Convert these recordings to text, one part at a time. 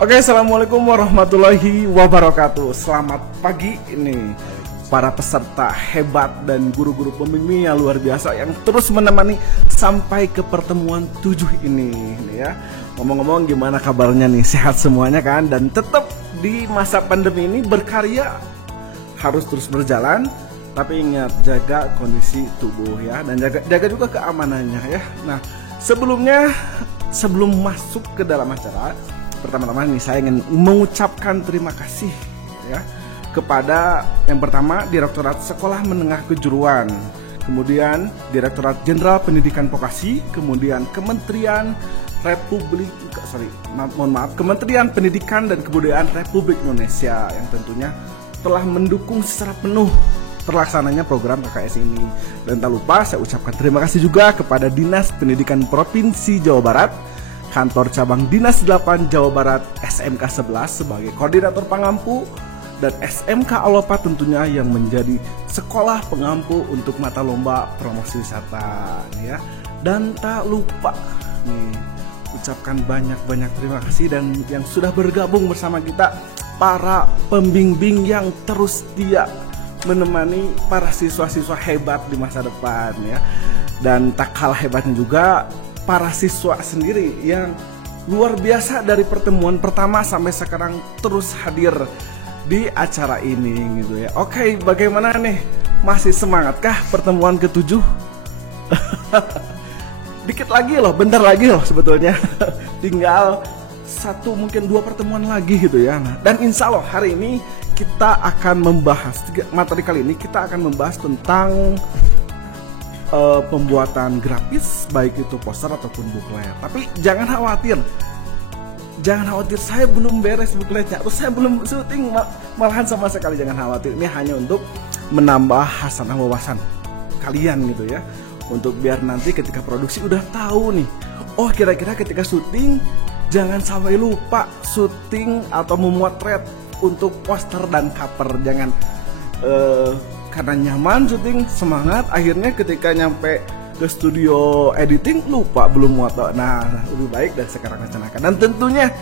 Oke, assalamualaikum warahmatullahi wabarakatuh. Selamat pagi ini para peserta hebat dan guru-guru pembimbing yang luar biasa yang terus menemani sampai ke pertemuan 7 ini ya. Ngomong-ngomong, gimana kabarnya nih? Sehat semuanya kan? Dan tetap di masa pandemi ini berkarya harus terus berjalan, tapi ingat jaga kondisi tubuh ya, dan jaga juga keamanannya ya. Nah, sebelum masuk ke dalam acara, pertama-tama nih saya ingin mengucapkan terima kasih ya kepada yang pertama Direktorat Sekolah Menengah Kejuruan, kemudian Direktorat Jenderal Pendidikan Vokasi, kemudian Kementerian Kementerian Pendidikan dan Kebudayaan Republik Indonesia yang tentunya telah mendukung secara penuh terlaksananya program KKS ini. Dan tak lupa saya ucapkan terima kasih juga kepada Dinas Pendidikan Provinsi Jawa Barat, Kantor Cabang Dinas 8 Jawa Barat, SMK 11 sebagai koordinator pengampu, dan SMK Alopa tentunya yang menjadi sekolah pengampu untuk mata lomba promosi wisata ya. Dan tak lupa nih ucapkan banyak-banyak terima kasih dan yang sudah bergabung bersama kita, para pembimbing yang terus setia menemani para siswa-siswa hebat di masa depan ya. Dan tak kalah hebatnya juga para siswa sendiri yang luar biasa dari pertemuan pertama sampai sekarang terus hadir di acara ini gitu ya. Oke, bagaimana nih? Masih semangatkah pertemuan ke-7? Dikit lagi loh, bentar lagi loh sebetulnya. Tinggal 1 mungkin 2 pertemuan lagi gitu ya. Nah, dan insya Allah hari ini kita akan membahas, materi kali ini kita akan membahas tentang pembuatan grafis, baik itu poster ataupun buklet. Tapi jangan khawatir, saya belum beres bukletnya, terus saya belum syuting, malahan sama sekali jangan khawatir. Ini hanya untuk menambah hasanah wawasan kalian gitu ya, untuk biar nanti ketika produksi udah tahu nih, oh kira-kira ketika syuting jangan sampai lupa syuting atau memotret untuk poster dan cover. Jangan karena nyaman syuting semangat, akhirnya ketika nyampe ke studio editing lupa belum moto. Nah, lebih baik dan sekarang rencanakan. Dan tentunya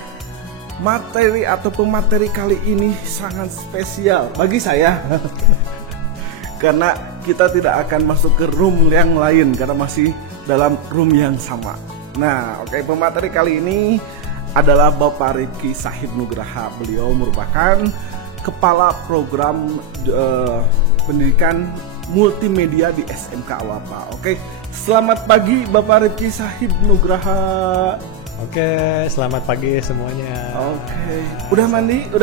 materi atau pemateri kali ini sangat spesial bagi saya karena kita tidak akan masuk ke room yang lain karena masih dalam room yang sama. Nah, oke, pemateri kali ini adalah Bapak Rifki Sahib Nugraha. Beliau merupakan Kepala Program Pendidikan Multimedia di SMK Alopa. Oke, selamat pagi Bapak Rifki Sahib Nugraha. Oke, selamat pagi semuanya. Oke, udah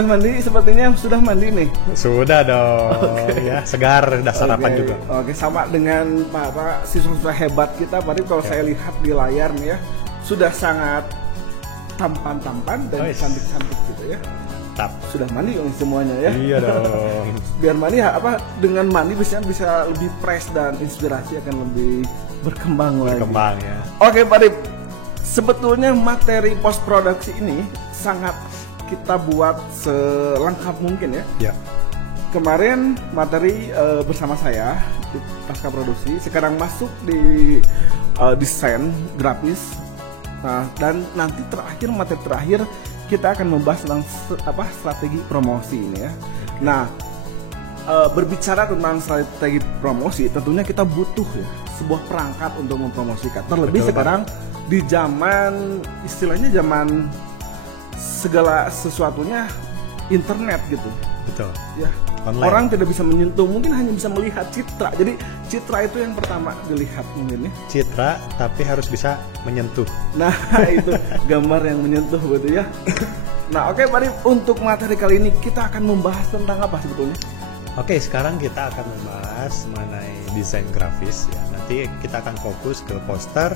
mandi sepertinya sudah mandi nih. Sudah dong. Okay. Ya, segar, udah sarapan juga. Oke, sama dengan para siswa-siswa hebat kita. Tadi kalau saya lihat di layar nih ya, sudah sangat tampan-tampan dan cantik-cantik gitu ya. Sudah mandi semuanya ya. Iya dong. Biar mandi dengan mandi bisa lebih fresh dan inspirasi akan lebih berkembang lagi. Ya. Oke, Pak Rip. Sebetulnya materi post produksi ini sangat kita buat selengkap mungkin ya. Ya. Kemarin materi bersama saya di pasca produksi, sekarang masuk di desain grafis. Nah, dan nanti materi terakhir kita akan membahas tentang strategi promosi ini ya. Nah, berbicara tentang strategi promosi, tentunya kita butuh ya sebuah perangkat untuk mempromosikan. Terlebih sekarang di zaman istilahnya zaman segala sesuatunya internet gitu. Betul. Ya. Online. Orang tidak bisa menyentuh, mungkin hanya bisa melihat citra. Jadi citra itu yang pertama dilihat mungkin ya. Citra tapi harus bisa menyentuh. Nah, itu gambar yang menyentuh betul ya. Nah, oke, Pak Rif, untuk materi kali ini kita akan membahas tentang apa sebetulnya? Oke, sekarang kita akan membahas mengenai desain grafis ya. Nanti kita akan fokus ke poster,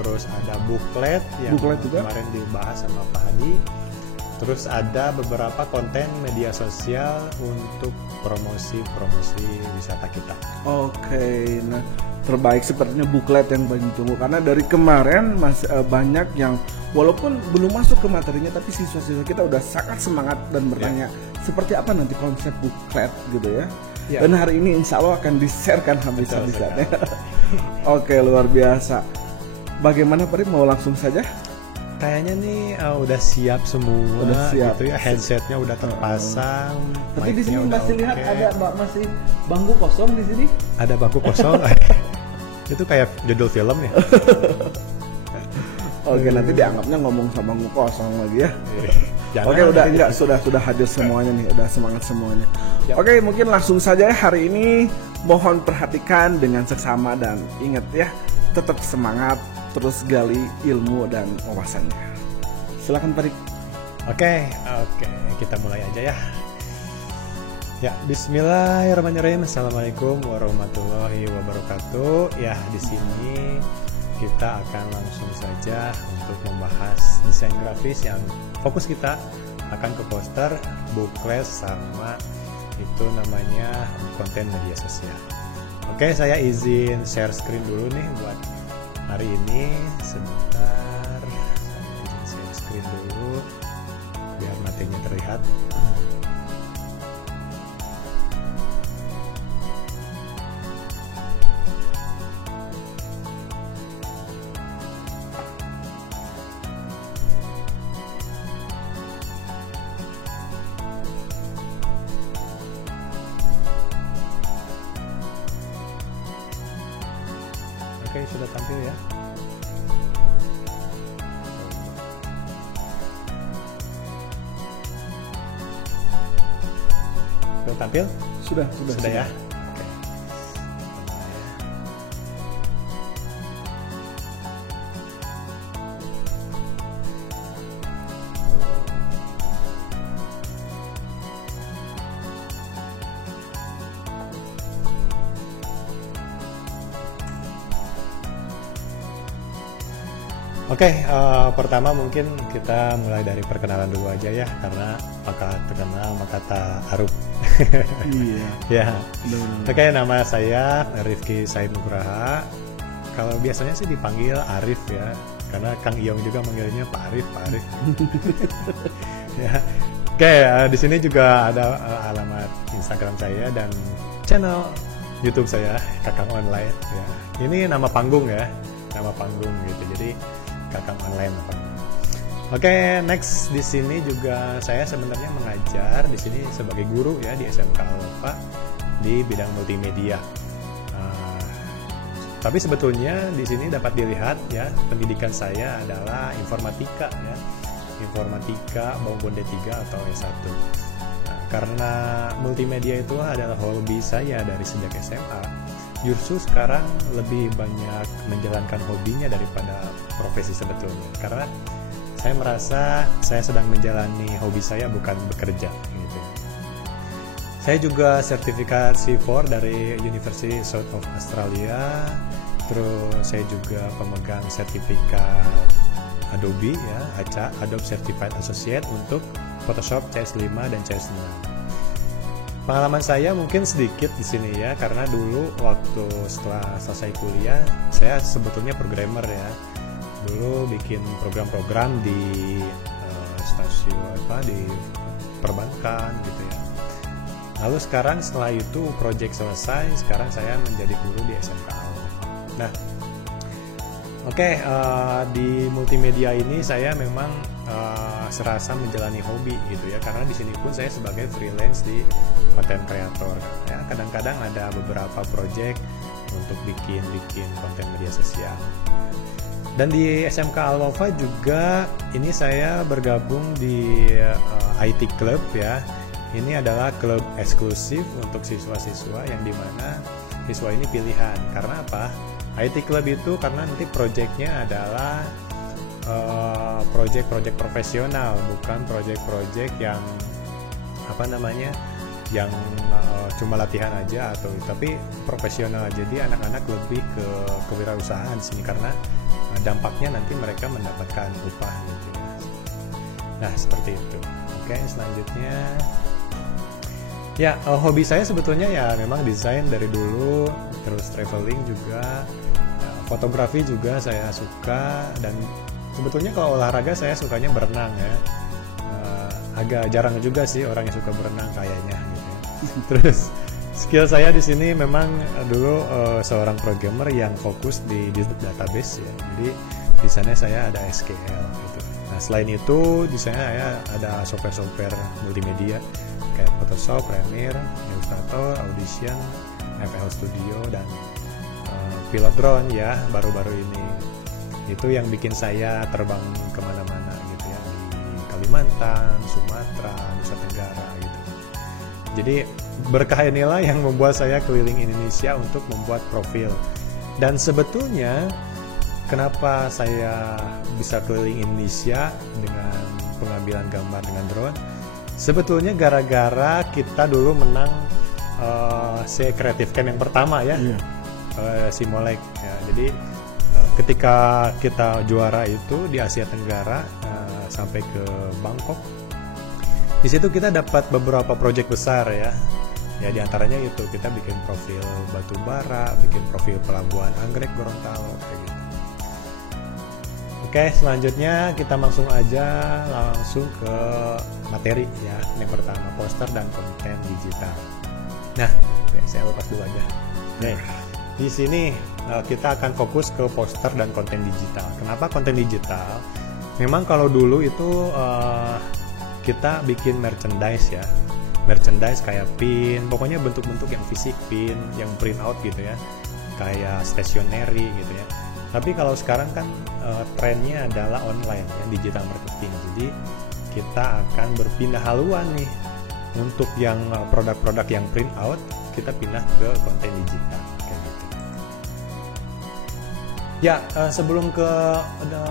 terus ada buklet yang kemarin dibahas sama Pak Hadi. Terus ada beberapa konten media sosial untuk promosi wisata kita. Oke, nah terbaik sepertinya buklet yang banyak ditunggu karena dari kemarin masih banyak yang walaupun belum masuk ke materinya tapi siswa-siswa kita udah sangat semangat dan bertanya seperti apa nanti konsep buklet gitu ya. Dan hari ini insya Allah akan di-sharekan habis-habisannya. Oke, luar biasa. Bagaimana Pak Rif, mau langsung saja? kayaknya nih udah siap semua, udah siap, gitu ya, headsetnya udah terpasang. Tapi di sini masih lihat ada masih bangku kosong di sini. Ada bangku kosong. Itu kayak judul film ya. Oke, nanti dianggapnya ngomong sama bangku kosong lagi ya. Oke, udah enggak, sudah hadir semuanya nih, udah semangat semuanya. Oke, mungkin langsung saja hari ini mohon perhatikan dengan seksama dan ingat ya, tetap semangat, terus gali ilmu dan wawasannya. Silakan Pak Rik. Oke, kita mulai aja ya. Ya, bismillahirrahmanirrahim. Assalamualaikum warahmatullahi wabarakatuh. Ya, di sini kita akan langsung saja untuk membahas desain grafis yang fokus kita akan ke poster, booklet, sama itu namanya konten media sosial. Oke, saya izin share screen dulu nih buat hari ini. Sebentar, saya izin share screen dulu biar materinya terlihat. Oke, sudah tampil ya. Sudah tampil? Sudah ya. Oke, pertama mungkin kita mulai dari perkenalan dulu aja ya, karena maka terkenal maka tak arup. Iya. Ya. Oke, nama saya Rifki Said Nugraha. Kalau biasanya sih dipanggil Arif ya, karena Kang Iyong juga manggilnya Pak Arif. Ya. Oke, di sini juga ada alamat Instagram saya dan channel YouTube saya, Kakang Online. Ya. Ini nama panggung ya, nama panggung gitu. Jadi Kakang Online. Oke, next di sini juga saya sebenarnya mengajar di sini sebagai guru ya di SMK Alfa di bidang multimedia. Tapi sebetulnya di sini dapat dilihat ya, pendidikan saya adalah informatika ya, informatika maupun D3 atau S1. Karena multimedia itu adalah hobi saya dari sejak SMA. Justru sekarang lebih banyak menjalankan hobinya daripada profesi sebetulnya, karena saya merasa saya sedang menjalani hobi saya, bukan bekerja gitu. Saya juga sertifikat C4 dari University South of Australia. Terus saya juga pemegang sertifikat Adobe ya, ACA, Adobe Certified Associate untuk Photoshop CS5 dan CS6. Pengalaman saya mungkin sedikit di sini ya, karena dulu waktu setelah selesai kuliah saya sebetulnya programmer ya. Dulu bikin program-program di stasiun di perbankan gitu ya. Lalu sekarang setelah itu project selesai, sekarang saya menjadi guru di SMK. Nah, oke, di multimedia ini saya memang serasa menjalani hobi gitu ya, karena di sini pun saya sebagai freelance di konten kreator ya. Kadang-kadang ada beberapa project untuk bikin konten media sosial. Dan di SMK Alfa juga ini saya bergabung di IT Club ya. Ini adalah klub eksklusif untuk siswa-siswa yang dimana siswa ini pilihan. Karena apa? IT Club itu karena nanti projectnya adalah project-project profesional, bukan project-project yang yang cuma latihan aja tapi profesional. Jadi anak-anak lebih ke kewirausahaan di sini, karena dampaknya nanti mereka mendapatkan upah gitu ya. Nah, seperti itu. Oke, selanjutnya ya, hobi saya sebetulnya ya memang desain dari dulu, terus traveling juga, fotografi juga saya suka, dan sebetulnya kalau olahraga saya sukanya berenang ya. Agak jarang juga sih orang yang suka berenang kayaknya gitu ya. Terus skill saya di sini memang dulu seorang programmer yang fokus di database ya. Jadi desainnya saya ada SKL gitu. Nah selain itu desainnya saya ada software multimedia kayak Photoshop, Premiere, Illustrator, Audition, FL Studio, dan pilot drone ya baru-baru ini. Itu yang bikin saya terbang kemana-mana gitu ya, di Kalimantan, Sumatera, Nusa Tenggara gitu. Jadi berkah inilah yang membuat saya keliling Indonesia untuk membuat profil. Dan sebetulnya kenapa saya bisa keliling Indonesia dengan pengambilan gambar dengan drone? Sebetulnya gara-gara kita dulu menang Creative Camp yang pertama ya, si Molek. Ya, jadi ketika kita juara itu di Asia Tenggara sampai ke Bangkok, di situ kita dapat beberapa proyek besar ya. Ya diantaranya itu kita bikin profil batu bara, bikin profil pelabuhan Anggrek Gorontalo kayak gitu. Oke, selanjutnya kita langsung ke materi ya. Yang pertama poster dan konten digital. Nah, saya lepas dulu aja. Nih, di sini kita akan fokus ke poster dan konten digital. Kenapa konten digital? Memang kalau dulu itu kita bikin merchandise ya. Merchandise kayak pin, pokoknya bentuk-bentuk yang fisik, pin, yang print out gitu ya, kayak stationery gitu ya. Tapi kalau sekarang kan trennya adalah online ya, digital marketing. Jadi kita akan berpindah haluan nih untuk yang produk-produk yang print out, kita pindah ke konten digital kayak gitu. Ya sebelum ke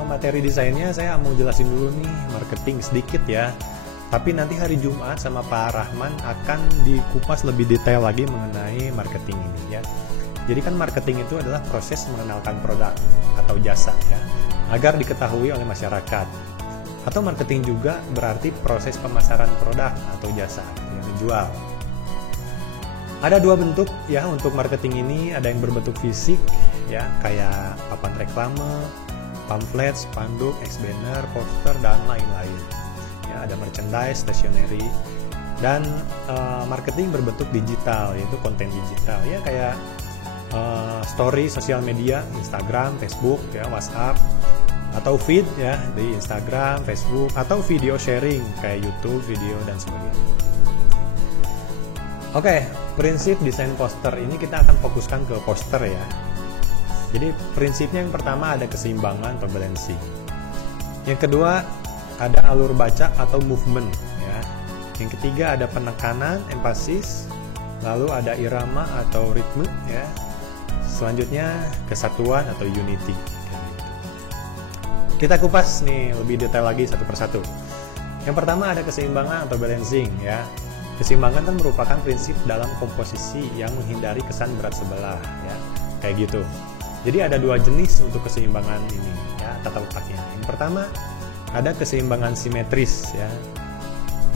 materi desainnya, saya mau jelasin dulu nih marketing sedikit ya. Tapi nanti hari Jumat sama Pak Rahman akan dikupas lebih detail lagi mengenai marketing ini ya. Jadi kan marketing itu adalah proses mengenalkan produk atau jasa ya, agar diketahui oleh masyarakat. Atau marketing juga berarti proses pemasaran produk atau jasa yang dijual. Ada dua bentuk ya untuk marketing ini, ada yang berbentuk fisik ya, kayak papan reklame, pamflet, spanduk, banner, poster, dan lain-lain. Ya, ada merchandise, stationery, dan marketing berbentuk digital, yaitu konten digital ya, kayak story sosial media, Instagram, Facebook, ya, WhatsApp, atau feed ya di Instagram, Facebook, atau video sharing kayak YouTube, video, dan sebagainya. Oke, prinsip desain poster ini kita akan fokuskan ke poster ya. Jadi prinsipnya yang pertama ada keseimbangan atau balancing. Yang kedua ada alur baca atau movement ya. Yang ketiga ada penekanan, emphasis, lalu ada irama atau ritme ya. Selanjutnya kesatuan atau unity. Kita kupas nih lebih detail lagi satu persatu. Yang pertama ada keseimbangan atau balancing ya. Keseimbangan kan merupakan prinsip dalam komposisi yang menghindari kesan berat sebelah ya. Kayak gitu. Jadi ada dua jenis untuk keseimbangan ini ya, tata letaknya. Yang pertama ada keseimbangan simetris ya,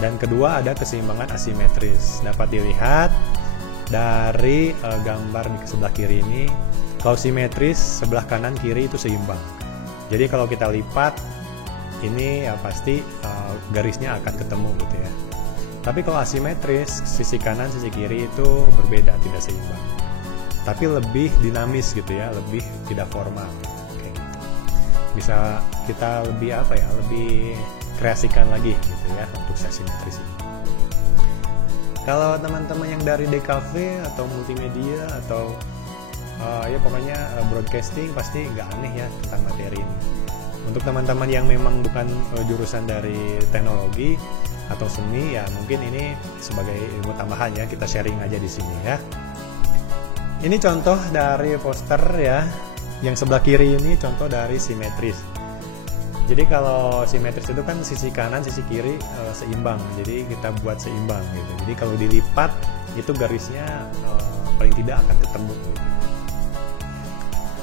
dan kedua ada keseimbangan asimetris. Dapat dilihat dari gambar di sebelah kiri ini. Kalau simetris, sebelah kanan kiri itu seimbang. Jadi kalau kita lipat ini ya pasti garisnya akan ketemu gitu ya. Tapi kalau asimetris, sisi kanan sisi kiri itu berbeda, tidak seimbang, tapi lebih dinamis gitu ya, lebih tidak formal. Bisa kita lebih lebih kreasikan lagi gitu ya untuk simetris ini. Kalau teman-teman yang dari DKV atau multimedia atau ya pokoknya broadcasting pasti nggak aneh ya tentang materi ini. Untuk teman-teman yang memang bukan jurusan dari teknologi atau seni ya mungkin ini sebagai ilmu tambahan ya, kita sharing aja di sini ya. Ini contoh dari poster ya. Yang sebelah kiri ini contoh dari simetris. Jadi kalau simetris itu kan sisi kanan, sisi kiri seimbang. Jadi kita buat seimbang gitu. Jadi kalau dilipat itu garisnya paling tidak akan ketemu gitu.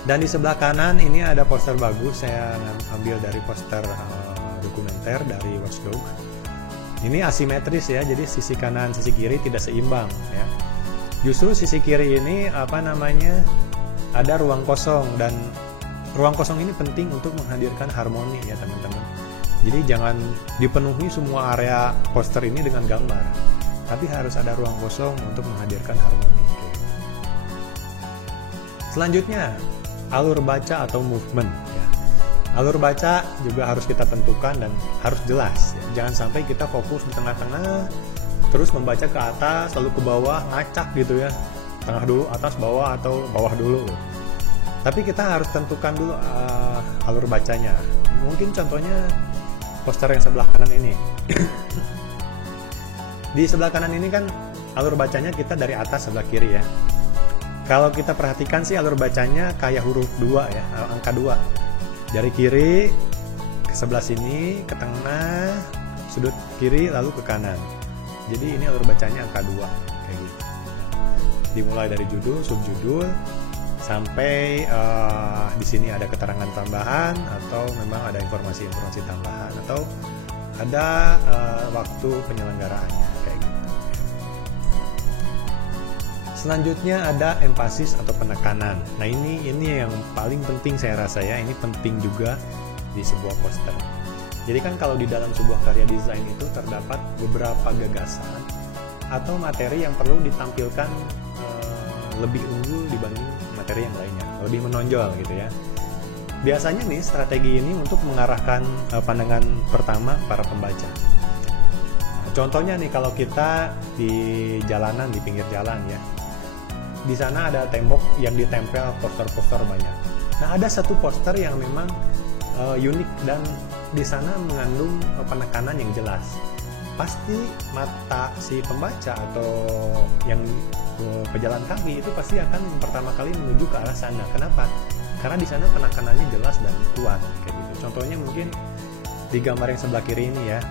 Dan di sebelah kanan ini ada poster bagus. Saya ambil dari poster dokumenter dari Watchdog. Ini asimetris ya. Jadi sisi kanan, sisi kiri tidak seimbang ya. Justru sisi kiri ini ada ruang kosong, dan ruang kosong ini penting untuk menghadirkan harmoni ya teman-teman. Jadi jangan dipenuhi semua area poster ini dengan gambar, tapi harus ada ruang kosong untuk menghadirkan harmoni. Selanjutnya alur baca atau movement ya. Alur baca juga harus kita tentukan dan harus jelas ya. Jangan sampai kita fokus di tengah-tengah terus membaca ke atas lalu ke bawah, ngacak gitu ya, tengah dulu, atas, bawah, atau bawah dulu. Tapi kita harus tentukan dulu alur bacanya. Mungkin contohnya poster yang sebelah kanan ini. Di sebelah kanan ini kan alur bacanya kita dari atas sebelah kiri ya. Kalau kita perhatikan sih alur bacanya kayak huruf 2 ya, angka 2. Dari kiri ke sebelah sini, ke tengah, sudut kiri, lalu ke kanan. Jadi ini alur bacanya angka 2 kayak gitu. Dimulai dari judul, subjudul, sampai di sini ada keterangan tambahan atau memang ada informasi-informasi tambahan atau ada waktu penyelenggaraannya kayak gitu. Selanjutnya ada empasis atau penekanan. Nah ini yang paling penting saya rasa ya, ini penting juga di sebuah poster. Jadi kan kalau di dalam sebuah karya desain itu terdapat beberapa gagasan atau materi yang perlu ditampilkan lebih unggul dibanding materi yang lainnya, lebih menonjol gitu ya. Biasanya nih strategi ini untuk mengarahkan pandangan pertama para pembaca. Nah, contohnya nih kalau kita di jalanan, di pinggir jalan ya, di sana ada tembok yang ditempel poster-poster banyak. Nah ada satu poster yang memang unik dan di sana mengandung penekanan yang jelas. Pasti mata si pembaca atau yang pejalan kaki itu pasti akan pertama kali menuju ke arah sana. Kenapa? Karena di sana penekanannya jelas dan kuat kayak gitu. Contohnya mungkin di gambar yang sebelah kiri ini ya.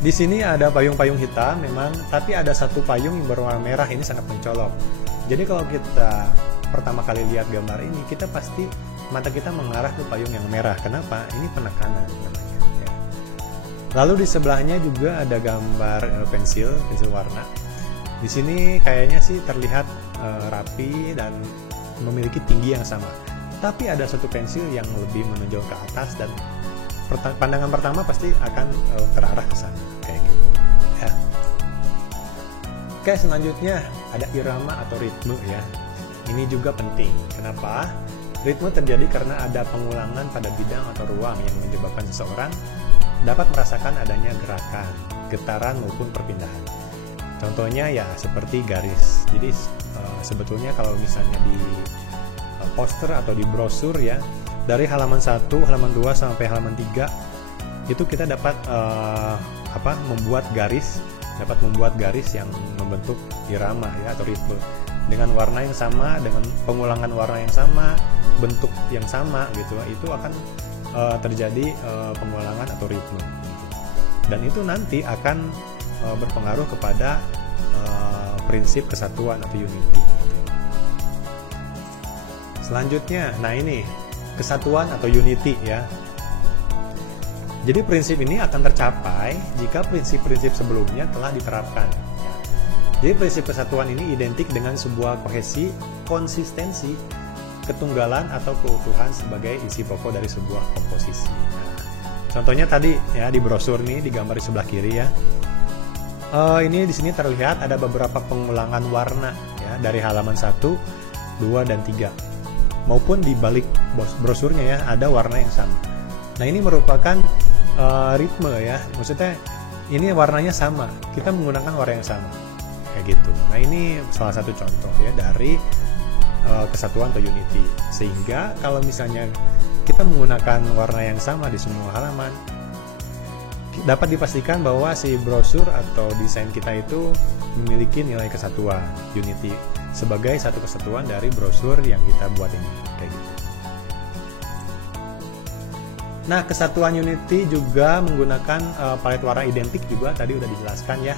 Di sini ada payung-payung hitam memang, tapi ada satu payung yang berwarna merah, ini sangat mencolok. Jadi kalau kita pertama kali lihat gambar ini, kita pasti mata kita mengarah ke payung yang merah. Kenapa? Ini penekanan namanya. Ya. Lalu di sebelahnya juga ada gambar pensil warna. Di sini kayaknya sih terlihat rapi dan memiliki tinggi yang sama. Tapi ada satu pensil yang lebih menonjol ke atas dan pandangan pertama pasti akan terarah ke sana kayak gitu ya. Oke, selanjutnya ada irama atau ritme ya. Ini juga penting. Kenapa? Ritme terjadi karena ada pengulangan pada bidang atau ruang yang menyebabkan seseorang dapat merasakan adanya gerakan, getaran maupun perpindahan. Contohnya ya seperti garis. Jadi sebetulnya kalau misalnya di poster atau di brosur ya, dari halaman 1, halaman 2 sampai halaman 3 itu kita dapat membuat garis yang membentuk irama ya atau ritme dengan warna yang sama, dengan pengulangan warna yang sama, bentuk yang sama gitu. Itu akan terjadi pengulangan atau ritme gitu. Dan itu nanti akan berpengaruh kepada prinsip kesatuan atau unity. Selanjutnya, nah ini kesatuan atau unity ya. Jadi prinsip ini akan tercapai jika prinsip-prinsip sebelumnya telah diterapkan. Jadi prinsip kesatuan ini identik dengan sebuah kohesi, konsistensi, ketunggalan atau keutuhan sebagai isi pokok dari sebuah komposisi. Nah, contohnya tadi ya di brosur nih di gambar di sebelah kiri ya. Ini di sini terlihat ada beberapa pengulangan warna ya dari halaman 1, 2 dan 3. Maupun di balik brosurnya ya ada warna yang sama. Nah ini merupakan ritme ya, maksudnya ini warnanya sama, kita menggunakan warna yang sama kayak gitu. Nah ini salah satu contoh ya dari kesatuan atau unity. Sehingga kalau misalnya kita menggunakan warna yang sama di semua halaman, dapat dipastikan bahwa si brosur atau desain kita itu memiliki nilai kesatuan, unity, sebagai satu kesatuan dari brosur yang kita buat ini kayak gitu. Nah, kesatuan unity juga menggunakan palet warna identik juga tadi udah dijelaskan ya.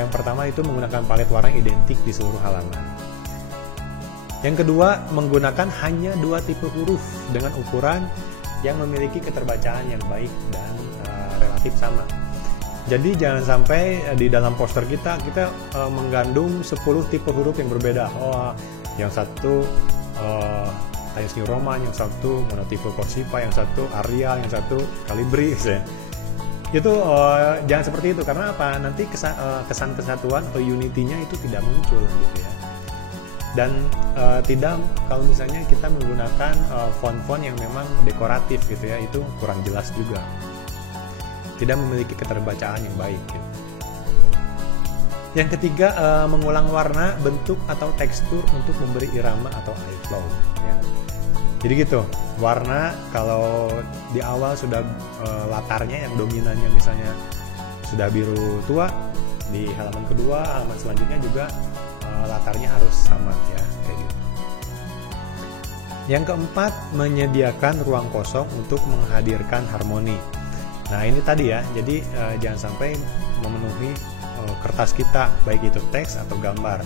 Yang pertama itu menggunakan palet warna identik di seluruh halaman. Yang kedua, menggunakan hanya 2 tipe huruf dengan ukuran yang memiliki keterbacaan yang baik dan relatif sama. Jadi jangan sampai di dalam poster kita menggandung 10 tipe huruf yang berbeda. Yang satu Times New Roman, yang satu monotipe Corsiva, yang satu Arial, yang satu Calibri ya. Itu jangan seperti itu, karena apa? Nanti kesan kesatuan atau unity-nya itu tidak muncul gitu ya. Dan tidak, kalau misalnya kita menggunakan font-font yang memang dekoratif gitu ya, itu kurang jelas juga, tidak memiliki keterbacaan yang baik gitu. Yang ketiga, mengulang warna, bentuk atau tekstur untuk memberi irama atau eye flow ya. Jadi gitu, warna kalau di awal sudah latarnya yang dominannya misalnya sudah biru tua, di halaman kedua, halaman selanjutnya juga latarnya harus sama ya, kayak gitu. Yang keempat, menyediakan ruang kosong untuk menghadirkan harmoni. Nah ini tadi ya, jadi jangan sampai memenuhi kertas kita, baik itu teks atau gambar.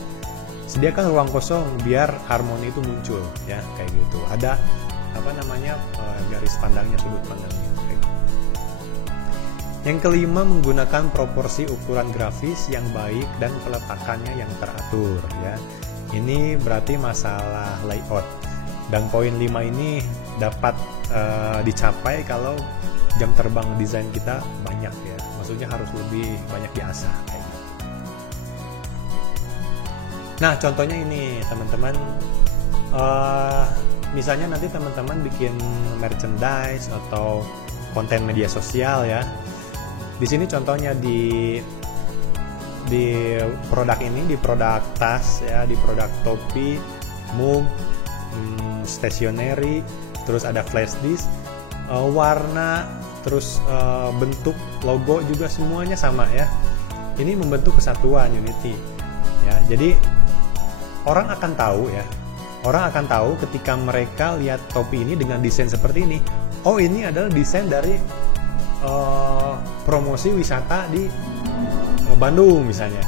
Sediakan ruang kosong biar harmoni itu muncul ya, kayak gitu. Ada garis pandangnya, sudut pandangnya kayak gitu. Yang kelima, menggunakan proporsi ukuran grafis yang baik dan peletakannya yang teratur ya. Ini berarti masalah layout. Dan poin 5 ini dapat dicapai kalau jam terbang desain kita banyak ya. Maksudnya harus lebih banyak diasah kayak gitu. Nah, contohnya ini teman-teman, misalnya nanti teman-teman bikin merchandise atau konten media sosial ya. Di sini contohnya di produk ini, di produk tas ya, di produk topi, mug, stationery, terus ada flash disk, warna, terus bentuk logo juga semuanya sama ya. Ini membentuk kesatuan, unity ya. Jadi orang akan tahu ketika mereka lihat topi ini dengan desain seperti ini, oh ini adalah desain dari promosi wisata di Bandung misalnya.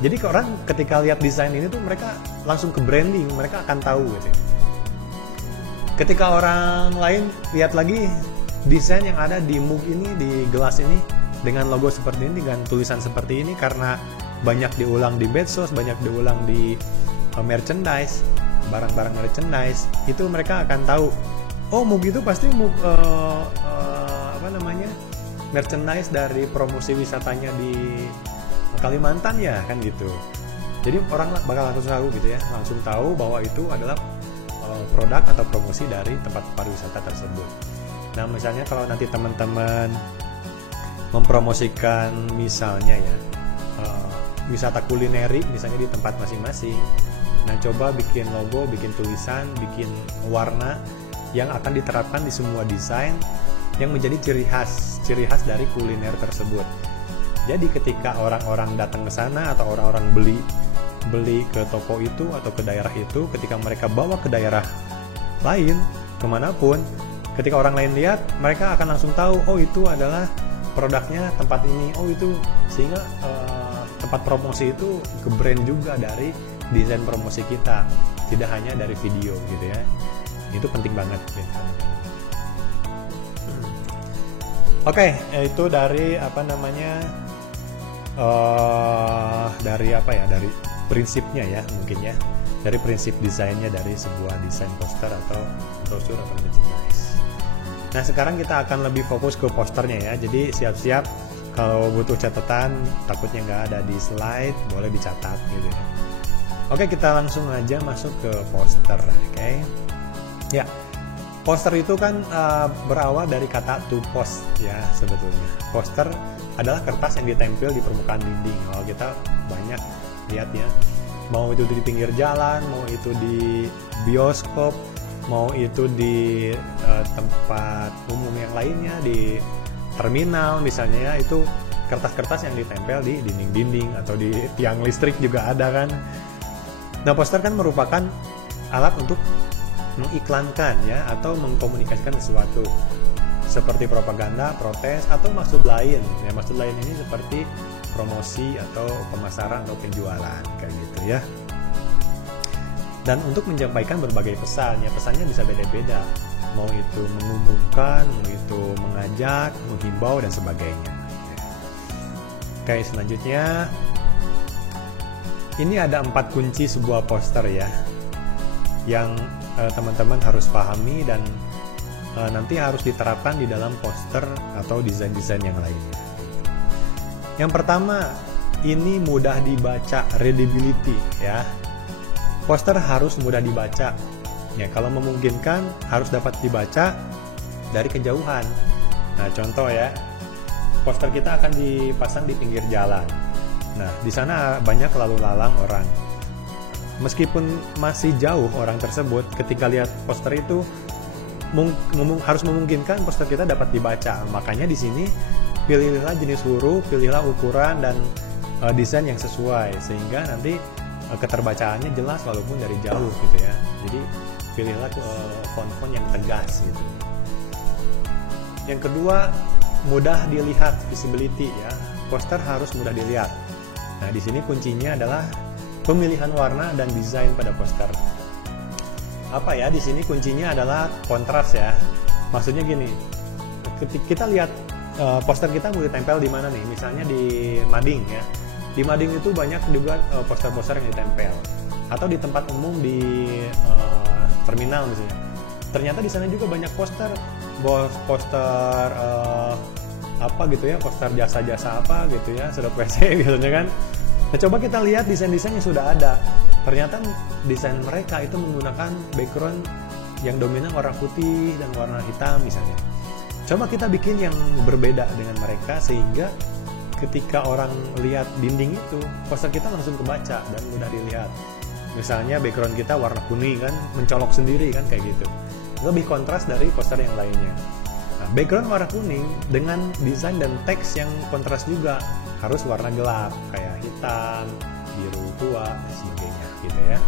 Jadi orang ketika lihat desain ini tuh mereka langsung ke branding, mereka akan tahu gitu. Ketika orang lain lihat lagi desain yang ada di mug ini, di gelas ini dengan logo seperti ini, dengan tulisan seperti ini, karena banyak diulang di medsos, banyak diulang di merchandise, barang-barang merchandise, itu mereka akan tahu, oh mug itu pasti mug merchandise dari promosi wisatanya di Kalimantan ya, kan gitu. Jadi orang bakal langsung tahu gitu ya, langsung tahu bahwa itu adalah produk atau promosi dari tempat pariwisata tersebut. Nah misalnya kalau nanti teman-teman mempromosikan misalnya ya wisata kulineri misalnya di tempat masing-masing, nah coba bikin logo, bikin tulisan, bikin warna yang akan diterapkan di semua desain yang menjadi ciri khas dari kuliner tersebut. Jadi ketika orang-orang datang ke sana atau orang-orang beli ke toko itu atau ke daerah itu, ketika mereka bawa ke daerah lain kemanapun, ketika orang lain lihat, mereka akan langsung tahu, oh itu adalah produknya tempat ini, oh itu, sehingga tempat promosi itu ke brand juga dari desain promosi kita, tidak hanya dari video gitu ya. Itu penting banget gitu. Oke, itu dari dari prinsipnya ya, mungkin ya, dari prinsip desainnya dari sebuah desain poster atau brosur atau merchandise. Nah sekarang kita akan lebih fokus ke posternya ya, jadi siap-siap kalau butuh catatan, takutnya nggak ada di slide, boleh dicatat gitu ya. Oke, kita langsung aja masuk ke poster. Oke ya. Poster itu kan berawal dari kata to post ya sebetulnya. Poster adalah kertas yang ditempel di permukaan dinding. Kalau kita banyak lihat ya, mau itu di pinggir jalan, mau itu di bioskop, mau itu di tempat umum yang lainnya, di terminal misalnya ya, itu kertas-kertas yang ditempel di dinding-dinding atau di tiang listrik juga ada kan. Nah poster kan merupakan alat untuk mengiklankan ya atau mengkomunikasikan sesuatu seperti propaganda, protes atau maksud lain ya. Maksud lain ini seperti promosi atau pemasaran atau penjualan kayak gitu ya. Dan untuk menyampaikan berbagai pesan ya, pesannya bisa beda-beda, mau itu mengumumkan, mau itu mengajak, menghimbau dan sebagainya. Oke, selanjutnya ini ada 4 kunci sebuah poster ya yang teman-teman harus pahami dan nanti harus diterapkan di dalam poster atau desain-desain yang lainnya. Yang pertama, ini mudah dibaca, readability ya. Poster harus mudah dibaca. Ya, kalau memungkinkan harus dapat dibaca dari kejauhan. Nah, contoh ya, poster kita akan dipasang di pinggir jalan. Nah, di sana banyak lalu lalang orang. Meskipun masih jauh orang tersebut, ketika lihat poster itu harus memungkinkan poster kita dapat dibaca. Makanya di sini pilihlah jenis huruf, pilihlah ukuran dan desain yang sesuai, sehingga nanti keterbacaannya jelas walaupun dari jauh gitu ya. Jadi pilihlah font-font yang tegas gitu. Yang kedua, mudah dilihat, visibility ya. Poster harus mudah dilihat. Nah, di sini kuncinya adalah pemilihan warna dan desain pada poster. Apa ya? Di sini kuncinya adalah kontras ya. Maksudnya gini, ketika kita lihat poster kita mau ditempel di mana nih? Misalnya di mading ya. Di mading itu banyak juga poster-poster yang ditempel, atau di tempat umum di terminal misalnya. Ternyata di sana juga banyak poster apa gitu ya, poster jasa-jasa apa gitu ya, sedot WC gitu kan. Nah, coba kita lihat desain-desain yang sudah ada. Ternyata desain mereka itu menggunakan background yang dominan warna putih dan warna hitam misalnya. Coba kita bikin yang berbeda dengan mereka, sehingga ketika orang lihat dinding itu, poster kita langsung kebaca dan mudah dilihat. Misalnya background kita warna kuning kan, mencolok sendiri kan kayak gitu. Lebih kontras dari poster yang lainnya. Nah, background warna kuning dengan desain dan teks yang kontras juga, harus warna gelap kayak hitam, biru tua dan sebagainya gitu ya.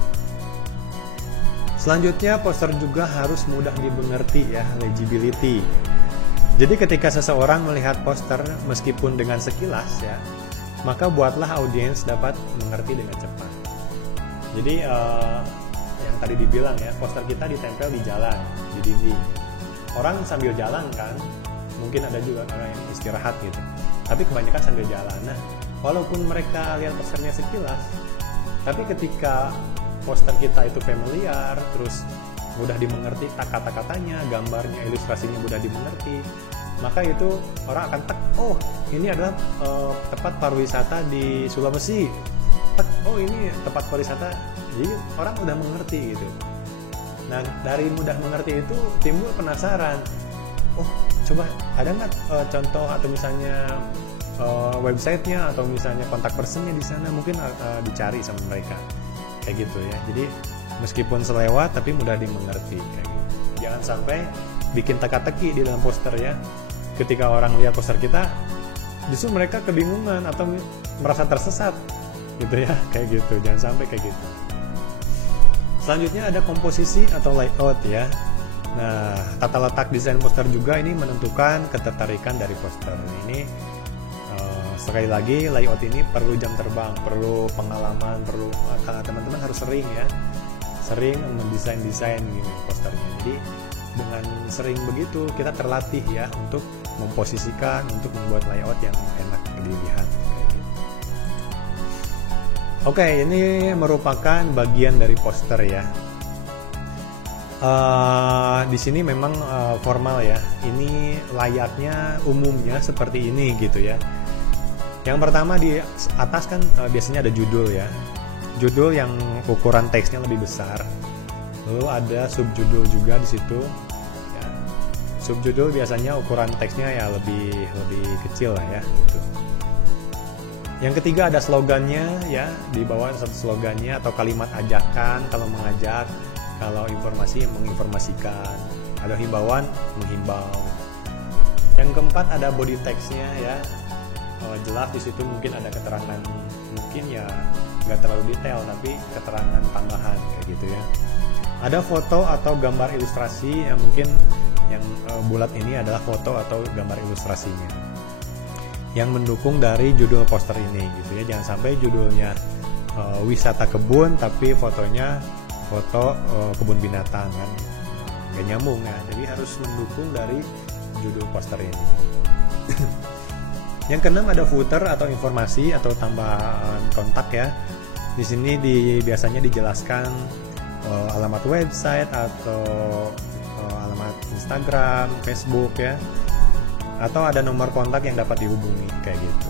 Selanjutnya, poster juga harus mudah dimengerti ya, legibility. Jadi ketika seseorang melihat poster meskipun dengan sekilas ya, maka buatlah audiens dapat mengerti dengan cepat. Jadi yang tadi dibilang ya, poster kita ditempel di jalan, di dinding. Orang sambil jalan kan, mungkin ada juga orang yang istirahat gitu. Tapi kebanyakan sambil jalan. Nah, walaupun mereka lihat posternya sekilas, tapi ketika poster kita itu familiar, terus mudah dimengerti kata-katanya, gambarnya, ilustrasinya mudah dimengerti, maka itu orang akan oh ini adalah tempat pariwisata di Sulawesi, oh ini tempat pariwisata, jadi orang udah mengerti gitu. Nah, dari mudah mengerti itu timbul penasaran, oh coba ada nggak contoh atau misalnya websitenya atau misalnya kontak personnya di sana, mungkin dicari sama mereka kayak gitu ya. Jadi meskipun selewat tapi mudah dimengerti kayak gitu. Jangan sampai bikin teka-teki di dalam poster ya. Ketika orang lihat poster kita, justru mereka kebingungan atau merasa tersesat gitu ya, kayak gitu. Jangan sampai kayak gitu. Selanjutnya ada komposisi atau layout ya. Nah, tata letak desain poster juga ini menentukan ketertarikan dari poster. Ini sekali lagi, layout ini perlu jam terbang, perlu pengalaman, perlu teman-teman harus sering ya, sering mendesain gini posternya. Jadi dengan sering begitu kita terlatih ya untuk memposisikan, untuk membuat layout yang enak dilihat. Oke, ini merupakan bagian dari poster ya. Di sini memang formal ya. Ini layaknya umumnya seperti ini gitu ya. Yang pertama di atas kan biasanya ada judul ya. Judul yang ukuran teksnya lebih besar. Lalu ada subjudul juga di situ. Ya. Subjudul biasanya ukuran teksnya ya lebih kecil lah ya. Gitu. Yang ketiga ada slogannya ya, di bawah satu slogannya atau kalimat ajakan kalau mengajak, kalau informasi menginformasikan, ada himbauan menghimbau. Yang keempat ada body text-nya ya. Jelas di situ mungkin ada keterangan, mungkin ya nggak terlalu detail tapi keterangan tambahan kayak gitu ya. Ada foto atau gambar ilustrasi yang mungkin yang bulat ini adalah foto atau gambar ilustrasinya yang mendukung dari judul poster ini gitu ya. Jangan sampai judulnya wisata kebun tapi fotonya foto kebun binatang kan, nggak nyambung ya. Jadi harus mendukung dari judul poster ini. Yang keenam ada footer atau informasi atau tambahan kontak ya. Di sini biasanya dijelaskan alamat website atau alamat Instagram, Facebook ya. Atau ada nomor kontak yang dapat dihubungi kayak gitu.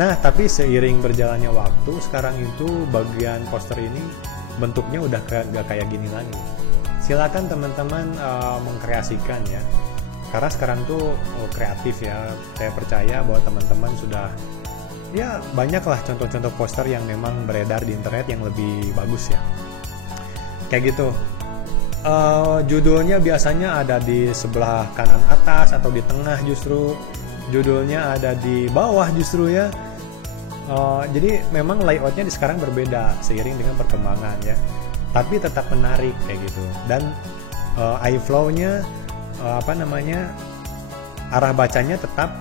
Nah, tapi seiring berjalannya waktu, sekarang itu bagian poster ini bentuknya udah gak kayak gini lagi. Silakan teman-teman mengkreasikan ya, karena sekarang tuh kreatif ya. Saya percaya bahwa teman-teman sudah ya banyak lah contoh-contoh poster yang memang beredar di internet yang lebih bagus ya, kayak gitu. Judulnya biasanya ada di sebelah kanan atas atau di tengah, justru judulnya ada di bawah justru ya. Jadi memang layoutnya di sekarang berbeda seiring dengan perkembangan ya, tapi tetap menarik kayak gitu. Dan iFlow-nya arah bacanya tetap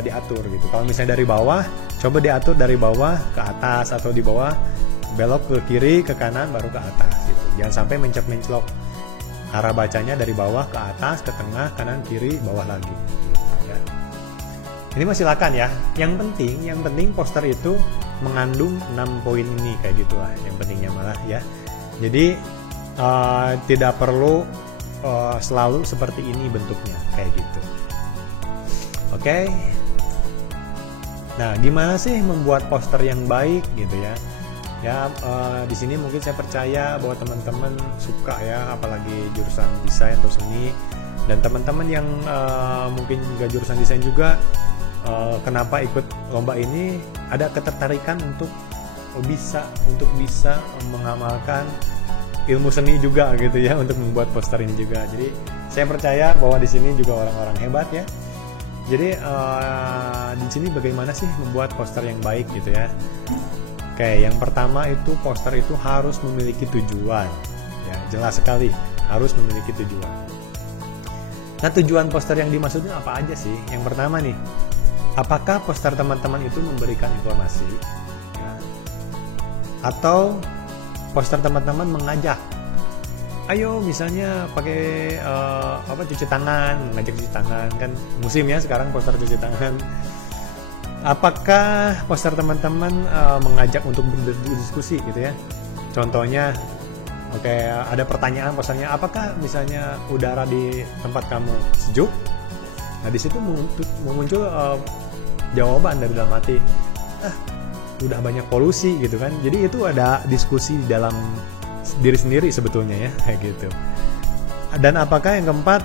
diatur gitu. Kalau misalnya dari bawah, coba diatur dari bawah ke atas, atau di bawah belok ke kiri, ke kanan, baru ke atas gitu. Jangan sampai menclok. Arah bacanya dari bawah ke atas, ke tengah, kanan, kiri, bawah lagi gitu, ya. Ini mah silakan ya. Yang penting poster itu mengandung 6 poin ini kayak gitu lah. Yang pentingnya malah ya. Jadi tidak perlu selalu seperti ini bentuknya kayak gitu. Oke. Nah, gimana sih membuat poster yang baik gitu ya? Ya, di sini mungkin saya percaya bahwa teman-teman suka ya, apalagi jurusan desain atau seni, dan teman-teman yang mungkin juga jurusan desain juga, kenapa ikut lomba ini, ada ketertarikan untuk bisa mengamalkan ilmu seni juga gitu ya, untuk membuat poster ini juga. Jadi saya percaya bahwa di sini juga orang-orang hebat ya. Jadi di sini bagaimana sih membuat poster yang baik gitu ya? Oke, yang pertama itu poster itu harus memiliki tujuan. Ya, jelas sekali harus memiliki tujuan. Nah, tujuan poster yang dimaksudnya apa aja sih? Yang pertama nih, apakah poster teman-teman itu memberikan informasi? Ya. Atau poster teman-teman mengajak, ayo misalnya pakai cuci tangan, ngajak cuci tangan, kan musim ya sekarang poster cuci tangan. Apakah poster teman-teman mengajak untuk berdiskusi gitu ya? Contohnya, ada pertanyaan posternya, apakah misalnya udara di tempat kamu sejuk? Nah, di situ muncul jawaban dari dalam hati, udah banyak polusi gitu kan. Jadi itu ada diskusi di dalam diri sendiri sebetulnya ya, kayak gitu. Dan apakah yang keempat,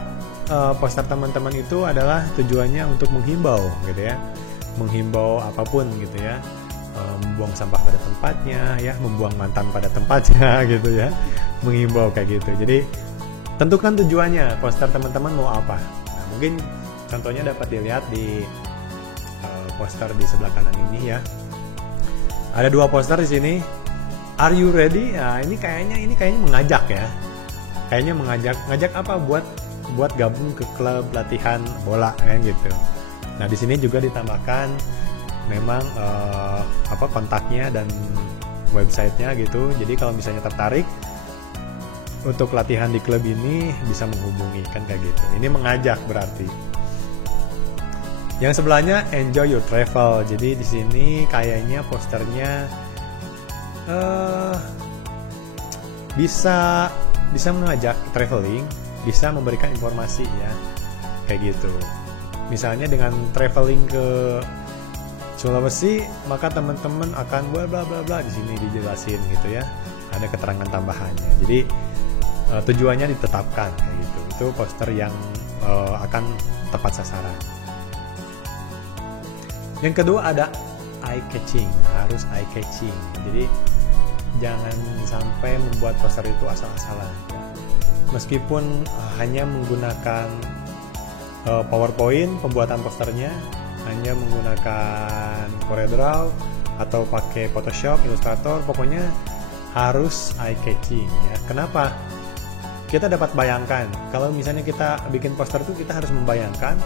poster teman-teman itu adalah tujuannya untuk menghimbau gitu ya, menghimbau apapun gitu ya, membuang sampah pada tempatnya ya, membuang mantan pada tempatnya gitu ya, menghimbau kayak gitu. Jadi tentukan tujuannya, poster teman-teman mau apa. Nah, mungkin contohnya dapat dilihat di poster di sebelah kanan ini ya. Ada 2 poster di sini. Are you ready? Nah, ini kayaknya mengajak ya. Kayaknya ngajak apa, buat gabung ke klub latihan bola kan gitu. Nah, di sini juga ditambahkan memang kontaknya dan websitenya gitu. Jadi kalau misalnya tertarik untuk latihan di klub ini, bisa menghubungi kan kayak gitu. Ini mengajak berarti. Yang sebelahnya enjoy your travel. Jadi di sini kayaknya posternya bisa mengajak traveling, bisa memberikan informasi ya, kayak gitu. Misalnya dengan traveling ke Sulawesi, maka teman-teman akan bla bla bla bla, di sini dijelasin gitu ya. Ada keterangan tambahannya. Jadi tujuannya ditetapkan kayak gitu. Itu poster yang akan tepat sasaran. Yang kedua ada eye catching, harus eye catching. Jadi jangan sampai membuat poster itu asal-asalan. Meskipun hanya menggunakan PowerPoint pembuatan posternya, hanya menggunakan CorelDRAW atau pakai Photoshop, Illustrator, pokoknya harus eye catching ya. Kenapa? Kita dapat bayangkan, kalau misalnya kita bikin poster itu, kita harus membayangkan,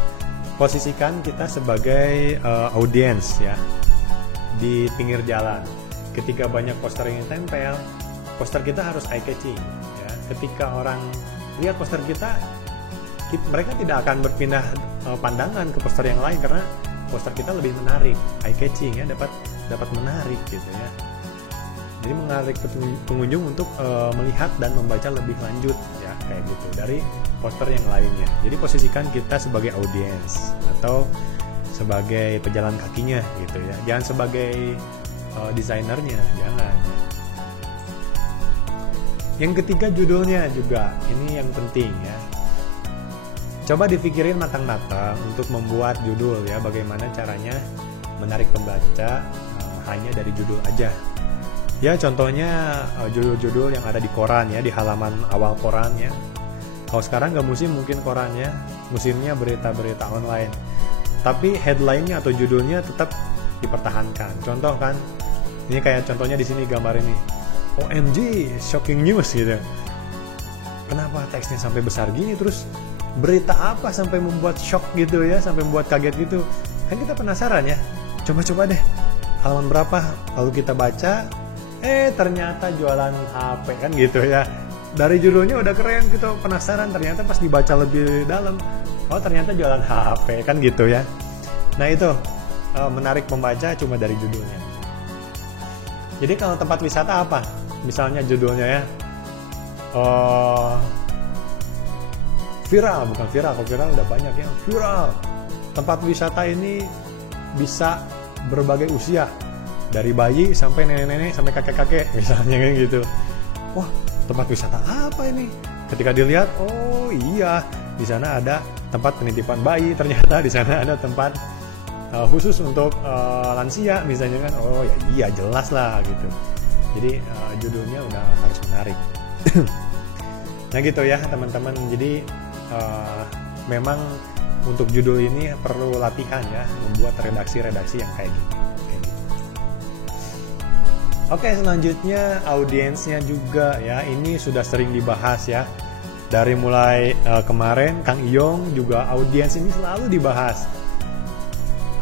posisikan kita sebagai audiens ya, di pinggir jalan. Ketika banyak poster yang tempel, poster kita harus eye catching ya. Ketika orang lihat poster kita, mereka tidak akan berpindah pandangan ke poster yang lain, karena poster kita lebih menarik, eye catching ya, dapat menarik gitu ya. Jadi menarik pengunjung untuk melihat dan membaca lebih lanjut ya, kayak gitu, dari poster yang lainnya. Jadi posisikan kita sebagai audiens atau sebagai pejalan kakinya gitu ya, jangan sebagai desainernya, jangan. Yang ketiga, judulnya juga. Ini yang penting ya. Coba dipikirin matang-matang untuk membuat judul ya. Bagaimana caranya menarik pembaca hanya dari judul aja. Ya contohnya judul-judul yang ada di koran ya, di halaman awal korannya. Kalau sekarang nggak musim mungkin korannya, musimnya berita-berita online. Tapi headline-nya atau judulnya tetap dipertahankan. Contoh kan, ini kayak contohnya di sini gambar ini. OMG, shocking news gitu. Kenapa teksnya sampai besar gini? Terus berita apa sampai membuat shock gitu ya, sampai membuat kaget gitu? Kan kita penasaran ya. Coba-coba deh, halaman berapa? Lalu kita baca, ternyata jualan HP kan gitu ya. Dari judulnya udah keren, kita penasaran. Ternyata pas dibaca lebih dalam, oh ternyata jualan HP kan gitu ya. Nah itu menarik pembaca cuma dari judulnya. Jadi kalau tempat wisata apa? Misalnya judulnya ya viral, bukan viral, kalau viral udah banyak ya. Viral, tempat wisata ini bisa berbagai usia, dari bayi sampai nenek-nenek sampai kakek-kakek misalnya kayak gitu. Wah, tempat wisata apa ini? Ketika dilihat, oh iya, di sana ada tempat penitipan bayi, ternyata di sana ada tempat khusus untuk lansia misalnya kan. Oh ya iya, jelas lah gitu. Jadi judulnya udah harus menarik. Nah gitu ya teman-teman. Jadi memang untuk judul ini perlu latihan ya, membuat redaksi-redaksi yang kayak gini. Oke, selanjutnya audiensnya juga ya. Ini sudah sering dibahas ya. Dari mulai kemarin Kang Iyong juga audiens ini selalu dibahas.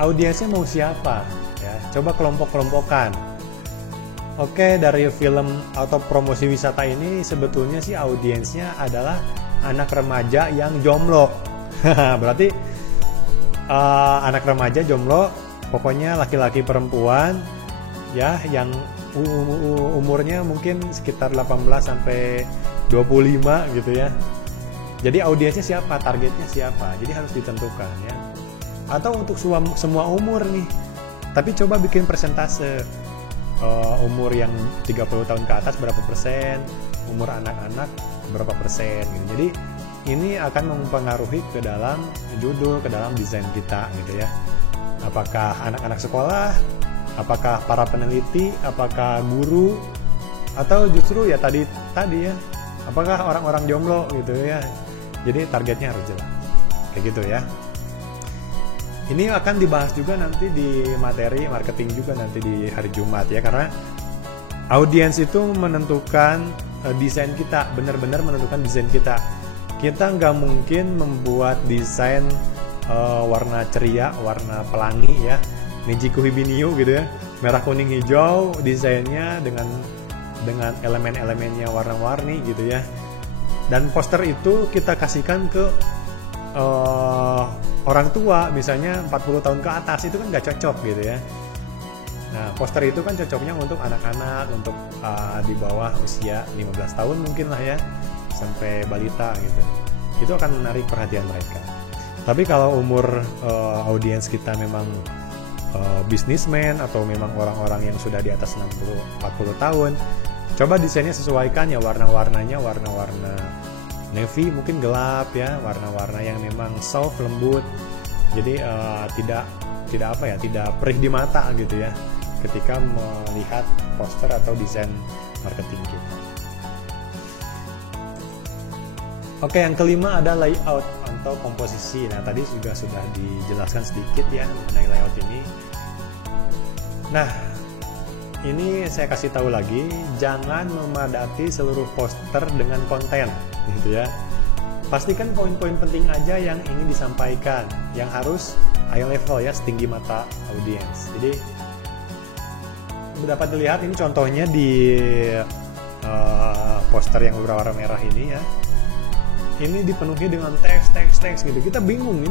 Audiensnya mau siapa ya? Coba kelompok-kelompokan. Oke, dari film atau promosi wisata ini sebetulnya sih audiensnya adalah anak remaja yang jomblo. Berarti anak remaja jomblo, pokoknya laki-laki perempuan ya yang umurnya mungkin sekitar 18 sampai 25 gitu ya. Jadi audiensnya siapa, targetnya siapa, jadi harus ditentukan ya. Atau untuk semua umur nih, tapi coba bikin persentase. Umur yang 30 tahun ke atas berapa persen, umur anak-anak berapa persen gitu. Jadi ini akan mempengaruhi ke dalam judul, ke dalam desain kita gitu ya. Apakah anak-anak sekolah, apakah para peneliti, apakah guru, atau justru ya tadi ya, apakah orang-orang jomblo gitu ya. Jadi targetnya harus jelas kayak gitu ya. Ini akan dibahas juga nanti di materi marketing juga nanti di hari Jumat ya, karena audiens itu menentukan desain kita, benar-benar menentukan desain kita. Kita nggak mungkin membuat desain warna ceria, warna pelangi ya, Nijiku Hibiniu gitu ya, merah kuning hijau, desainnya dengan elemen-elemennya warna-warni gitu ya. Dan poster itu kita kasihkan ke orang tua, misalnya 40 tahun ke atas, itu kan nggak cocok gitu ya. Nah, poster itu kan cocoknya untuk anak-anak, untuk di bawah usia 15 tahun mungkin lah ya, sampai balita gitu. Itu akan menarik perhatian mereka. Tapi kalau umur audiens kita memang businessman atau memang orang-orang yang sudah di atas 60-40 tahun, coba desainnya sesuaikan ya, warna-warnanya warna-warna navy, mungkin gelap ya, warna-warna yang memang soft, lembut. Jadi tidak perih di mata gitu ya ketika melihat poster atau desain marketing kita. Oke, yang kelima ada layout atau komposisi. Nah, tadi juga sudah dijelaskan sedikit ya mengenai layout ini. Nah, ini saya kasih tahu lagi, jangan memadati seluruh poster dengan konten gitu ya. Pastikan poin-poin penting aja yang ingin disampaikan, yang harus high level ya, setinggi mata audiens. Jadi dapat dilihat ini contohnya di poster yang berwarna merah ini ya. Ini dipenuhi dengan teks gitu. Kita bingung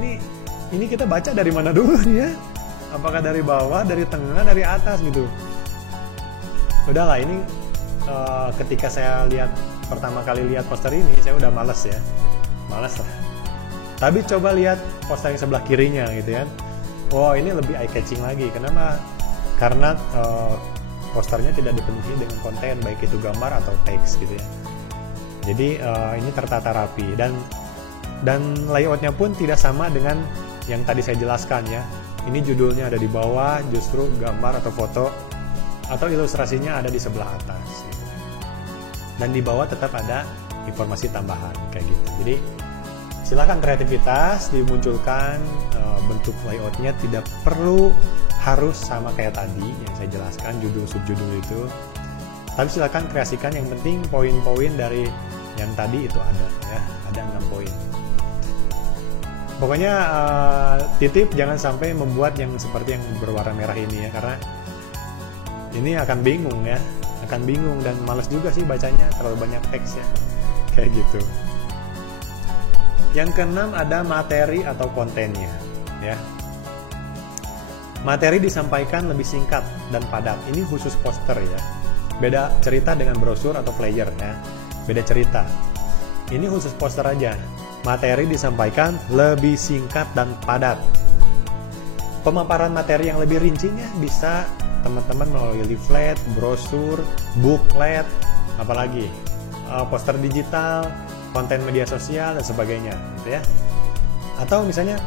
ini kita baca dari mana dulu ya? Apakah dari bawah, dari tengah, dari atas gitu? Udahlah, ini ketika saya pertama kali lihat poster ini, saya udah malas lah. Tapi coba lihat poster yang sebelah kirinya gitu ya. Wow, ini lebih eye catching lagi. Kenapa? Karena posternya tidak dipenuhi dengan konten, baik itu gambar atau teks gitu ya. Jadi ini tertata rapi dan layoutnya pun tidak sama dengan yang tadi saya jelaskan ya. Ini judulnya ada di bawah, justru gambar atau foto atau ilustrasinya ada di sebelah atas. Dan di bawah tetap ada informasi tambahan kayak gitu. Jadi silakan kreativitas dimunculkan, bentuk layoutnya tidak perlu harus sama kayak tadi yang saya jelaskan judul subjudul itu. Tapi silakan kreasikan, yang penting poin-poin dari yang tadi itu ada ya, ada 6 poin. Pokoknya titip jangan sampai membuat yang seperti yang berwarna merah ini ya, karena ini akan bingung ya, akan bingung dan males juga sih bacanya, terlalu banyak teks ya, kayak gitu. Yang keenam ada materi atau kontennya ya. Materi disampaikan lebih singkat dan padat. Ini khusus poster ya. Beda cerita dengan brosur atau flyer ya. Beda cerita. Ini khusus poster aja. Materi disampaikan lebih singkat dan padat. Pemaparan materi yang lebih rincinya bisa teman-teman melalui leaflet, brosur, booklet, apalagi poster digital, konten media sosial dan sebagainya, gitu ya. Atau misalnya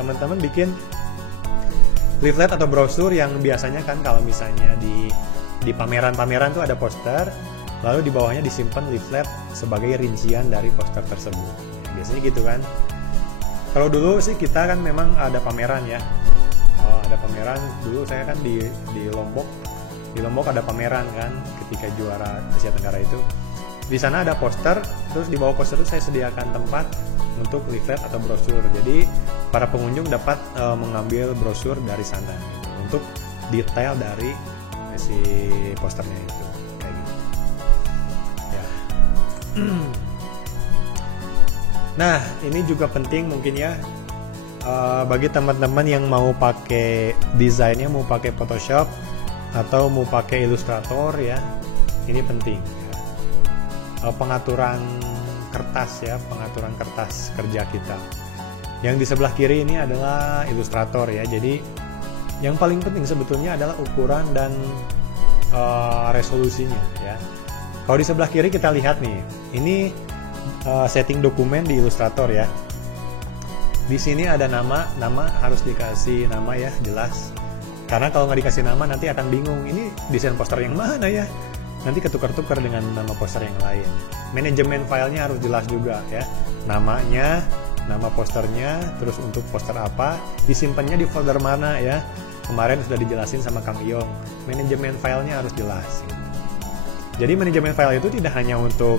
teman-teman bikin leaflet atau brosur yang biasanya kan kalau misalnya di pameran-pameran tuh ada poster, lalu di bawahnya disimpan leaflet sebagai rincian dari poster tersebut. Biasanya gitu kan. Kalau dulu sih kita kan memang ada pameran ya. Ada pameran dulu saya kan di Lombok. Di Lombok ada pameran kan ketika juara Asia Tenggara itu. Di sana ada poster, terus di bawah poster itu saya sediakan tempat untuk leaflet atau brosur. Jadi para pengunjung dapat mengambil brosur dari sana gitu, untuk detail dari si posternya itu kayak gitu. Ya. Nah, ini juga penting mungkin ya bagi teman-teman yang mau pakai desainnya, mau pakai Photoshop atau mau pakai Illustrator ya. Ini penting. Pengaturan kertas ya, pengaturan kertas kerja kita. Yang di sebelah kiri ini adalah Illustrator ya. Jadi yang paling penting sebetulnya adalah ukuran dan resolusinya ya. Kalau di sebelah kiri kita lihat nih, ini setting dokumen di Illustrator ya. Di sini ada nama harus dikasih nama ya, jelas. Karena kalau nggak dikasih nama nanti akan bingung, ini desain poster yang mana ya. Nanti ketukar-tukar dengan nama poster yang lain. Manajemen filenya harus jelas juga ya. Namanya, nama posternya, terus untuk poster apa, disimpannya di folder mana ya. Kemarin sudah dijelasin sama Kang Iyong. Manajemen filenya harus jelas. Jadi manajemen file itu tidak hanya untuk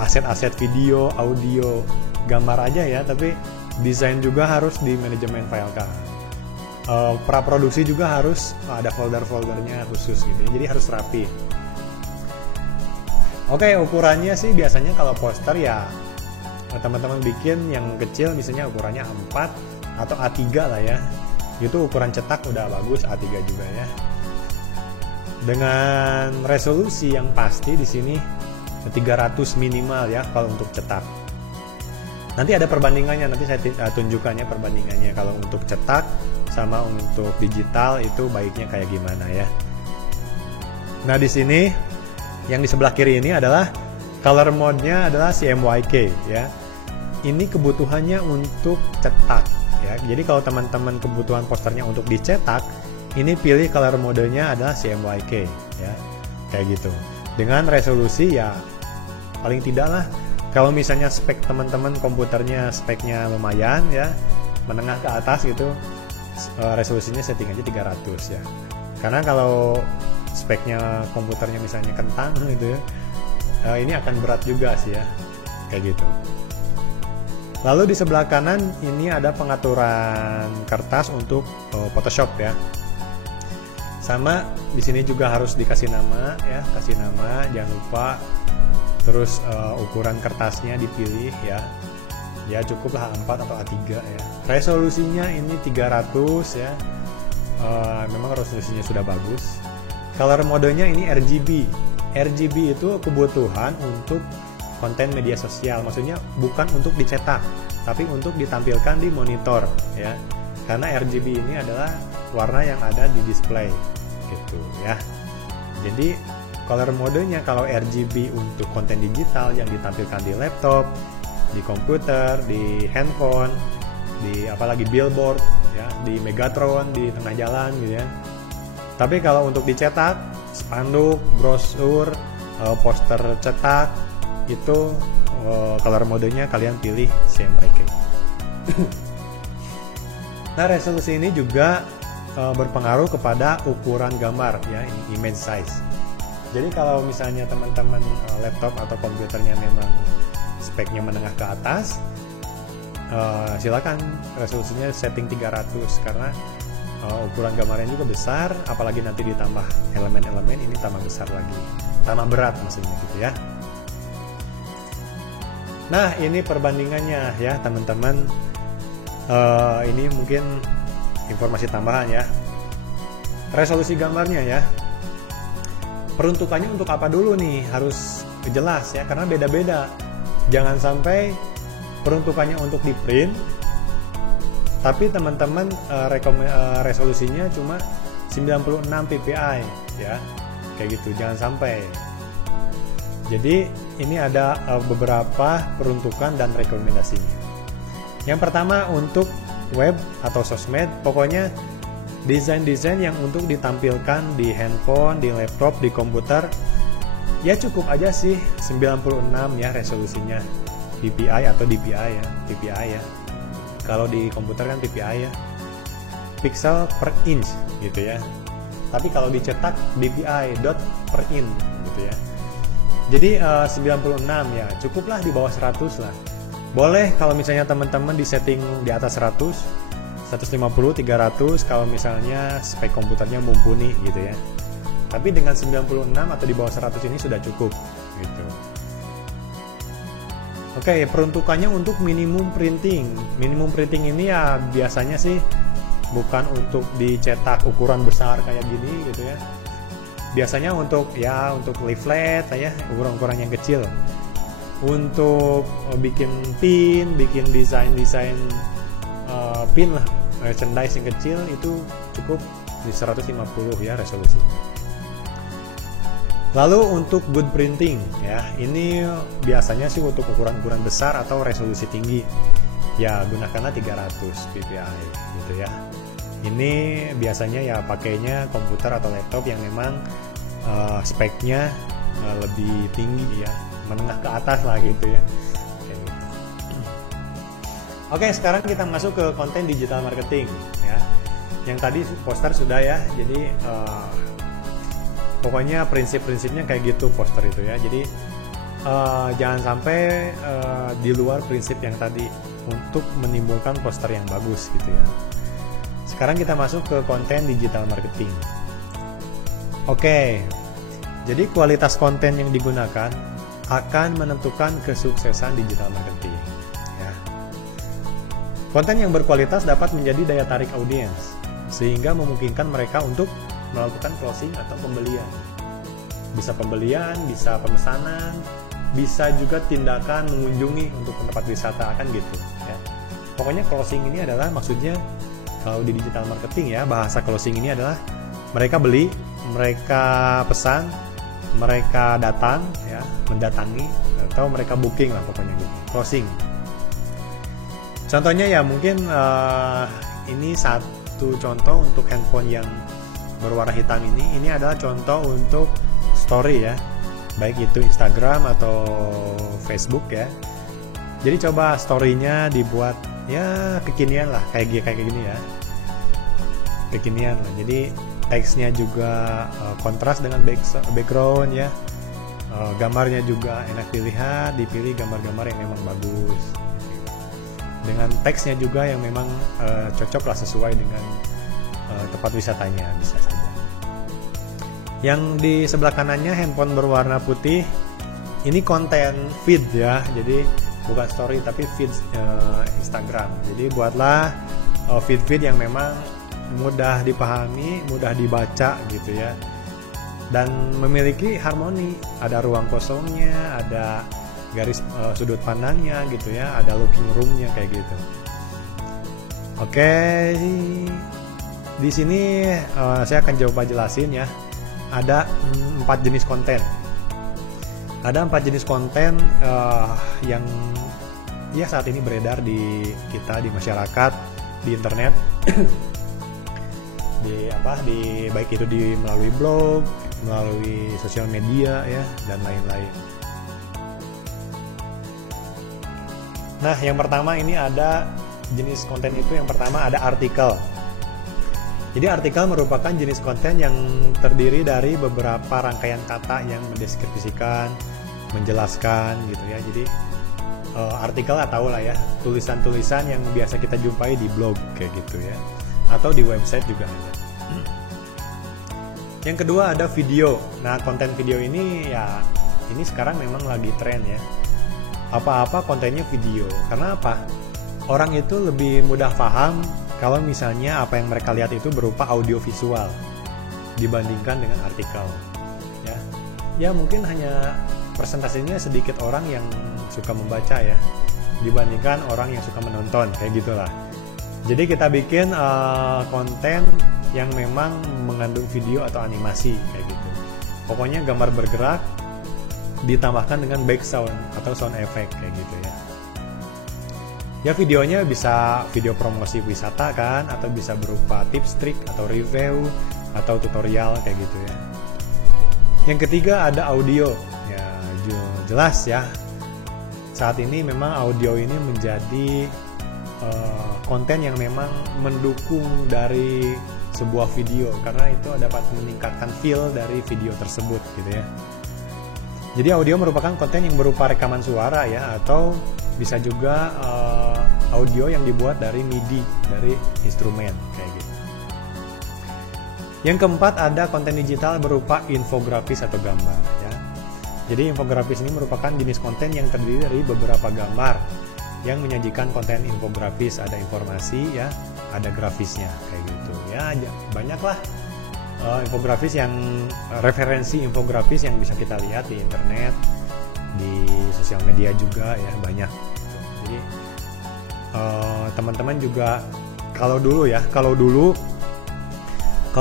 aset-aset video, audio, gambar aja ya, tapi desain juga harus di manajemen file kan. Praproduksi juga harus ada folder-foldernya khusus gitu. Jadi harus rapi. Oke, ukurannya sih biasanya kalau poster ya teman-teman bikin yang kecil misalnya ukurannya A4 atau A3 lah ya. Itu ukuran cetak udah bagus, A3 juga ya. Dengan resolusi yang pasti di sini 300 minimal ya kalau untuk cetak. Nanti ada perbandingannya, nanti saya tunjukkannya perbandingannya kalau untuk cetak sama untuk digital itu baiknya kayak gimana ya. Nah, di sini yang di sebelah kiri ini adalah color mode-nya adalah CMYK ya. Ini kebutuhannya untuk cetak ya. Jadi kalau teman-teman kebutuhan posternya untuk dicetak, ini pilih color modenya adalah CMYK ya. Kayak gitu. Dengan resolusi ya paling tidak lah, kalau misalnya spek teman-teman komputernya speknya lumayan ya, menengah ke atas gitu, resolusinya setting aja 300 ya. Karena kalau speknya komputernya misalnya kentang gitu ya, ini akan berat juga sih ya, kayak gitu. Lalu di sebelah kanan ini ada pengaturan kertas untuk Photoshop ya. Sama di sini juga harus dikasih nama ya, kasih nama, jangan lupa. Terus ukuran kertasnya dipilih ya. Ya cukuplah A4 atau A3 ya. Resolusinya ini 300 ya. Memang resolusinya sudah bagus. Color modenya ini RGB. RGB itu kebutuhan untuk konten media sosial. Maksudnya bukan untuk dicetak, tapi untuk ditampilkan di monitor ya. Karena RGB ini adalah warna yang ada di display gitu ya. Jadi color modenya kalau RGB untuk konten digital yang ditampilkan di laptop, di komputer, di handphone, di apalagi billboard ya, di Megatron di tengah jalan gitu ya. Tapi kalau untuk dicetak, spanduk, brosur, poster cetak itu color modenya kalian pilih CMYK. Nah, resolusi ini juga berpengaruh kepada ukuran gambar ya, image size. Jadi kalau misalnya teman-teman laptop atau komputernya memang speknya menengah ke atas, silakan resolusinya setting 300 karena ukuran gambarnya juga besar, apalagi nanti ditambah elemen-elemen ini tambah besar lagi, tambah berat maksudnya gitu ya. Nah, ini perbandingannya ya teman-teman. Ini mungkin informasi tambahan ya. Resolusi gambarnya ya. Peruntukannya untuk apa dulu nih? Harus jelas ya, karena beda-beda. Jangan sampai peruntukannya untuk di print, tapi teman-teman resolusinya cuma 96 ppi ya, kayak gitu. Jangan sampai. Jadi ini ada beberapa peruntukan dan rekomendasinya. Yang pertama untuk web atau sosmed, pokoknya desain-desain yang untuk ditampilkan di handphone, di laptop, di komputer, ya cukup aja sih 96 ya resolusinya, ppi atau dpi ya, ppi ya. Kalau di komputer kan ppi ya, pixel per inch gitu ya. Tapi kalau dicetak dpi dot per inch gitu ya. Jadi 96 ya, cukuplah di bawah 100 lah. Boleh kalau misalnya teman-teman di setting di atas 100, 150, 300 kalau misalnya spek komputernya mumpuni gitu ya. Tapi dengan 96 atau di bawah 100 ini sudah cukup gitu. Oke, peruntukannya untuk minimum printing. Minimum printing ini ya biasanya sih bukan untuk dicetak ukuran besar kayak gini gitu ya. Biasanya untuk leaflet ya, ukuran-ukuran yang kecil. Untuk bikin pin, bikin desain pin lah, merchandise yang kecil itu cukup di 150 ya resolusi. Lalu untuk good printing ya, ini biasanya sih untuk ukuran-ukuran besar atau resolusi tinggi. Ya gunakanlah 300 ppi gitu ya. Ini biasanya ya pakainya komputer atau laptop yang memang speknya lebih tinggi ya, menengah ke atas lah gitu ya. Oke, sekarang kita masuk ke konten digital marketing ya. Yang tadi poster sudah ya, jadi pokoknya prinsip-prinsipnya kayak gitu poster itu ya. Jadi jangan sampai di luar prinsip yang tadi untuk menimbulkan poster yang bagus gitu ya. Sekarang kita masuk ke konten digital marketing. Oke, jadi kualitas konten yang digunakan akan menentukan kesuksesan digital marketing. Ya. Konten yang berkualitas dapat menjadi daya tarik audiens, sehingga memungkinkan mereka untuk melakukan closing atau pembelian. Bisa pembelian, bisa pemesanan, bisa juga tindakan mengunjungi untuk tempat wisata kan gitu. Ya. Pokoknya closing ini adalah maksudnya kalau di digital marketing ya, bahasa closing ini adalah mereka beli, mereka pesan, mereka datang ya, mendatangi atau mereka booking lah pokoknya gitu. Closing. Contohnya ya mungkin ini satu contoh untuk handphone yang berwarna hitam ini. Ini adalah contoh untuk story ya, baik itu Instagram atau Facebook ya. Jadi coba story-nya dibuat ya kekinian lah, kayak gini ya, kekinian lah. Jadi teksnya juga kontras dengan background ya, gambarnya juga enak dilihat, dipilih gambar-gambar yang memang bagus, dengan teksnya juga yang memang cocok lah, sesuai dengan tempat wisatanya bisa saja. Yang di sebelah kanannya handphone berwarna putih, ini konten feed ya, jadi bukan story tapi feed Instagram. Jadi buatlah feed-feed yang memang mudah dipahami, mudah dibaca gitu ya, dan memiliki harmoni, ada ruang kosongnya, ada garis sudut pandangnya gitu ya, ada looking roomnya kayak gitu. Oke, di sini saya akan coba jelasin ya ada 4 jenis konten. Ada 4 jenis konten yang ya saat ini beredar di kita, di masyarakat, di internet. Baik itu melalui blog, melalui sosial media ya, dan lain-lain. Nah, yang pertama ini ada jenis konten itu, yang pertama ada artikel. Jadi artikel merupakan jenis konten yang terdiri dari beberapa rangkaian kata yang mendeskripsikan, menjelaskan gitu ya. Jadi artikel tahu lah ya, tulisan-tulisan yang biasa kita jumpai di blog kayak gitu ya, atau di website juga ada. Yang kedua ada video. Nah, konten video ini ya, ini sekarang memang lagi tren ya. Apa-apa kontennya video. Karena apa? Orang itu lebih mudah paham kalau misalnya apa yang mereka lihat itu berupa audio visual dibandingkan dengan artikel. Ya mungkin hanya persentasenya sedikit orang yang suka membaca ya, dibandingkan orang yang suka menonton, kayak gitulah. Jadi kita bikin konten yang memang mengandung video atau animasi kayak gitu. Pokoknya gambar bergerak ditambahkan dengan back sound atau sound effect kayak gitu ya. Ya videonya bisa video promosi wisata kan, atau bisa berupa tips, trik, atau review, atau tutorial kayak gitu ya. Yang ketiga ada audio. Ya jelas ya, saat ini memang audio ini menjadi konten yang memang mendukung dari sebuah video, karena itu dapat meningkatkan feel dari video tersebut gitu ya. Jadi audio merupakan konten yang berupa rekaman suara ya, atau bisa juga audio yang dibuat dari MIDI, dari instrumen kayak gitu. Yang keempat ada konten digital berupa infografis atau gambar ya. Jadi infografis ini merupakan jenis konten yang terdiri dari beberapa gambar yang menyajikan konten infografis, ada informasi ya, ada grafisnya kayak gitu ya. Banyaklah infografis yang referensi infografis yang bisa kita lihat di internet, di sosial media juga ya, banyak. Jadi teman-teman juga kalau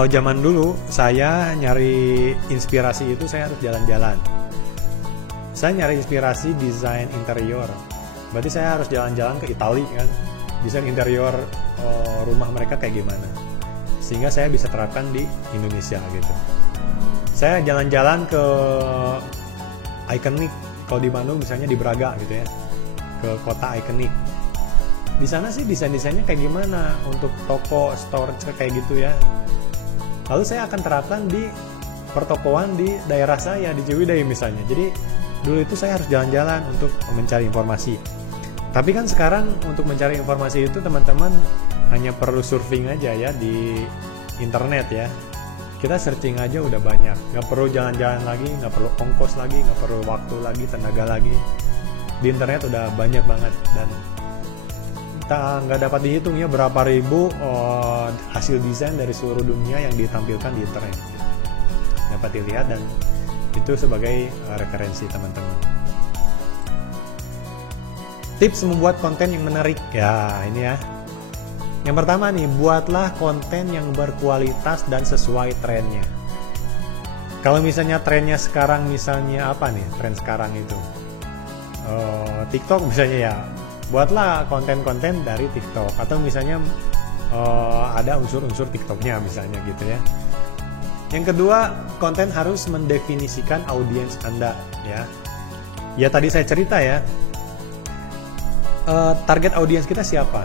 zaman dulu saya nyari inspirasi itu saya harus jalan-jalan. Saya nyari inspirasi desain interior, berarti saya harus jalan-jalan ke Italia kan, desain interior rumah mereka kayak gimana, sehingga saya bisa terapkan di Indonesia gitu. Saya jalan-jalan ke ikonik, kalau di Bandung misalnya di Braga gitu ya, ke kota ikonik. Di sana sih desain-desainnya kayak gimana untuk toko, store kayak gitu ya. Lalu saya akan terapkan di pertokoan di daerah saya, di Ciwidey misalnya. Jadi dulu itu saya harus jalan-jalan untuk mencari informasi. Tapi kan sekarang untuk mencari informasi itu teman-teman hanya perlu surfing aja ya di internet ya. Kita searching aja udah banyak, nggak perlu jalan-jalan lagi, nggak perlu ongkos lagi, nggak perlu waktu lagi, tenaga lagi. Di internet udah banyak banget, dan kita nggak dapat dihitung ya berapa ribu hasil desain dari seluruh dunia yang ditampilkan di internet. Dapat dilihat, dan itu sebagai referensi teman-teman. Tips membuat konten yang menarik ya, ini ya. Yang pertama nih, buatlah konten yang berkualitas dan sesuai trennya. Kalau misalnya trennya sekarang, misalnya apa nih tren sekarang itu, TikTok misalnya ya, buatlah konten-konten dari TikTok, atau misalnya ada unsur-unsur TikToknya misalnya gitu ya. Yang kedua, konten harus mendefinisikan audiens Anda ya. Ya tadi saya cerita ya, target audiens kita siapa?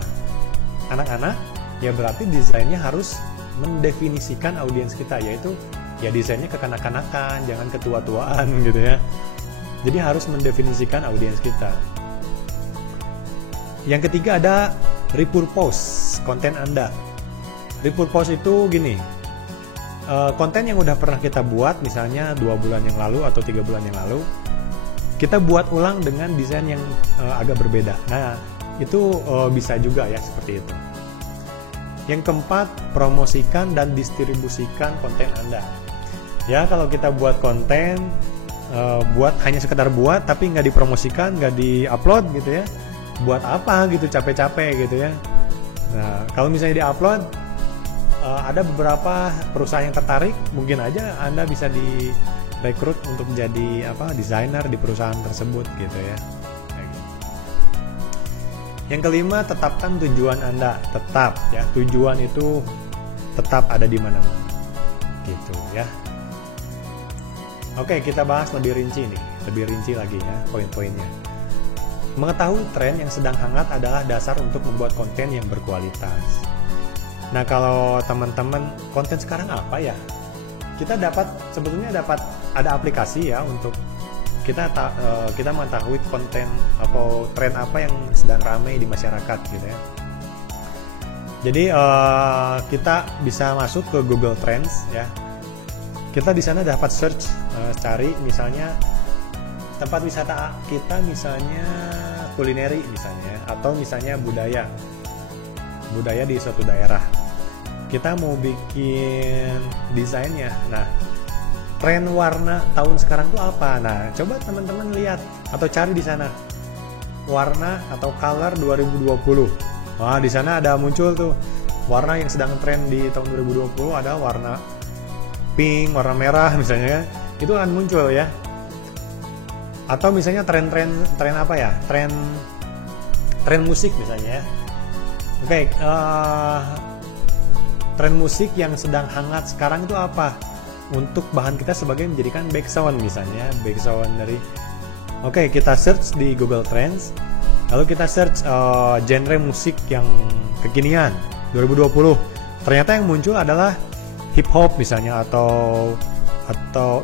Anak-anak, ya berarti desainnya harus mendefinisikan audiens kita, yaitu ya desainnya kekanak-kanakan, jangan ketua-tuaan gitu ya. Jadi harus mendefinisikan audiens kita. Yang ketiga ada repurpose konten Anda. Repurpose itu gini, konten yang udah pernah kita buat misalnya 2 bulan yang lalu atau 3 bulan yang lalu, kita buat ulang dengan desain yang agak berbeda. Nah, itu bisa juga ya seperti itu. Yang keempat, promosikan dan distribusikan konten Anda. Ya, kalau kita buat konten, buat hanya sekedar buat tapi nggak dipromosikan, nggak diupload gitu ya, buat apa gitu, capek-capek gitu ya. Nah, kalau misalnya diupload, ada beberapa perusahaan yang tertarik, mungkin aja Anda bisa direkrut untuk menjadi desainer di perusahaan tersebut gitu ya. Yang kelima, tetapkan tujuan Anda. Tetap ya, tujuan itu tetap ada di mana-mana gitu ya. Oke, kita bahas lebih rinci lagi ya poin-poinnya. Mengetahui tren yang sedang hangat adalah dasar untuk membuat konten yang berkualitas. Nah, kalau teman-teman, konten sekarang apa ya? Kita sebetulnya dapat ada aplikasi ya untuk kita mengetahui konten atau tren apa yang sedang ramai di masyarakat gitu ya. Jadi kita bisa masuk ke Google Trends ya. Kita di sana dapat search, cari misalnya tempat wisata kita, misalnya kulineri misalnya, atau misalnya budaya di suatu daerah. Kita mau bikin desainnya. Nah, tren warna tahun sekarang tuh apa? Nah, coba teman-teman lihat atau cari di sana warna atau color 2020. Wah, di sana ada muncul tuh warna yang sedang tren di tahun 2020, ada warna pink, warna merah misalnya, itu akan muncul ya. Atau misalnya tren apa ya? Tren musik misalnya ya. Oke, tren musik yang sedang hangat sekarang itu apa? Untuk bahan kita sebagai menjadikan background misalnya, background dari. Oke, kita search di Google Trends, lalu kita search genre musik yang kekinian 2020. Ternyata yang muncul adalah hip hop misalnya atau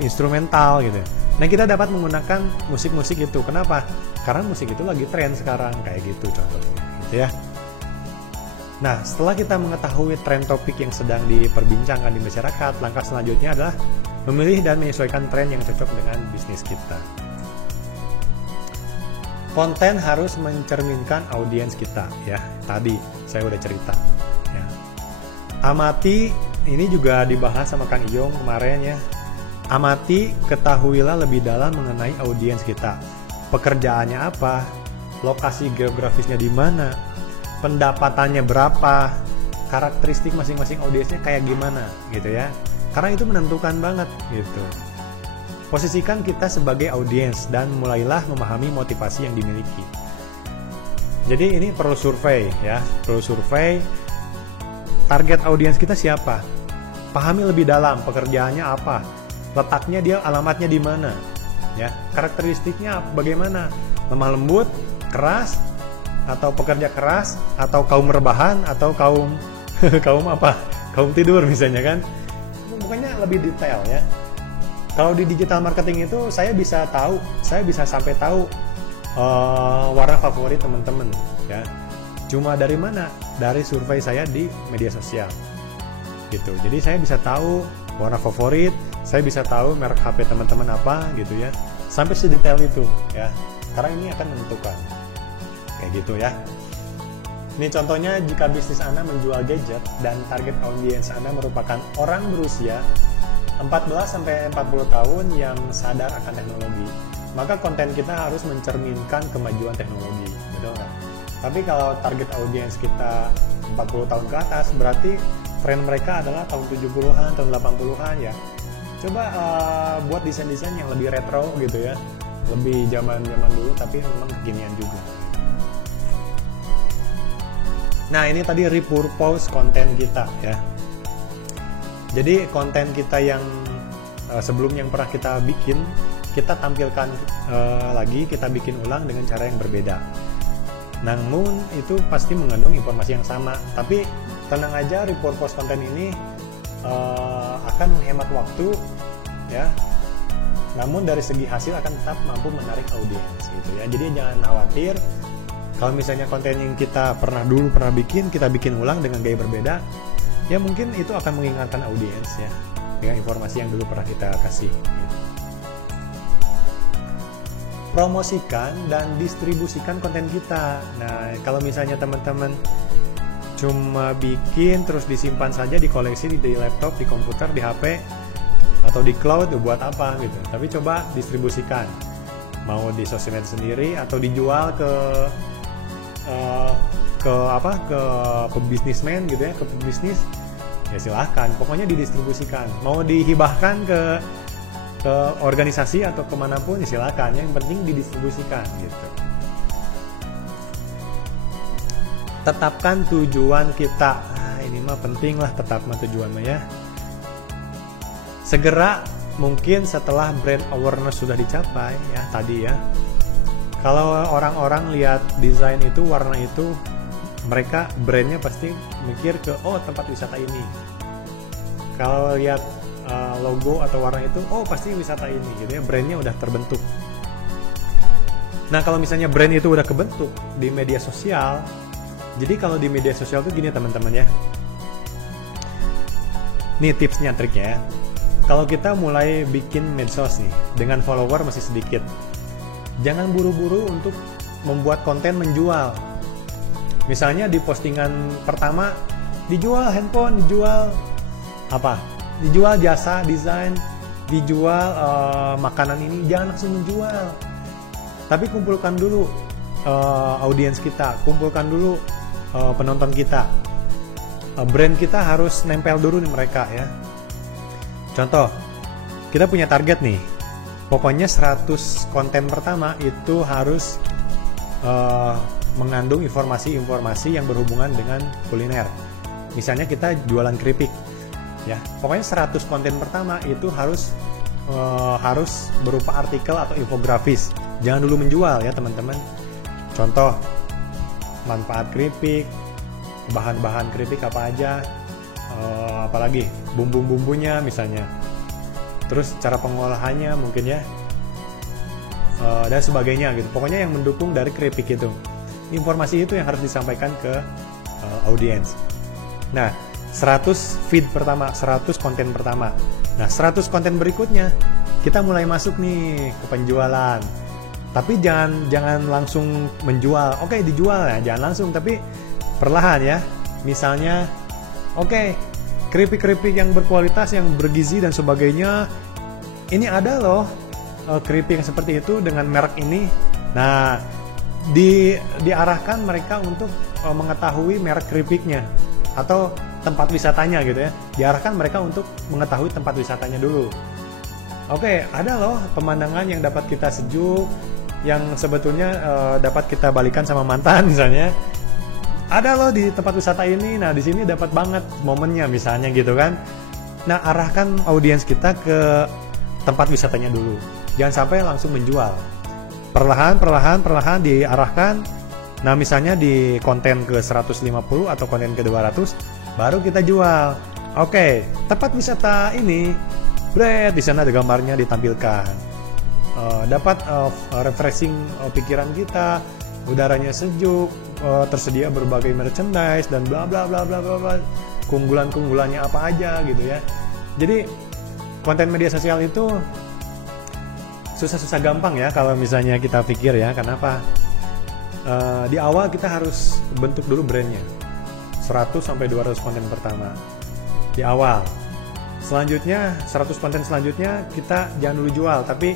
instrumental gitu. Nah, kita dapat menggunakan musik-musik itu. Kenapa? Karena musik itu lagi tren sekarang, kayak gitu contohnya gitu ya. Nah, setelah kita mengetahui tren topik yang sedang diperbincangkan di masyarakat, langkah selanjutnya adalah memilih dan menyesuaikan tren yang cocok dengan bisnis kita. Konten harus mencerminkan audiens kita ya. Tadi saya udah cerita ya. Amati, ini juga dibahas sama Kang Iyong kemarin ya. Amati, ketahuilah lebih dalam mengenai audiens kita. Pekerjaannya apa? Lokasi geografisnya di mana? Pendapatannya berapa? Karakteristik masing-masing audiensnya kayak gimana gitu ya. Karena itu menentukan banget gitu. Posisikan kita sebagai audiens dan mulailah memahami motivasi yang dimiliki. Jadi ini perlu survei ya, perlu survei target audiens kita siapa. Pahami lebih dalam pekerjaannya apa, letaknya dia, alamatnya di mana, ya, karakteristiknya bagaimana, lemah lembut, keras, atau pekerja keras, atau kaum rebahan, atau kaum kaum tidur misalnya kan. Pokoknya lebih detail ya. Kalau di digital marketing itu saya bisa sampai tahu warna favorit teman-teman ya. Cuma dari mana? Dari survei saya di media sosial gitu. Jadi saya bisa tahu warna favorit, saya bisa tahu merek HP teman-teman apa gitu ya, sampai sedetail itu ya, karena ini akan menentukan kayak gitu ya. Ini contohnya jika bisnis Anda menjual gadget dan target audiens Anda merupakan orang berusia 14-40 tahun yang sadar akan teknologi, maka konten kita harus mencerminkan kemajuan teknologi, betul nggak? Tapi kalau target audiens kita 40 tahun ke atas, berarti tren mereka adalah tahun 70-an, tahun 80-an ya. Coba buat desain-desain yang lebih retro gitu ya, lebih zaman dulu tapi memang kekinian juga. Nah, ini tadi repurpose konten kita ya. Jadi konten kita yang sebelum yang pernah kita bikin, kita tampilkan lagi, kita bikin ulang dengan cara yang berbeda. Namun itu pasti mengandung informasi yang sama. Tapi tenang aja, repurpose konten ini akan menghemat waktu ya. Namun dari segi hasil akan tetap mampu menarik audiens gitu ya. Jadi jangan khawatir. Kalau misalnya konten yang kita pernah bikin, kita bikin ulang dengan gaya berbeda, ya mungkin itu akan mengingatkan audiens ya dengan informasi yang dulu pernah kita kasih. Promosikan dan distribusikan konten kita. Nah, kalau misalnya teman-teman cuma bikin terus disimpan saja, dikoleksi di laptop, di komputer, di HP atau di cloud, buat apa gitu. Tapi coba distribusikan. Mau di sosmed sendiri atau dijual ke pebisnismen gitu ya, ke pebisnis, ya silahkan, pokoknya didistribusikan. Mau dihibahkan ke organisasi atau kemanapun ya silahkan, yang penting didistribusikan gitu. Tetapkan tujuan kita. Ini mah penting lah, tetapkan tujuan mah ya. Segera mungkin setelah brand awareness sudah dicapai ya tadi ya. Kalau orang-orang lihat desain itu, warna itu, mereka brandnya pasti mikir ke tempat wisata ini. Kalau lihat logo atau warna itu, pasti wisata ini gitu ya, brandnya udah terbentuk. Nah kalau misalnya brand itu udah kebentuk di media sosial, jadi kalau di media sosial tuh gini teman-teman ya, nih tipsnya, triknya ya. Kalau kita mulai bikin medsos nih dengan follower masih sedikit, jangan buru-buru untuk membuat konten menjual. Misalnya di postingan pertama dijual handphone, dijual apa? Dijual jasa desain, dijual makanan ini, jangan langsung menjual. Tapi kumpulkan dulu audiens kita, kumpulkan dulu penonton kita. Brand kita harus nempel dulu nih mereka ya. Contoh, kita punya target nih. Pokoknya 100 konten pertama itu harus mengandung informasi-informasi yang berhubungan dengan kuliner. Misalnya kita jualan keripik, ya. Pokoknya 100 konten pertama itu harus berupa artikel atau infografis. Jangan dulu menjual ya teman-teman. Contoh, manfaat keripik, bahan-bahan keripik apa aja, apalagi bumbu-bumbunya misalnya. Terus cara pengolahannya mungkin ya, dan sebagainya gitu. Pokoknya yang mendukung dari keripik itu. Informasi itu yang harus disampaikan ke audiens. Nah, 100 feed pertama, 100 konten pertama. Nah, 100 konten berikutnya kita mulai masuk nih ke penjualan. Tapi jangan langsung menjual. Oke, dijual ya, jangan langsung, tapi perlahan ya. Misalnya, keripik-keripik yang berkualitas, yang bergizi dan sebagainya, ini ada loh keripik yang seperti itu dengan merek ini. Nah, diarahkan mereka untuk mengetahui merek keripiknya atau tempat wisatanya gitu ya. Diarahkan mereka untuk mengetahui tempat wisatanya dulu. Ada loh pemandangan yang dapat kita sejuk, yang sebetulnya dapat kita balikan sama mantan misalnya. Ada loh di tempat wisata ini, nah di sini dapat banget momennya misalnya gitu kan. Nah, arahkan audiens kita ke tempat wisatanya dulu. Jangan sampai langsung menjual. Perlahan diarahkan. Nah, misalnya di konten ke 150 atau konten ke 200 baru kita jual. Tempat wisata ini, di sana ada gambarnya ditampilkan. Dapat refreshing pikiran kita, udaranya sejuk, tersedia berbagai merchandise dan bla bla bla bla bla, keunggulan-keunggulannya apa aja gitu ya. Jadi konten media sosial itu susah-susah gampang ya kalau misalnya kita pikir ya. Kenapa? Di awal kita harus bentuk dulu brandnya, 100 sampai 200 konten pertama di awal. Selanjutnya 100 konten selanjutnya kita jangan dulu jual, tapi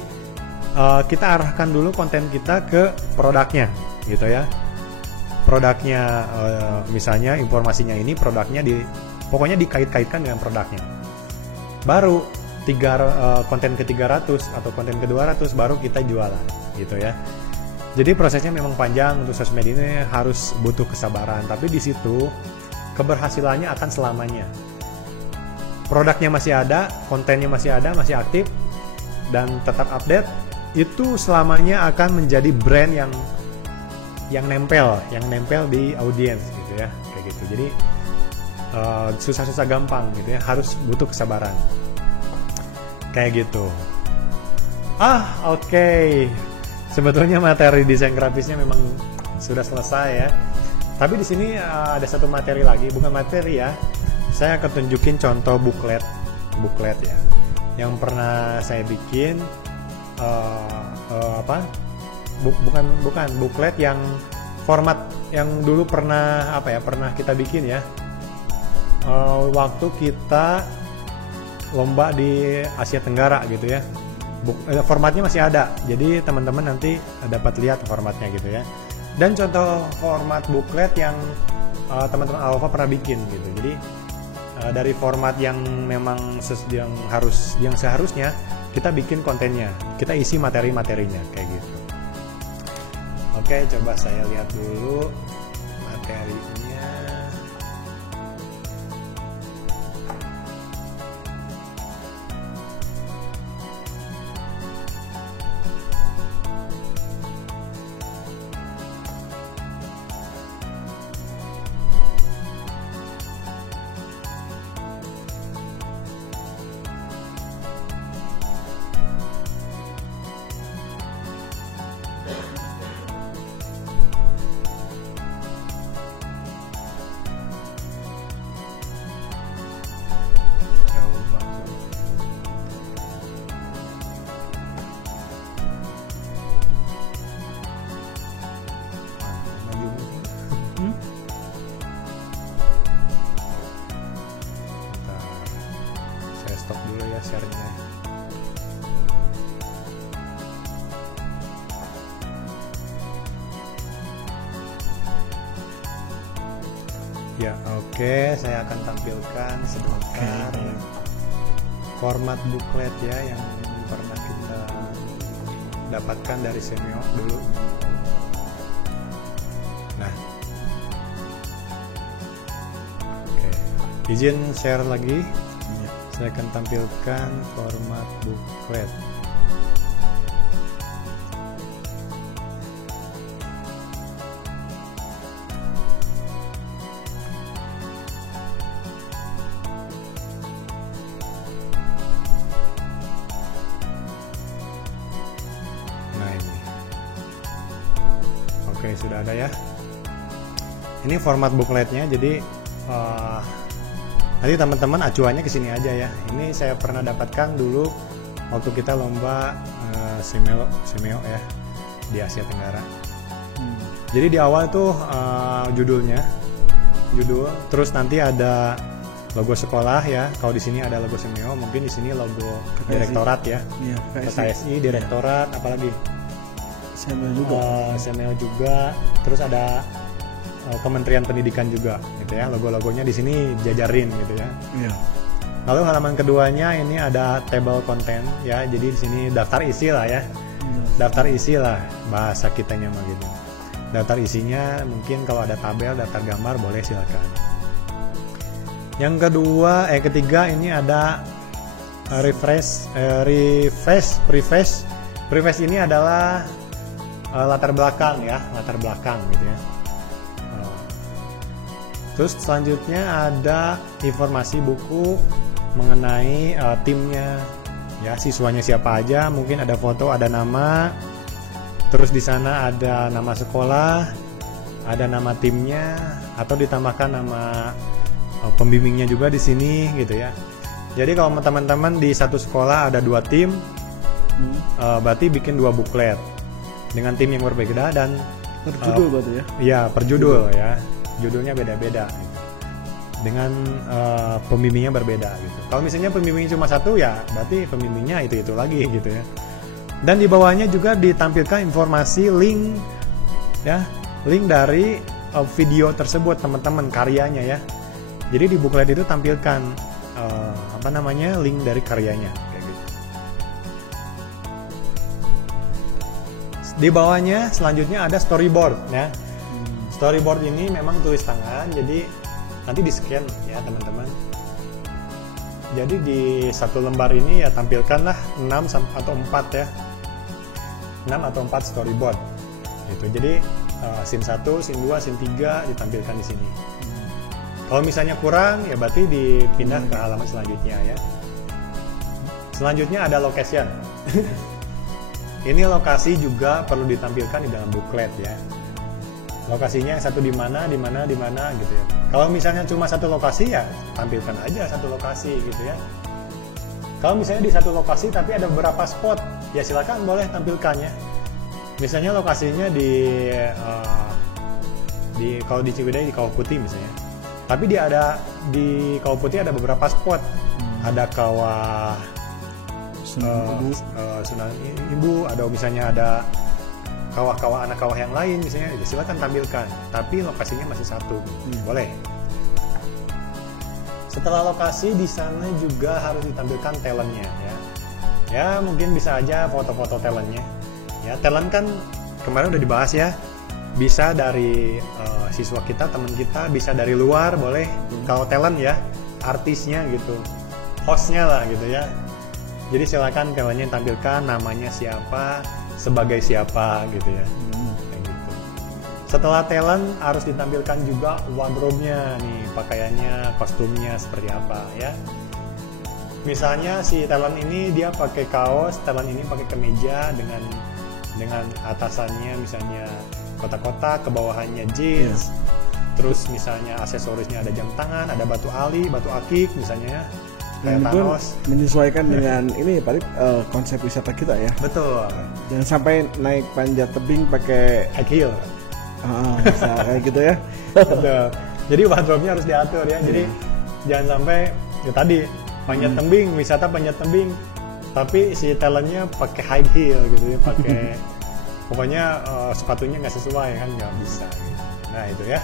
kita arahkan dulu konten kita ke produknya gitu ya. Produknya misalnya informasinya ini, produknya pokoknya dikait-kaitkan dengan produknya. Baru konten ke 300 atau konten ke 200 baru kita jualan gitu ya. Jadi prosesnya memang panjang, untuk sosmed ini harus butuh kesabaran, tapi di situ keberhasilannya akan selamanya. Produknya masih ada, kontennya masih ada, masih aktif dan tetap update, itu selamanya akan menjadi brand yang nempel di audiens gitu ya, kayak gitu. Jadi susah-susah gampang gitu ya, harus butuh kesabaran kayak gitu. Sebetulnya materi desain grafisnya memang sudah selesai ya, tapi di sini ada satu materi lagi, bukan materi ya, saya akan tunjukin contoh buklet ya yang pernah saya bikin. Bukan buklet yang format yang dulu pernah kita bikin ya, waktu kita lomba di Asia Tenggara gitu ya. Formatnya masih ada, jadi teman-teman nanti dapat lihat formatnya gitu ya. Dan contoh format buklet yang teman-teman Alpha pernah bikin gitu. Jadi dari format yang memang yang seharusnya kita bikin kontennya, kita isi materi-materinya kayak gitu. Oke, coba saya lihat dulu materinya. Stop dulu ya share-nya. Ya, oke, saya akan tampilkan sebentar format booklet ya yang pernah kita dapatkan dari Semeo dulu. Nah, oke, izin share lagi. Saya akan tampilkan format booklet. Nah ini, oke sudah ada ya. Ini format bookletnya, jadi nanti teman-teman acuannya ke sini aja ya. Ini saya pernah dapatkan dulu waktu kita lomba Semeo ya di Asia Tenggara. Jadi di awal tuh judul, terus nanti ada logo sekolah ya. Kalau di sini ada logo Semeo, mungkin di sini logo direktorat ya. Iya, KSI, direktorat, apalagi Semeo juga. Terus ada Kementerian Pendidikan juga gitu ya, logo-logonya di sini jajarin gitu ya. Iya. Lalu halaman keduanya ini ada table content ya, jadi di sini daftar isi lah ya. Daftar isi lah bahasa kitanya mah gitu. Daftar isinya mungkin kalau ada tabel, daftar gambar boleh silakan. Yang ketiga ini ada preface ini adalah latar belakang ya, latar belakang gitu ya. Terus selanjutnya ada informasi buku mengenai timnya ya, siswanya siapa aja, mungkin ada foto, ada nama. Terus di sana ada nama sekolah, ada nama timnya, atau ditambahkan nama pembimbingnya juga di sini gitu ya. Jadi kalau teman-teman di satu sekolah ada 2 tim, berarti bikin 2 buklet dengan tim yang berbeda dan per judul berarti ya? Iya, per judul ya. Judulnya beda-beda dengan pembimbingnya berbeda gitu. Kalau misalnya pembimbingnya cuma 1 ya berarti pembimbingnya itu lagi gitu ya. Dan di bawahnya juga ditampilkan informasi link ya, link dari video tersebut teman-teman, karyanya ya. Jadi di buklet itu tampilkan link dari karyanya kayak gitu. Di bawahnya selanjutnya ada storyboard ya. Storyboard ini memang tulis tangan, jadi nanti di scan ya teman-teman. Jadi di satu lembar ini ya tampilkanlah 6 atau 4 ya, 6 atau 4 storyboard gitu. Jadi scene 1, scene 2, scene 3 ditampilkan di sini. Kalau misalnya kurang ya berarti dipindah ke halaman selanjutnya ya. Selanjutnya ada location. Ini lokasi juga perlu ditampilkan di dalam booklet ya. Lokasinya yang satu di mana gitu ya. Kalau misalnya cuma satu lokasi ya tampilkan aja satu lokasi gitu ya. Kalau misalnya di satu lokasi tapi ada beberapa spot ya silakan boleh tampilkan ya. Misalnya lokasinya di kalau di Ciwidey di Kawah Putih misalnya. Tapi di Kawah Putih ada beberapa spot. Ada Kawah Sunan Ibu, ada misalnya ada kawah-kawah anak kawah yang lain misalnya, ya silakan tampilkan. Tapi lokasinya masih satu, boleh. Setelah lokasi, di sana juga harus ditampilkan talentnya ya. Ya mungkin bisa aja foto-foto talentnya. Ya talent kan kemarin udah dibahas ya. Bisa dari siswa kita, teman kita, bisa dari luar boleh. Kalau talent ya, artisnya gitu, hostnya lah gitu ya. Jadi silakan talentnya tampilkan, namanya siapa, sebagai siapa gitu ya. Kayak gitu. Setelah talent harus ditampilkan juga wardrobe-nya nih, pakaiannya, kostumnya seperti apa ya. Misalnya si talent ini dia pakai kaos, talent ini pakai kemeja dengan atasannya misalnya kotak-kotak, ke bawahannya jeans. Terus misalnya aksesorisnya ada jam tangan, ada batu ali, batu akik misalnya ya. Kayak Thanos. Menyesuaikan dengan ini Pak konsep wisata kita ya. Betul. Jangan sampai naik panjat tebing pakai high heel. Bisa kayak gitu ya. Betul. Jadi wardrobe-nya harus diatur ya. Jadi jangan sampai ya tadi panjat tebing, wisata panjat tebing, tapi si talentnya pakai high heel gitu ya, pakai pokoknya sepatunya nggak sesuai kan, nggak bisa. Gitu. Nah itu ya.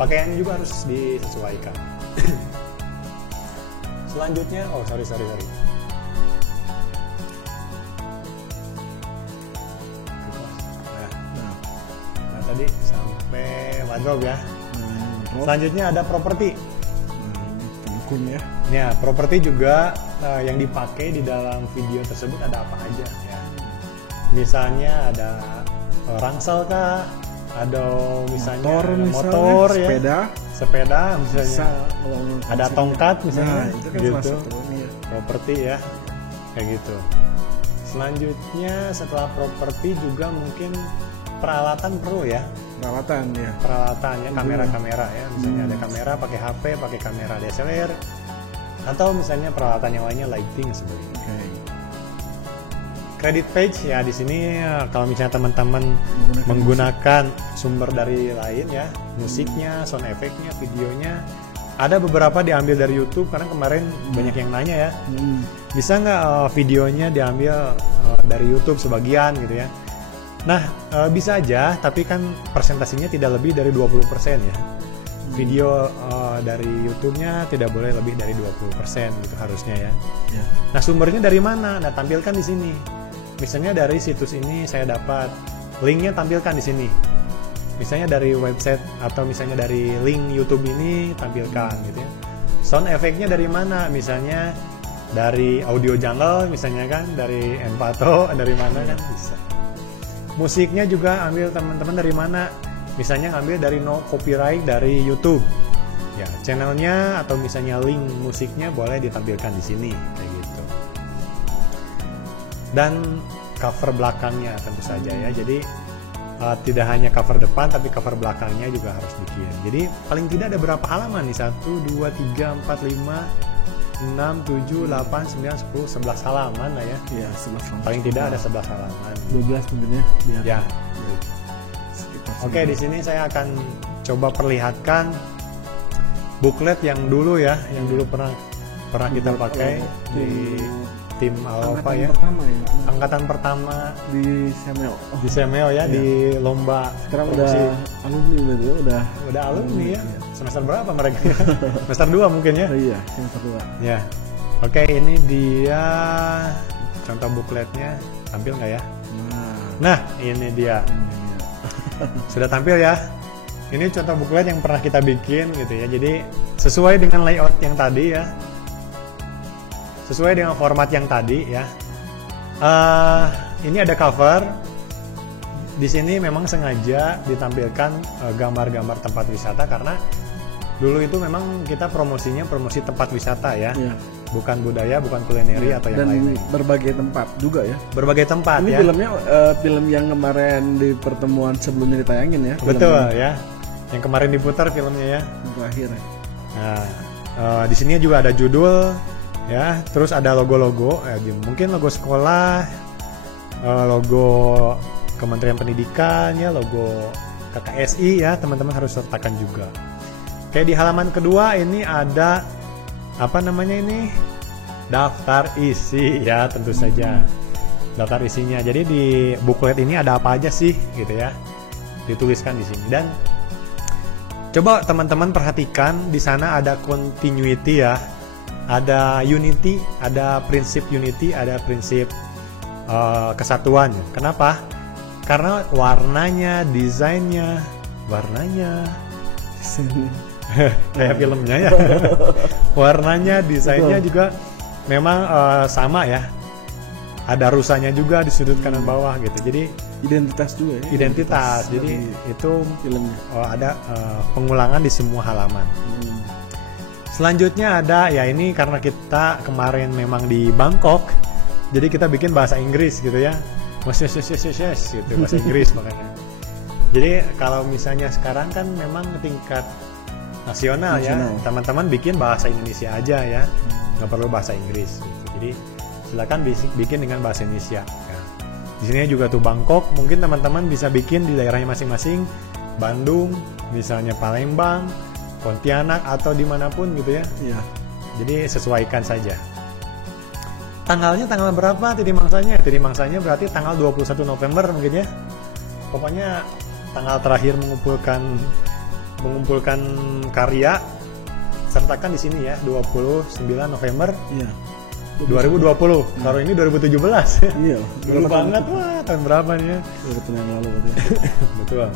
Pakaiannya juga harus disesuaikan. Selanjutnya, sorry. Nah, tadi sampai wardrobe ya. Selanjutnya ada properti. Pendukung ya. Ya, properti juga yang dipakai di dalam video tersebut ada apa aja ya. Misalnya ada rangsel kah? Ada misalnya motor ya. Sepeda misalnya, ada tongkat misalnya, itu kan gitu. Properti ya, kayak gitu. Selanjutnya setelah properti juga mungkin peralatan perlu ya. Peralatan ya, kamera-kamera ya. Misalnya ada kamera pakai HP, pakai kamera DSLR, atau misalnya peralatan yang lainnya lighting sebagainya. Credit page ya, di sini kalau misalnya teman-teman menggunakan sumber dari lain ya, musiknya, sound effect-nya, videonya, ada beberapa diambil dari YouTube karena kemarin banyak yang nanya ya, bisa nggak videonya diambil dari YouTube sebagian gitu ya. Nah bisa aja, tapi kan presentasinya tidak lebih dari 20% ya. Video dari YouTube-nya tidak boleh lebih dari 20% gitu harusnya ya. Nah sumbernya dari mana? Nah tampilkan di sini. Misalnya dari situs ini saya dapat, linknya tampilkan di sini. Misalnya dari website atau misalnya dari link YouTube ini tampilkan gitu ya. Sound effect-nya dari mana? Misalnya dari Audio Jungle misalnya kan, dari Envato, dari mana kan bisa. Musiknya juga ambil teman-teman dari mana? Misalnya ambil dari no copyright dari YouTube. Ya, channelnya atau misalnya link musiknya boleh ditampilkan di sini kayak gitu. Dan cover belakangnya tentu saja ya. Jadi tidak hanya cover depan tapi cover belakangnya juga harus bikin. Jadi paling tidak ada berapa halaman nih? 1, 2, 3, 4, 5, 6, 7, 8, 9, 10, 11 halaman lah ya. Iya, 11 halaman. Paling tidak ada 11 halaman. 12 mungkin ya. Ya. Oke, di sini saya akan coba perlihatkan booklet yang dulu ya, yang dulu pernah kita pakai di tim apa ya? Angkatan pertama di Semeo. Di Semeo ya, di lomba. Sekarang udah alumni berarti ya, udah alumni ya. Semester berapa mereka? Semester 2 mungkin ya? Iya, semester 2. Ya. Oke, ini dia contoh bookletnya. Tampil nggak ya? Nah, ini dia. Sudah tampil ya. Ini contoh booklet yang pernah kita bikin gitu ya. Jadi sesuai dengan layout yang tadi ya. Sesuai dengan format yang tadi ya. Ini ada cover. Di sini memang sengaja ditampilkan gambar-gambar tempat wisata karena dulu itu memang kita promosinya promosi tempat wisata ya. Bukan budaya, bukan kulineri atau yang lain. Dan berbagai tempat juga ya. Berbagai tempat ini ya. Filmnya film yang kemarin di pertemuan sebelumnya ditayangin ya. Betul ya. Yang kemarin diputar filmnya ya. Yang terakhir ya. Nah, di sini juga ada judul ya, terus ada logo-logo ya, mungkin logo sekolah, logo Kementerian Pendidikan ya, logo KKSI ya, teman-teman harus sertakan juga. Kayak di halaman kedua ini ada apa namanya ini, daftar isi ya, tentu saja daftar isinya. Jadi di booklet ini ada apa aja sih gitu ya, dituliskan di sini. Dan Coba teman-teman perhatikan di sana ada continuity ya, ada unity, ada prinsip unity, ada prinsip kesatuan. Kenapa? Karena warnanya, desainnya, kayak filmnya ya. Warnanya, desainnya juga memang sama ya. Ada rusanya juga di sudut kanan bawah gitu. Jadi identitas juga ya. Identitas. Jadi itu filmnya. Ada pengulangan di semua halaman. Selanjutnya ada ya, ini karena kita kemarin memang di Bangkok, jadi kita bikin bahasa Inggris gitu ya. Yes gitu, bahasa Inggris makanya. Jadi kalau misalnya sekarang kan memang tingkat nasional ya, teman-teman bikin bahasa Indonesia aja ya, nggak perlu bahasa Inggris gitu. Jadi silakan bikin dengan bahasa Indonesia ya. Di sini juga tuh Bangkok, mungkin teman-teman bisa bikin di daerahnya masing-masing, Bandung misalnya, Palembang, Pontianak, atau dimanapun gitu ya. Iya. Jadi sesuaikan saja. Tanggalnya tanggal berapa titik mangsanya? Titik mangsanya berarti tanggal 21 November mungkin ya. Pokoknya tanggal terakhir mengumpulkan karya sertakan di sini ya, 29 November. Iya. 2020. Kalau ini 2017. Iya. Dulu banget, wah tahun berapa nih ya? 2 tahun yang lalu berarti. Betul.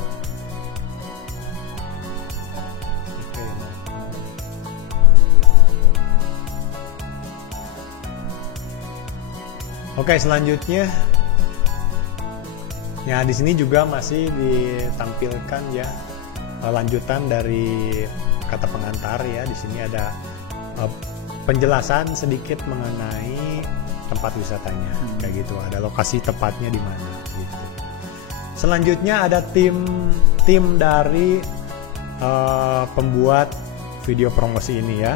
Oke, selanjutnya ya di sini juga masih ditampilkan ya lanjutan dari kata pengantar ya. Di sini ada penjelasan sedikit mengenai tempat wisatanya, kayak gitu. Ada lokasi tepatnya di mana gitu. Selanjutnya ada tim dari pembuat video promosi ini ya.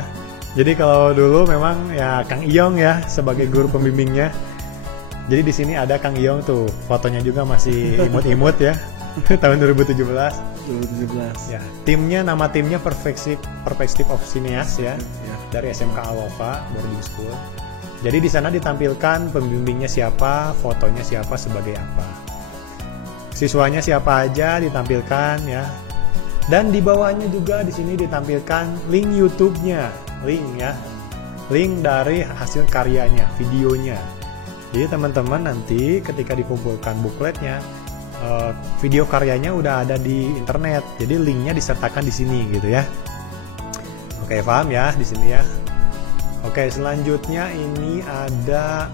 Jadi kalau dulu memang ya Kang Iyong ya sebagai guru pembimbingnya. Jadi di sini ada Kang Iyong tuh, fotonya juga masih imut-imut ya. Tahun 2017. Ya. Nama timnya Perspective of Cineas ya. Dari SMK Alova Boarding School. Jadi di sana ditampilkan pembimbingnya siapa, fotonya siapa sebagai apa. Siswanya siapa aja ditampilkan ya. Dan di bawahnya juga di sini ditampilkan link YouTube-nya, link dari hasil karyanya, videonya. Jadi teman-teman nanti ketika dikumpulkan bukletnya, video karyanya udah ada di internet. Jadi linknya disertakan di sini gitu ya. Oke, paham ya di sini ya. Oke, selanjutnya ini ada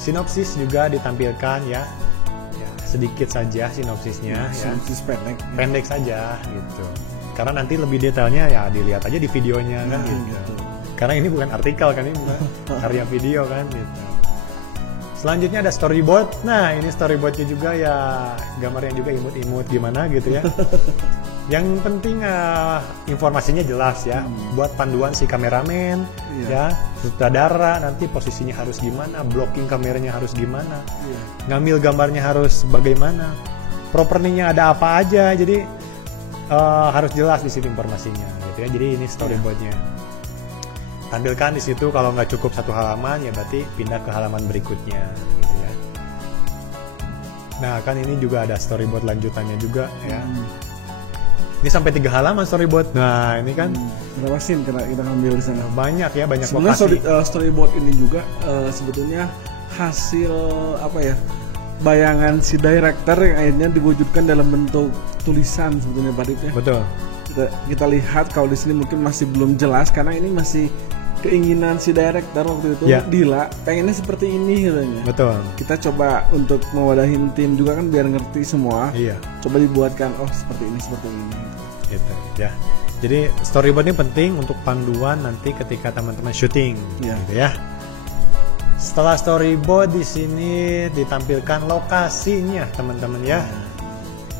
sinopsis juga ditampilkan ya. Sedikit saja sinopsisnya ya. Sinopsis pendek saja gitu. Karena nanti lebih detailnya ya dilihat aja di videonya kan gitu. Karena ini bukan artikel kan, ini bukan karya video kan gitu. Selanjutnya ada storyboard. Nah, ini storyboardnya juga ya, gambar yang juga imut-imut gimana gitu ya. Yang penting informasinya jelas ya, buat panduan si kameramen ya, sutradara nanti posisinya harus gimana, blocking kameranya harus gimana, ngambil gambarnya harus bagaimana, propertinya ada apa aja. Jadi harus jelas di situ informasinya gitu ya. Jadi ini storyboardnya. Tampilkan di situ, kalau nggak cukup satu halaman ya berarti pindah ke halaman berikutnya gitu ya. Nah kan ini juga ada storyboard lanjutannya juga ya. Ini sampai 3 halaman storyboard. Nah ini kan berapa scene kita ngambil di sana? Banyak ya, banyak sebenarnya lokasi. Storyboard ini juga sebetulnya hasil apa ya, bayangan si director yang akhirnya diwujudkan dalam bentuk tulisan sebetulnya Pak Dit ya. Betul. Kita lihat kalau di sini mungkin masih belum jelas karena ini masih keinginan si director waktu itu. Dila pengennya seperti ini katanya. Betul. Kita coba untuk mewadahin tim juga kan biar ngerti semua. Iya. Coba dibuatkan seperti ini gitu ya. Jadi storyboard ini penting untuk panduan nanti ketika teman-teman syuting gitu ya. Setelah storyboard di sini ditampilkan lokasinya teman-teman ya.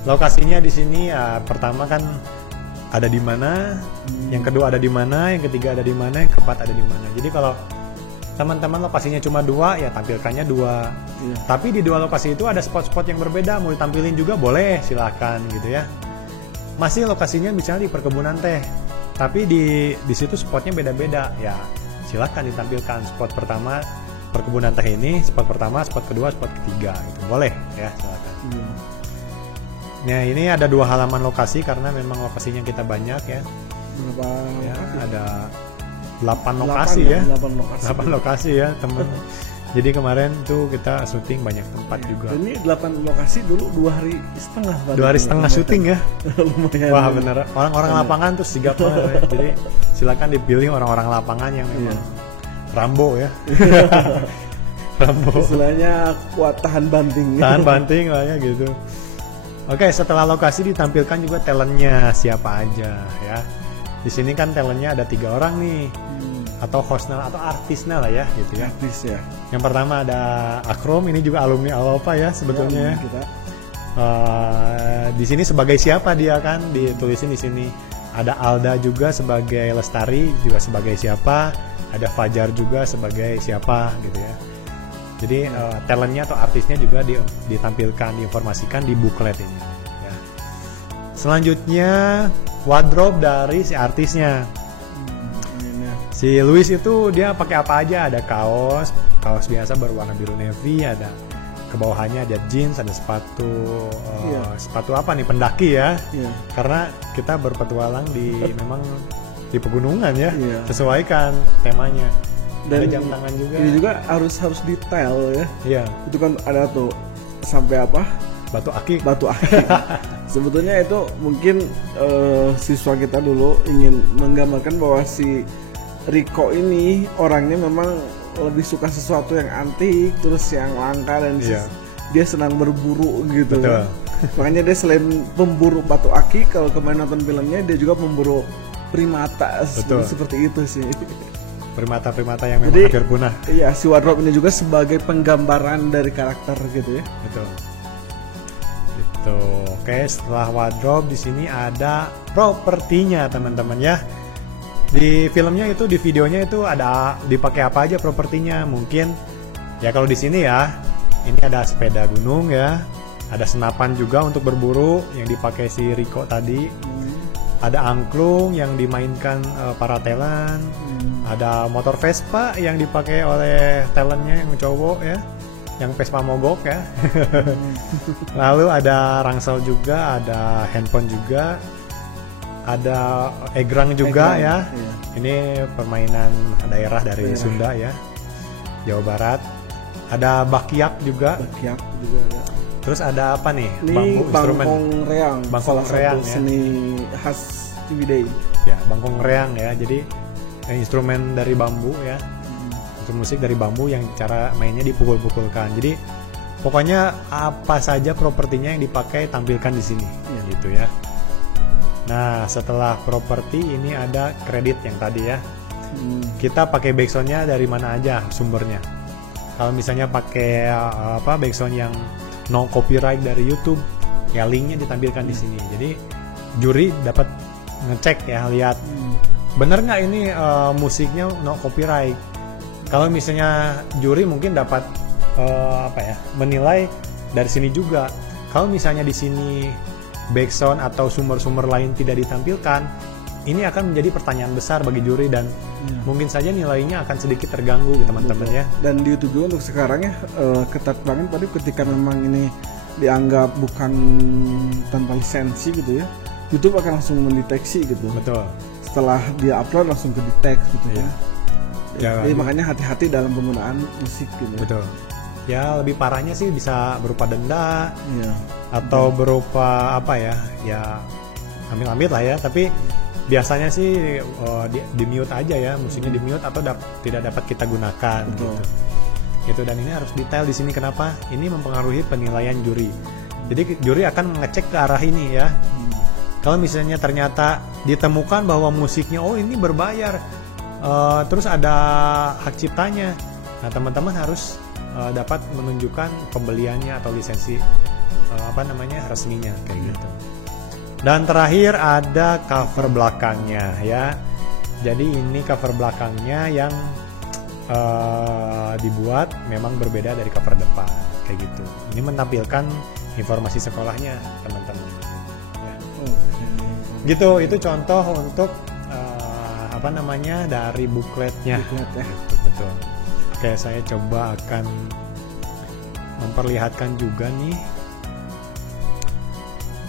Lokasinya di sini ya, pertama kan ada di mana, yang kedua ada di mana, yang ketiga ada di mana, yang keempat ada di mana. Jadi kalau teman-teman lokasinya cuma 2 ya tampilkannya 2. Tapi di 2 lokasi itu ada spot-spot yang berbeda, mau ditampilin juga boleh, silakan gitu ya. Masih lokasinya misalnya di perkebunan teh, tapi di situ spotnya beda-beda ya, silakan ditampilkan spot pertama perkebunan teh ini, spot pertama, spot kedua, spot ketiga gitu. Boleh ya, silakan. Nah, ini ada 2 halaman lokasi karena memang lokasinya kita banyak ya. Berapa Ya, lokasi? ada 8 lokasi ya. 8 lokasi ya, teman. Jadi kemarin tuh kita syuting banyak tempat juga. Ini 8 lokasi dulu 2 hari setengah. 2 hari setengah syuting ya. Lumayan. Wah bener, orang-orang lapangan tuh sigap banget ya. Jadi silakan dipilih orang-orang lapangan yang memang Rambo ya. Rambo. Istilahnya kuat tahan banting. Tahan banting lah ya gitu. Oke, setelah lokasi ditampilkan juga talentnya siapa aja ya. Di sini kan talentnya ada 3 orang nih. Atau hostnya atau artisnya lah ya gitu ya. Artis ya. Yang pertama ada Akrom, ini juga alumni Alpha ya sebetulnya. Kita. Di sini sebagai siapa dia kan ditulisin di sini. Ada Alda juga sebagai Lestari, juga sebagai siapa. Ada Fajar juga sebagai siapa gitu ya. Jadi talentnya atau artisnya juga ditampilkan, diinformasikan di booklet ini. Ya. Selanjutnya wardrobe dari si artisnya. Si Luis itu dia pakai apa aja? Ada kaos biasa berwarna biru navy, ada ke bawahnya ada jeans, ada sepatu sepatu apa nih, pendaki ya. Karena kita berpetualang memang di pegunungan ya. Sesuaikan temanya. Dan ada jam tangan juga. Ini juga harus detail ya. Iya. Itu kan ada tuh sampai apa? Batu akik. Sebetulnya itu mungkin siswa kita dulu ingin menggambarkan bahwa si Rico ini orangnya memang lebih suka sesuatu yang antik, terus yang langka, dan dia senang berburu gitu. Betul. Makanya dia selain pemburu batu akik, kalau kemarin nonton filmnya dia juga pemburu primata. Seperti itu sih. Primata yang memang hampir punah. Iya, si wardrobe ini juga sebagai penggambaran dari karakter gitu ya. Betul. Itu. Oke, setelah wardrobe di sini ada propertinya teman-teman ya. Di filmnya itu, di videonya itu ada dipakai apa aja propertinya. Mungkin ya kalau di sini ya, ini ada sepeda gunung ya, ada senapan juga untuk berburu yang dipakai si Rico tadi. Ada angklung yang dimainkan para talent. Ada motor Vespa yang dipakai oleh talentnya yang cowok ya, yang Vespa mogok ya. Lalu ada rangsel juga, ada handphone juga. Ada egrang juga ya. Iya. Ini permainan daerah dari Sunda ya, Jawa Barat. Ada bakyak juga. Ada. Terus ada apa nih? Ini bambu instrumen. Bangkong reang ya. Seni khas Ciwidey. Ya, bangkong reang ya. Jadi instrumen dari bambu ya. Untuk musik dari bambu yang cara mainnya dipukul-pukulkan. Jadi pokoknya apa saja propertinya yang dipakai tampilkan di sini gitu ya. Nah, setelah properti ini ada kredit yang tadi ya. Kita pakai backsoundnya dari mana aja sumbernya. Kalau misalnya pakai backsound yang no copyright dari YouTube, ya linknya ditampilkan di sini. Jadi juri dapat ngecek ya, lihat bener nggak ini musiknya no copyright. Kalau misalnya juri mungkin dapat menilai dari sini juga. Kalau misalnya di sini backsound atau sumber-sumber lain tidak ditampilkan, ini akan menjadi pertanyaan besar bagi juri dan mungkin saja nilainya akan sedikit terganggu teman-teman ya. Dan di YouTube juga untuk sekarang ya ketat banget tadi ketika memang ini dianggap bukan tanpa lisensi gitu ya, YouTube akan langsung mendeteksi gitu. Betul. Setelah dia upload langsung ke detect gitu ya. Jadi Ya, makanya hati-hati dalam penggunaan musik gitu. Betul. Ya lebih parahnya sih bisa berupa denda atau berupa ya ambil-ambil lah ya. Tapi biasanya sih di mute aja ya, musiknya di mute atau tidak dapat kita gunakan gitu. Dan ini harus detail di sini. Kenapa? Ini mempengaruhi penilaian juri. Jadi juri akan mengecek ke arah ini ya. Kalau misalnya ternyata ditemukan bahwa musiknya ini berbayar, terus ada hak ciptanya, nah teman-teman harus dapat menunjukkan pembeliannya atau lisensi resminya kayak gitu. Dan terakhir ada cover belakangnya ya. Jadi ini cover belakangnya yang dibuat memang berbeda dari cover depan kayak gitu. Ini menampilkan informasi sekolahnya teman-teman. Ya. Gitu, itu contoh untuk dari bookletnya. Betul. Oke, saya coba akan memperlihatkan juga nih.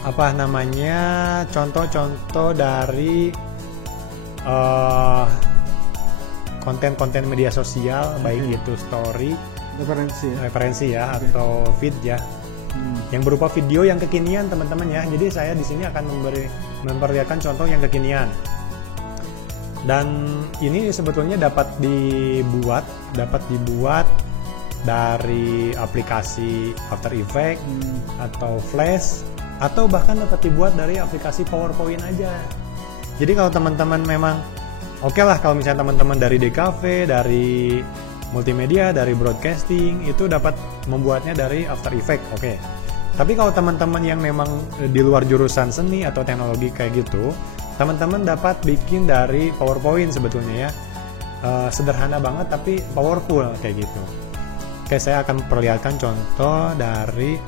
apa namanya, contoh-contoh dari konten-konten media sosial, baik itu story, referensi ya, atau feed ya, yang berupa video yang kekinian teman-teman ya. Jadi saya di sini akan memperlihatkan contoh yang kekinian. Dan ini sebetulnya dapat dibuat dari aplikasi After Effects atau Flash, atau bahkan dapat dibuat dari aplikasi PowerPoint aja. Jadi kalau teman-teman memang oke lah, kalau misalnya teman-teman dari DKV, dari multimedia, dari broadcasting, itu dapat membuatnya dari After Effects, oke. Tapi kalau teman-teman yang memang di luar jurusan seni atau teknologi kayak gitu, teman-teman dapat bikin dari PowerPoint sebetulnya ya. Sederhana banget tapi powerful kayak gitu. Oke, saya akan perlihatkan contoh dari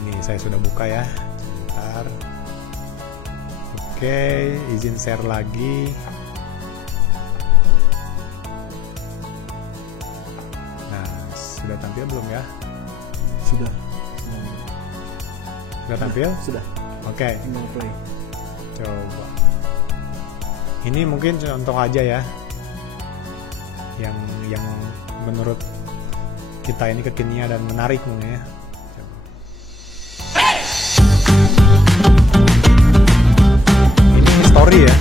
ini saya sudah buka ya. Sebentar. Oke, izin share lagi. Nah, sudah tampil belum ya? Sudah tampil? Sudah. Oke. Tinggal play. Coba. Ini mungkin contoh aja ya. Yang menurut kita ini kekinian dan menarik mungkin ya. Coba. Ini story ya.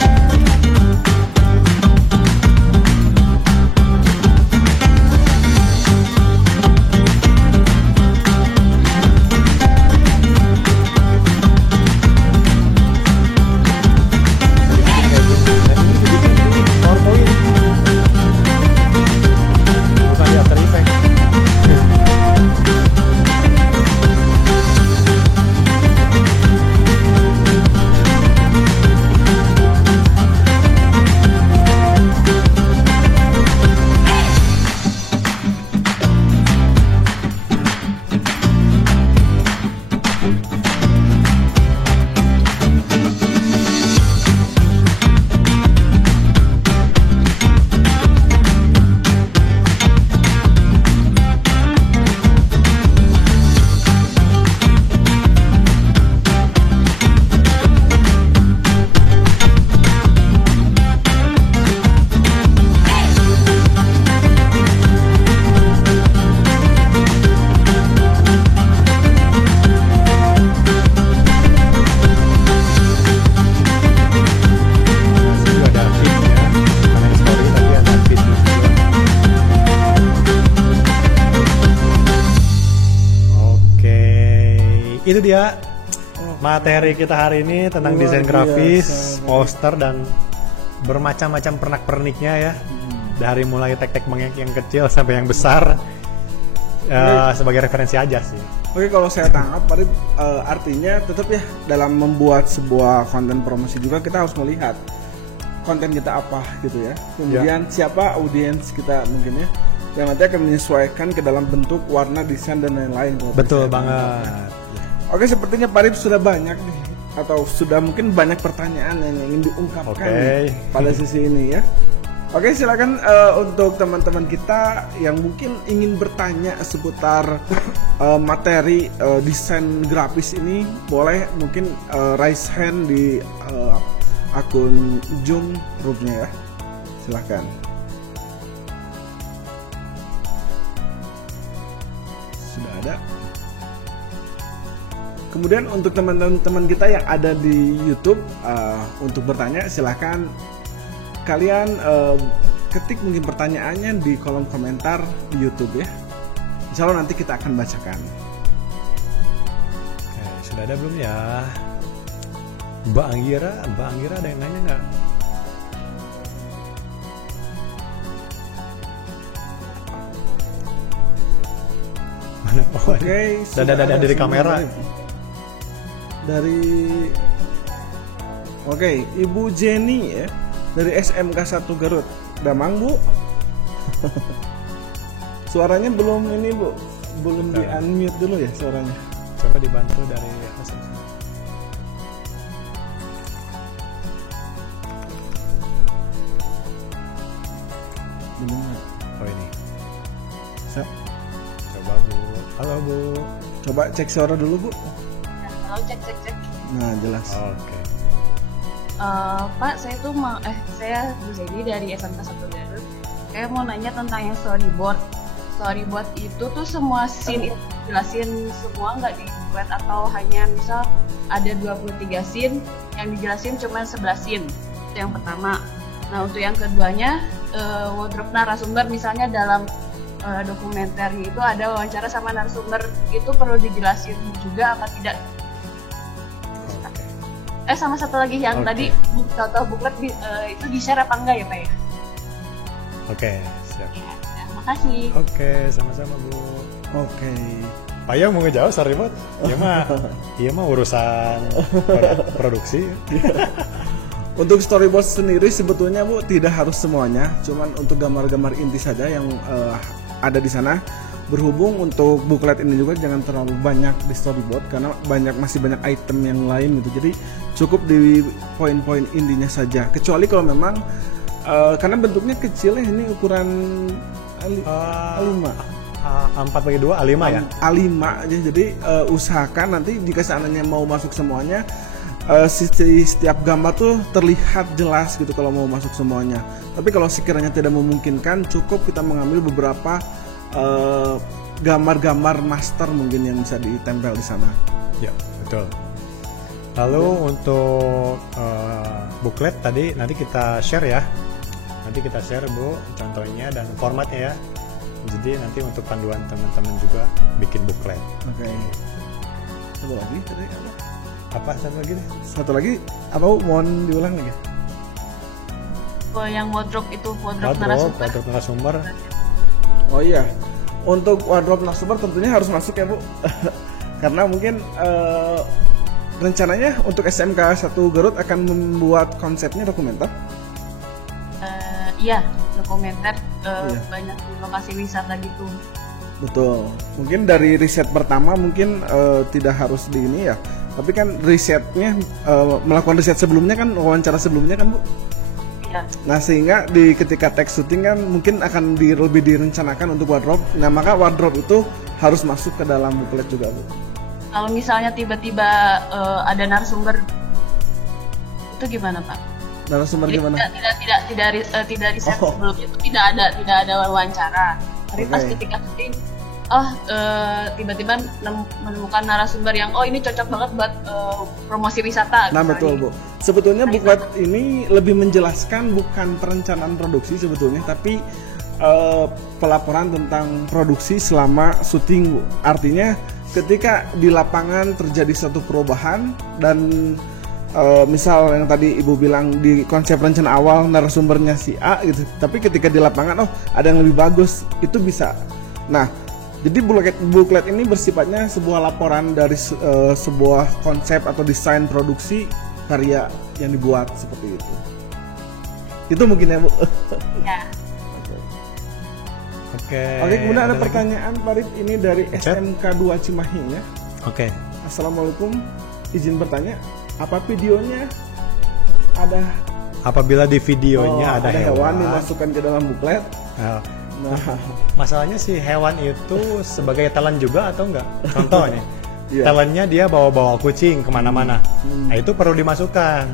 Itu dia materi kita hari ini tentang desain grafis, poster, dan bermacam-macam pernak-perniknya ya. Dari mulai tek-tek mengek yang kecil sampai yang besar. Sebagai referensi aja sih. Oke, kalau saya tangkap artinya tetap ya, dalam membuat sebuah konten promosi juga kita harus melihat konten kita apa gitu ya. Kemudian siapa audiens kita mungkin ya, yang nanti akan menyesuaikan ke dalam bentuk, warna, desain, dan lain-lain. Betul banget. Oke, sepertinya Pak Rip sudah banyak nih, atau sudah mungkin banyak pertanyaan yang ingin diungkapkan pada sisi ini ya. Oke, silakan untuk teman-teman kita yang mungkin ingin bertanya seputar materi desain grafis ini, boleh mungkin raise hand di akun Zoom roomnya ya. Silakan. Sudah ada. Kemudian untuk teman-teman kita yang ada di YouTube, untuk bertanya silahkan kalian ketik mungkin pertanyaannya di kolom komentar di YouTube ya. Insya Allah nanti kita akan bacakan. Oke, sudah ada belum ya? Mbak Anggira ada yang nanya nggak? Mana? Oh, oke, sudah ada dari kamera. Oke, Ibu Jenny ya, dari SMK 1 Garut. Damang, Bu. Suaranya belum ini, Bu. Belum di unmute dulu ya suaranya. Coba dibantu dari atas. Belum. Oh ini. Coba, Bu. Halo, Bu. Coba cek suara dulu Bu. Halo, cek. Nah jelas. Oke. Pak, saya tuh saya Bu Zedi dari SMK 1 Garut. Saya mau nanya tentang yang storyboard. Storyboard itu tuh semua scene itu jelasin semua nggak di buat, atau hanya misal ada 23 scene yang dijelasin cuma 11 scene. Itu yang pertama. Nah, untuk yang keduanya, wardrobe narasumber misalnya dalam dokumenter itu ada wawancara sama narasumber, itu perlu dijelasin juga apa tidak? Sama satu lagi yang tadi contoh buklet itu di-share apa enggak ya Pak ya? Oke, siap. Ya, terima kasih. Oke, sama-sama Bu. Oke. Pak Yang mau ngejawab storyboard? Iya mah urusan produksi. Untuk storyboard sendiri sebetulnya Bu tidak harus semuanya, cuman untuk gambar-gambar inti saja yang ada di sana. Berhubung untuk buklet ini juga jangan terlalu banyak di storyboard karena masih banyak item yang lain gitu. Jadi cukup di poin-poin intinya saja. Kecuali kalau memang karena bentuknya kecil ya, ini ukuran A5. A4/2 A5 ya? A5 aja. Jadi usahakan nanti jika seandainya mau masuk semuanya, setiap gambar tuh terlihat jelas gitu kalau mau masuk semuanya. Tapi kalau sekiranya tidak memungkinkan, cukup kita mengambil beberapa gambar-gambar master mungkin yang bisa ditempel di sana. Ya, betul. Lalu untuk buklet tadi nanti kita share ya. Nanti kita share Bu contohnya dan formatnya ya. Jadi nanti untuk panduan teman-teman juga bikin buklet. Oke. Satu lagi tadi apa? Apa satu lagi? Satu lagi apa Bu? Mohon diulang lagi. Yang wardrobe itu wardrobe narasumber. Oh iya, untuk wardrobe narasumber tentunya harus masuk ya Bu. Karena mungkin rencananya untuk SMK 1 Garut akan membuat konsepnya dokumenter. Iya, dokumenter banyak di lokasi wisata gitu. Betul. Mungkin dari riset pertama mungkin tidak harus di ini ya. Tapi kan risetnya melakukan riset sebelumnya kan, wawancara sebelumnya kan Bu. Ya. Nah sehingga ketika teks syuting kan mungkin akan lebih direncanakan untuk wardrobe. Nah maka wardrobe itu harus masuk ke dalam buklet juga Bu. Kalau misalnya tiba-tiba ada narasumber, itu gimana Pak? Narasumber gimana? Tidak riset sebelumnya itu tidak ada wawancara. Tapi pas ketika syuting, tiba-tiba menemukan narasumber yang ini cocok banget buat promosi wisata. Nah betul Bu. Sebetulnya buklet ini lebih menjelaskan bukan perencanaan produksi sebetulnya, tapi pelaporan tentang produksi selama syuting Bu. Artinya ketika di lapangan terjadi suatu perubahan dan misal yang tadi Ibu bilang di konsep rencana awal narasumbernya si A gitu, tapi ketika di lapangan ada yang lebih bagus, itu bisa. Nah, jadi buklet ini bersifatnya sebuah laporan dari sebuah konsep atau desain produksi karya yang dibuat seperti itu. Itu mungkin ya Bu. Ya. Oke. Oke, kemudian ada pertanyaan Farid ini dari SMK 2 Cimahi ya. Oke. Assalamualaikum, izin bertanya, apa videonya ada? Apabila di videonya ada hewan dimasukkan ke dalam buklet. Nah, masalahnya si hewan itu sebagai talent juga atau enggak? Contohnya, talentnya dia bawa-bawa kucing kemana-mana. Nah, itu perlu dimasukkan.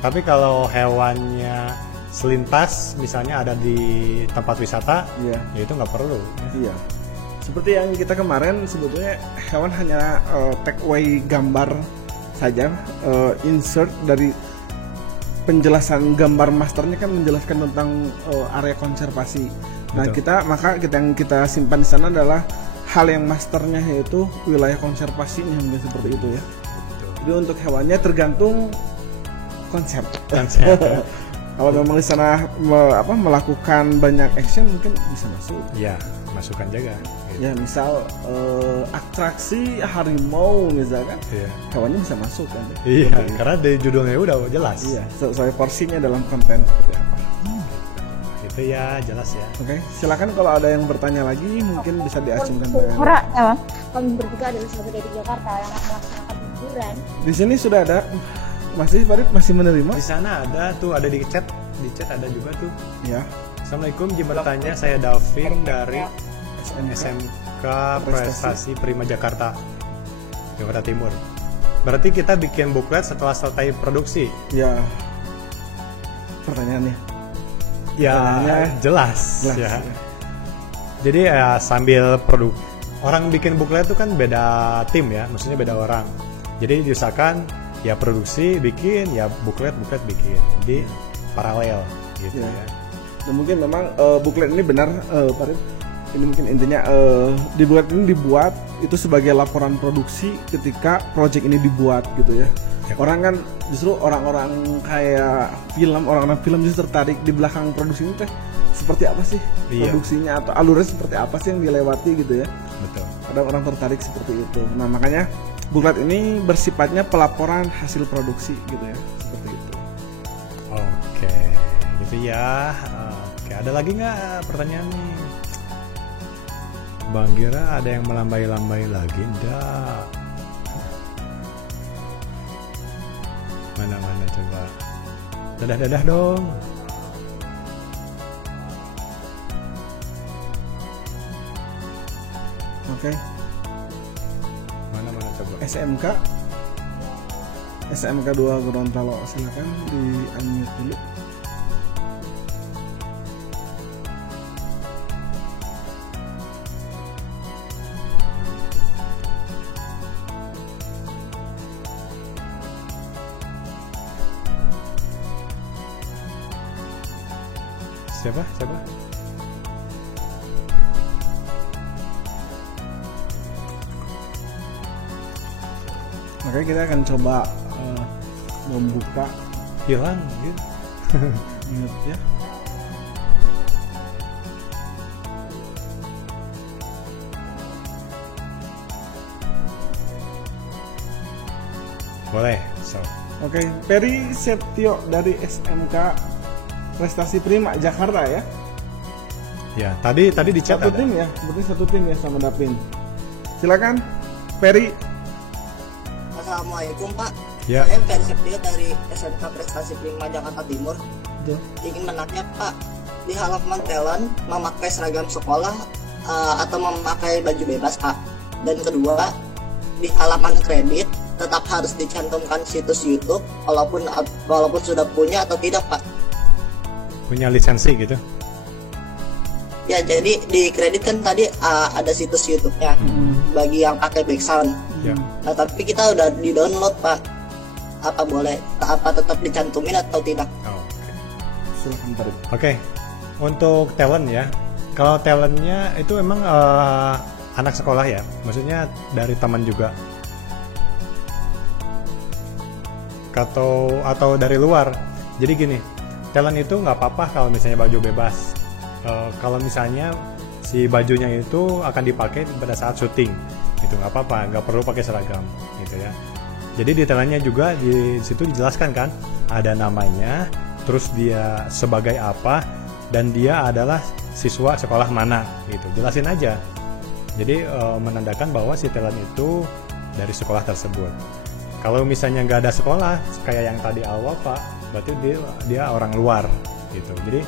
Tapi kalau hewannya selintas, misalnya ada di tempat wisata, ya itu nggak perlu. Iya. Seperti yang kita kemarin, sebetulnya hewan hanya take away gambar saja, insert dari penjelasan gambar masternya kan menjelaskan tentang area konservasi. Nah, yang kita simpan di sana adalah hal yang masternya, yaitu wilayah konservasinya, mungkin seperti itu ya. Betul. Jadi untuk hewannya tergantung konsep. Kalau memang di sana melakukan banyak action, mungkin bisa masuk. Iya, masukkan juga. Gitu. Ya, misal atraksi harimau misalkan, hewannya bisa masuk kan? Iya, karena dari judulnya udah jelas. Iya, soal porsinya dalam konten seperti apa. Itu ya jelas ya. Oke, silakan kalau ada yang bertanya lagi mungkin bisa diacungkan tangan. Kami bertiga adalah sahabat dari Jakarta yang akan melaksanakan liburan. Di sini sudah ada. Masih Farid masih menerima? Di sana ada tuh, ada di chat ada juga tuh. Ya. Assalamualaikum, izin bertanya, saya Davin dari SMK SMK Prestasi Prima Jakarta Timur. Berarti kita bikin buklet setelah selesai produksi. Ya. Pertanyaannya. Ya, jelas ya. Jadi sambil orang bikin buklet itu kan beda tim ya, maksudnya beda orang. Jadi diusahakan ya produksi bikin, ya buklet bikin. Jadi paralel gitu ya. Dan mungkin memang buklet ini benar, Pak Rin. Ini mungkin intinya di buklet ini dibuat itu sebagai laporan produksi ketika project ini dibuat gitu ya. Orang kan justru orang-orang kayak orang-orang film justru tertarik di belakang produksi ini teh seperti apa sih produksinya atau alurnya seperti apa sih yang dilewati gitu ya. Betul. Ada orang tertarik seperti itu. Nah makanya buklet ini bersifatnya pelaporan hasil produksi gitu ya, seperti itu. Oke, gitu ya. Oke, ada lagi nggak pertanyaan nih? Bang Gira ada yang melambai-lambai lagi? Enggak. Mana-mana coba. Dadah-dadah dong. Oke. Mana-mana coba. SMK 2 Gorontalo, silakan di unmute dulu. Siapa? Makanya kita akan coba membuka Hilang gitu. mute ya. Boleh. So. Oke, Peri Setio dari SMK Prestasi Prima Jakarta ya. Ya, tadi di chat satu ada. tim ya, berarti satu tim ya sama Dapin. Silakan, Peri. Assalamualaikum Pak. Ya. Saya Peri Setio dari SMK Prestasi Prima Jakarta Timur. Betul. Ingin menanya Pak, di halaman talent memakai seragam sekolah atau memakai baju bebas Pak. Dan kedua, di halaman kredit tetap harus dicantumkan situs YouTube walaupun sudah punya atau tidak Pak. Punya lisensi gitu. Ya, jadi di kredit kan tadi ada situs YouTube-nya bagi yang pakai background. Ya. Nah, tapi kita udah di-download, Pak. Apa tetap dicantumin atau tidak? Oh, oke. Silakan Peri. Oke. Untuk talent ya. Kalau talentnya itu emang anak sekolah ya. Maksudnya dari teman juga. Atau dari luar. Jadi gini, talent itu nggak apa-apa kalau misalnya baju bebas. Kalau misalnya si bajunya itu akan dipakai pada saat syuting, itu nggak apa-apa, nggak perlu pakai seragam, gitu ya. Jadi detailnya juga di situ dijelaskan kan, ada namanya, terus dia sebagai apa, dan dia adalah siswa sekolah mana, gitu. Jelasin aja. Jadi menandakan bahwa si talent itu dari sekolah tersebut. Kalau misalnya nggak ada sekolah, kayak yang tadi awal Pak, berarti dia orang luar, gitu. Jadi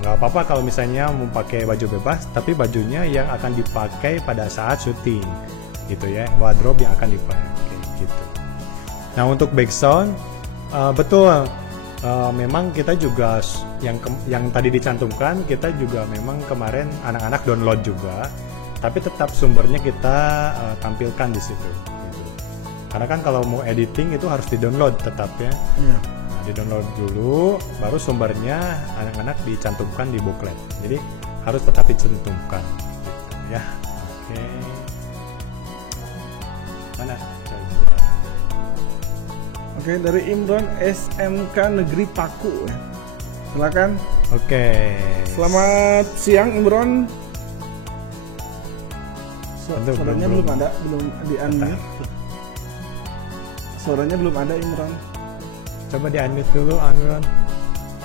nggak apa-apa kalau misalnya mau pakai baju bebas, tapi bajunya yang akan dipakai pada saat syuting, gitu ya, wardrobe yang akan dipakai, gitu. Nah untuk background, betul, memang kita juga yang tadi dicantumkan, kita juga memang kemarin anak-anak download juga, tapi tetap sumbernya kita tampilkan di situ. Gitu. Karena kan kalau mau editing itu harus di-download tetap ya. Iya. Di-download dulu, baru sumbernya anak-anak dicantumkan di booklet. Jadi harus tetap dicantumkan, gitu ya. Oke. Mana? Coba. Oke, dari Imron SMK Negeri Paku ya. Silakan. Oke. Selamat siang Imron. Aduh, Suaranya belum. belum ada, belum di unmute. Suaranya belum ada Imron. Coba di unmute dulu, Imron.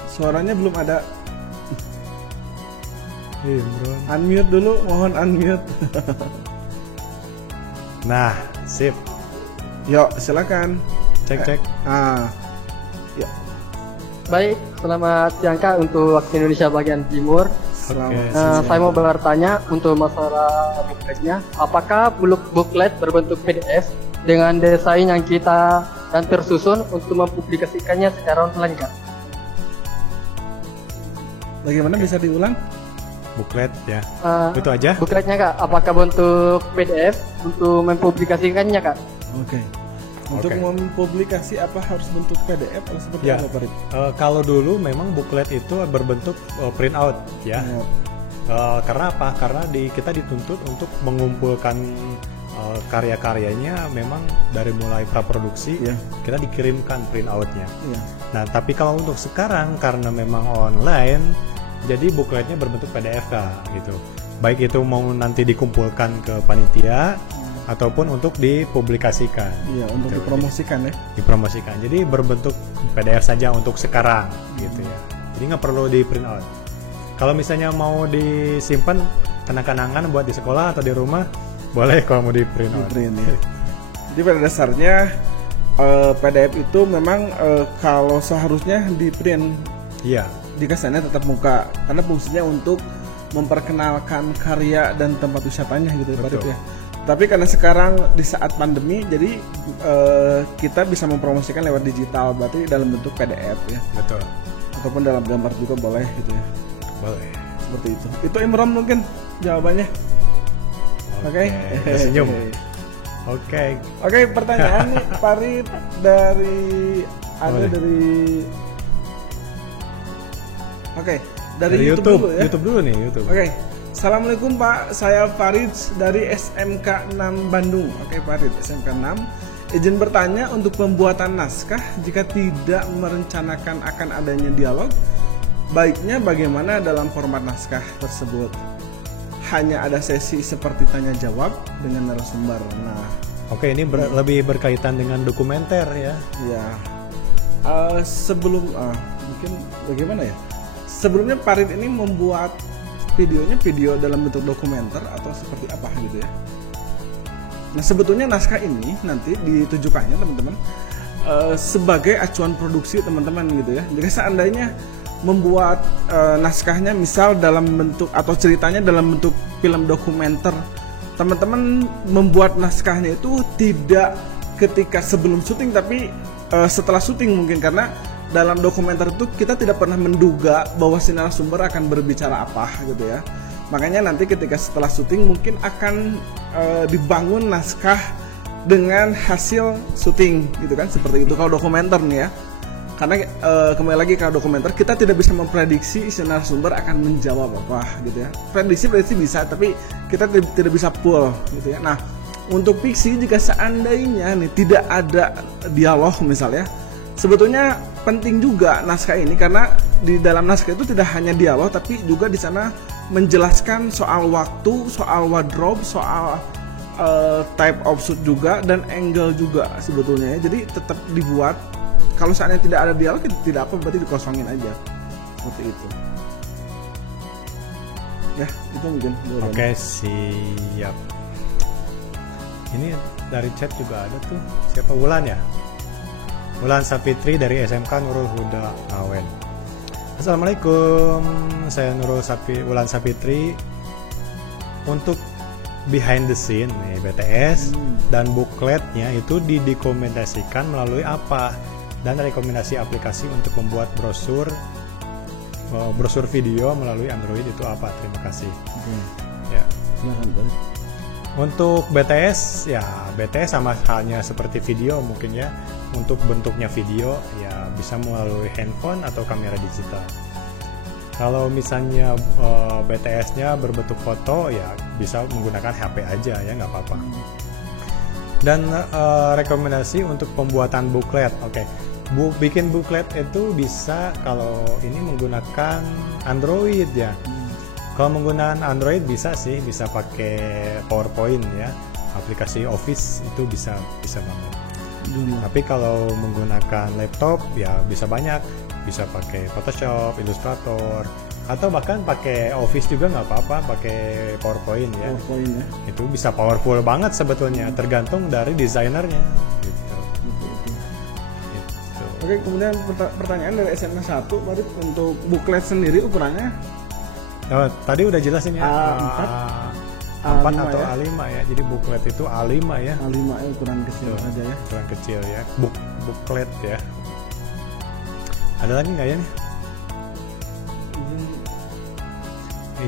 Suaranya belum ada. Imron. Unmute dulu, mohon unmute. Nah, sip. Yuk, silakan. Cek. Ya, Baik, selamat siang Kak untuk waktu Indonesia bagian timur. Saya mau bertanya untuk masalah bukletnya, apakah buklet berbentuk PDF dengan desain yang kita dan tersusun untuk mempublikasikannya secara online Kak? Bagaimana bisa diulang? Buklet ya. Itu aja. Bukletnya Kak, apakah bentuk PDF untuk mempublikasikannya Kak? Oke. Untuk mempublikasi apa harus bentuk PDF atau seperti ya. apa Farid? Kalau dulu memang buklet itu berbentuk print out ya. Karena apa? Karena kita dituntut untuk mengumpulkan karya-karyanya memang dari mulai praproduksi kita dikirimkan print outnya. Nah tapi kalau untuk sekarang karena memang online, jadi bukletnya berbentuk PDF gitu. Baik itu mau nanti dikumpulkan ke panitia ataupun untuk dipublikasikan. Iya, untuk gitu. Dipromosikan ya. Dipromosikan. Jadi berbentuk PDF saja untuk sekarang gitu ya. Jadi nggak perlu di print out. Kalau misalnya mau disimpan kenang-kenangan buat di sekolah atau di rumah, boleh kalau mau di print out. Ya. Jadi pada dasarnya PDF itu memang kalau seharusnya di print. Iya. Jika sana tetap muka, karena fungsinya untuk memperkenalkan karya dan tempat wisatanya gitu ya Pak ya. Tapi karena sekarang di saat pandemi, jadi kita bisa mempromosikan lewat digital, berarti dalam bentuk PDF ya. Betul. Ataupun dalam gambar juga boleh gitu ya. Boleh. Seperti itu. Itu Imron mungkin jawabannya. Oke. Senyum. Oke. Oke, pertanyaan nih Farid dari dari YouTube dulu ya. YouTube dulu nih, YouTube. Oke. Assalamualaikum Pak, saya Farid dari SMK 6 Bandung. Oke Farid, SMK 6. Izin bertanya, untuk pembuatan naskah jika tidak merencanakan akan adanya dialog, baiknya bagaimana dalam format naskah tersebut? Hanya ada sesi seperti tanya jawab dengan narasumber. Nah, oke, ini lebih berkaitan dengan dokumenter ya. Ya. Sebelum mungkin bagaimana ya? Sebelumnya Farid ini membuat video dalam bentuk dokumenter atau seperti apa gitu ya. Nah sebetulnya naskah ini nanti ditujukannya teman-teman sebagai acuan produksi teman-teman gitu ya. Jika seandainya membuat naskahnya misal dalam bentuk atau ceritanya dalam bentuk film dokumenter, teman-teman membuat naskahnya itu tidak ketika sebelum syuting tapi setelah syuting mungkin, karena dalam dokumenter itu kita tidak pernah menduga bahwa si narasumber akan berbicara apa gitu ya. Makanya nanti ketika setelah syuting mungkin akan dibangun naskah dengan hasil syuting gitu kan, seperti itu kalau dokumenter nih ya. Karena kembali lagi kalau dokumenter kita tidak bisa memprediksi si narasumber akan menjawab apa gitu ya. Prediksi bisa, tapi kita tidak bisa full gitu ya. Nah untuk fiksi jika seandainya nih tidak ada dialog misalnya, sebetulnya penting juga naskah ini karena di dalam naskah itu tidak hanya dialog tapi juga di sana menjelaskan soal waktu, soal wardrobe, soal type of shoot juga dan angle juga sebetulnya ya. Jadi tetap dibuat, kalau seandainya tidak ada dialog tidak apa, berarti dikosongin aja seperti itu. Ya itu mungkin. Oke, siap. Ini dari chat juga ada tuh, siapa? Wulan ya? Wulan Sapitri dari SMK Nurul Huda Awen. Assalamualaikum, saya Wulan Sapitri. Untuk behind the scene nih BTS dan bukletnya itu didokumentasikan melalui apa, dan rekomendasi aplikasi untuk membuat brosur video melalui Android itu apa? Terima kasih. Ya. Untuk BTS ya, BTS sama halnya seperti video mungkin ya. Untuk bentuknya video ya bisa melalui handphone atau kamera digital. Kalau misalnya BTS-nya berbentuk foto ya bisa menggunakan HP aja ya, nggak apa-apa. Dan rekomendasi untuk pembuatan buklet, oke. Bikin buklet itu bisa kalau ini menggunakan Android ya. Kalau menggunakan Android bisa sih, bisa pakai PowerPoint ya. Aplikasi Office itu bisa banget. Tapi kalau menggunakan laptop ya bisa banyak, bisa pakai Photoshop, Illustrator, atau bahkan pakai Office juga nggak apa-apa, pakai PowerPoint ya. Itu bisa powerful banget sebetulnya, tergantung dari desainernya. Gitu. Oke, kemudian pertanyaan dari SMK 1, Farid, untuk buklet sendiri ukurannya Oh, tadi udah jelas ini ya. A4 atau ya. A5 ya. Jadi buklet itu A5 ya. A5 ya, ukuran kecil saja ya. Ukuran kecil ya. Buklet ya. Ada lagi nggak ya nih?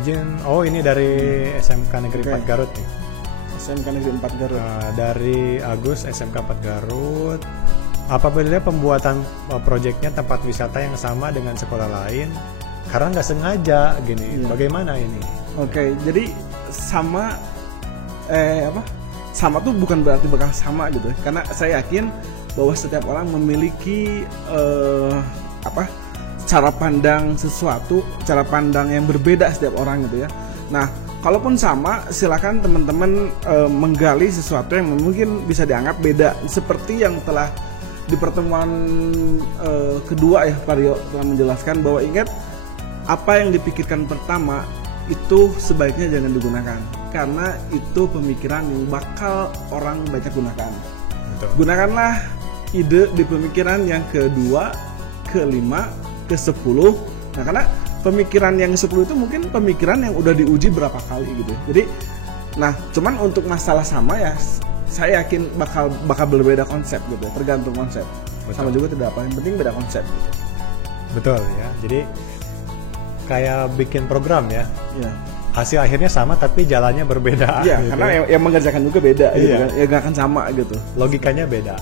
Izin. Oh, ini dari SMK Negeri 4 Garut nih. SMK Negeri 4 Garut. Dari Agus SMK 4 Garut. Apa bedanya pembuatan proyeknya tempat wisata yang sama dengan sekolah lain? Karena nggak sengaja gini. Iya. Bagaimana ini? Oke, jadi sama sama tuh bukan berarti bakal sama gitu. Karena saya yakin bahwa setiap orang memiliki cara pandang sesuatu, cara pandang yang berbeda setiap orang gitu ya. Nah, kalaupun sama, silakan teman-teman menggali sesuatu yang mungkin bisa dianggap beda. Seperti yang telah di pertemuan kedua ya, Pak Rio telah menjelaskan bahwa ingat apa yang dipikirkan pertama itu sebaiknya jangan digunakan karena itu pemikiran yang bakal orang banyak gunakan. Betul. Gunakanlah ide di pemikiran yang kedua, kelima, ke-10. Nah, karena pemikiran yang ke-10 itu mungkin pemikiran yang udah diuji berapa kali gitu. Jadi, nah, cuman untuk masalah sama ya, saya yakin bakal berbeda konsep gitu, tergantung konsep. Betul. Sama juga tidak apa, yang penting beda konsep gitu. Betul ya. Jadi kayak bikin program ya. Iya. Hasil akhirnya sama tapi jalannya berbeda. Iya, gitu. karena yang mengerjakan juga beda gitu Iya. kan. Ya nggak akan sama gitu. Logikanya beda.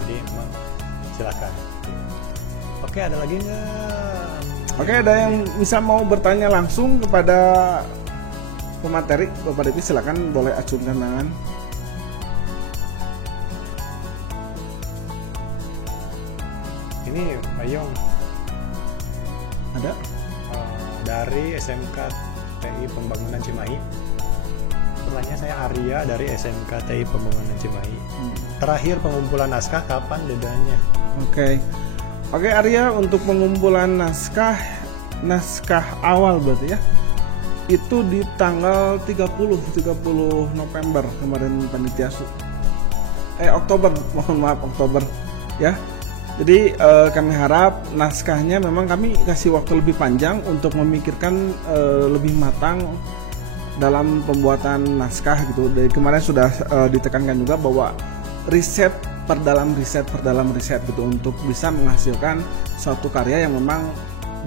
Jadi emang silakan. Oke, ada lagi nggak? Oke, ada yang bisa mau bertanya langsung kepada pemateri, Bapak Devi silakan boleh acungkan tangan. Ini Bayong Ada? dari SMK TI Pembangunan Cimahi. Pertanyaan saya Arya dari SMK TI Pembangunan Cimahi. Terakhir pengumpulan naskah kapan dedanya? Oke Arya, untuk pengumpulan naskah awal berarti ya, itu di tanggal 30 November kemarin panitia Oktober ya. Jadi kami harap naskahnya memang kami kasih waktu lebih panjang untuk memikirkan lebih matang dalam pembuatan naskah gitu. Dari kemarin sudah ditekankan juga bahwa riset per dalam riset gitu untuk bisa menghasilkan suatu karya yang memang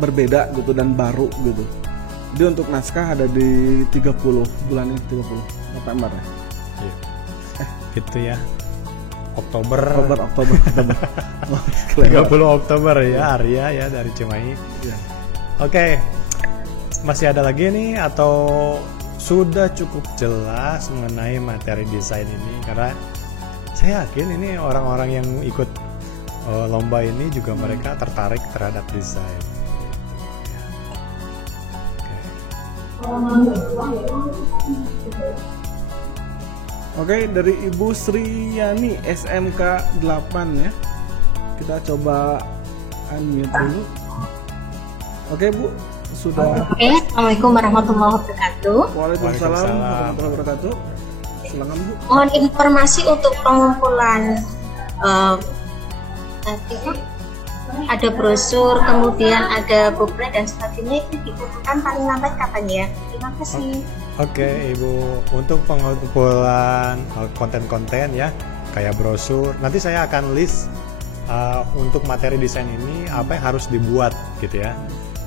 berbeda gitu dan baru gitu. Jadi untuk naskah ada di 30 bulan ini 30 November ya. Iya. Gitu ya. Oktober. 30 Oktober ya Arya ya dari Cimahi. Ya. Oke. Masih ada lagi nih atau sudah cukup jelas mengenai materi desain ini? Karena saya yakin ini orang-orang yang ikut lomba ini juga mereka tertarik terhadap desain. Oke, dari Ibu Sriyani SMK 8 ya. Kita coba unmute dulu. Oke, Bu, sudah. Oke, Assalamualaikum warahmatullahi wabarakatuh. Waalaikumsalam warahmatullahi wabarakatuh. Silakan, Bu. Mohon informasi untuk pengumpulan ada brosur, kemudian ada buklet dan sebagainya, itu dikumpulkan paling lambat kapan ya? Terima kasih. Oke, Ibu, untuk pengumpulan konten-konten ya, kayak brosur, nanti saya akan list untuk materi desain ini apa yang harus dibuat gitu ya,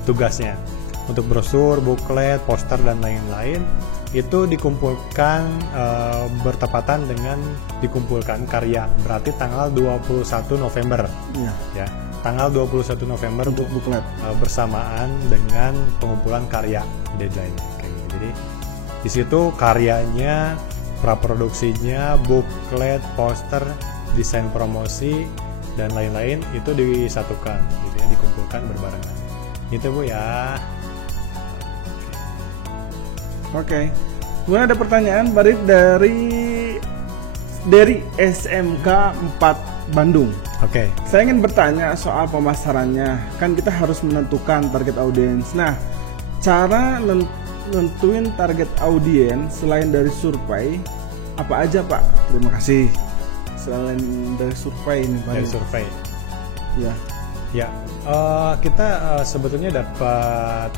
tugasnya. Untuk brosur, buklet, poster dan lain-lain itu dikumpulkan bertepatan dengan dikumpulkan karya, berarti tanggal 21 November ya. Tanggal 21 November untuk buklet bersamaan dengan pengumpulan karya deadline kayak gitu. Jadi di situ karyanya, praproduksinya, buklet, poster, desain promosi dan lain-lain itu disatukan gitu ya, dikumpulkan berbarengan. Gitu Bu ya. Oke. Kemudian ada pertanyaan dari SMK 4 Bandung. Oke. Saya ingin bertanya soal pemasarannya. Kan kita harus menentukan target audiens. Nah, cara nentuin target audiens selain dari survei apa aja, Pak? Terima kasih. Selain dari survei ini, Pak. Dari survei. Ya. Ya. Kita sebetulnya dapat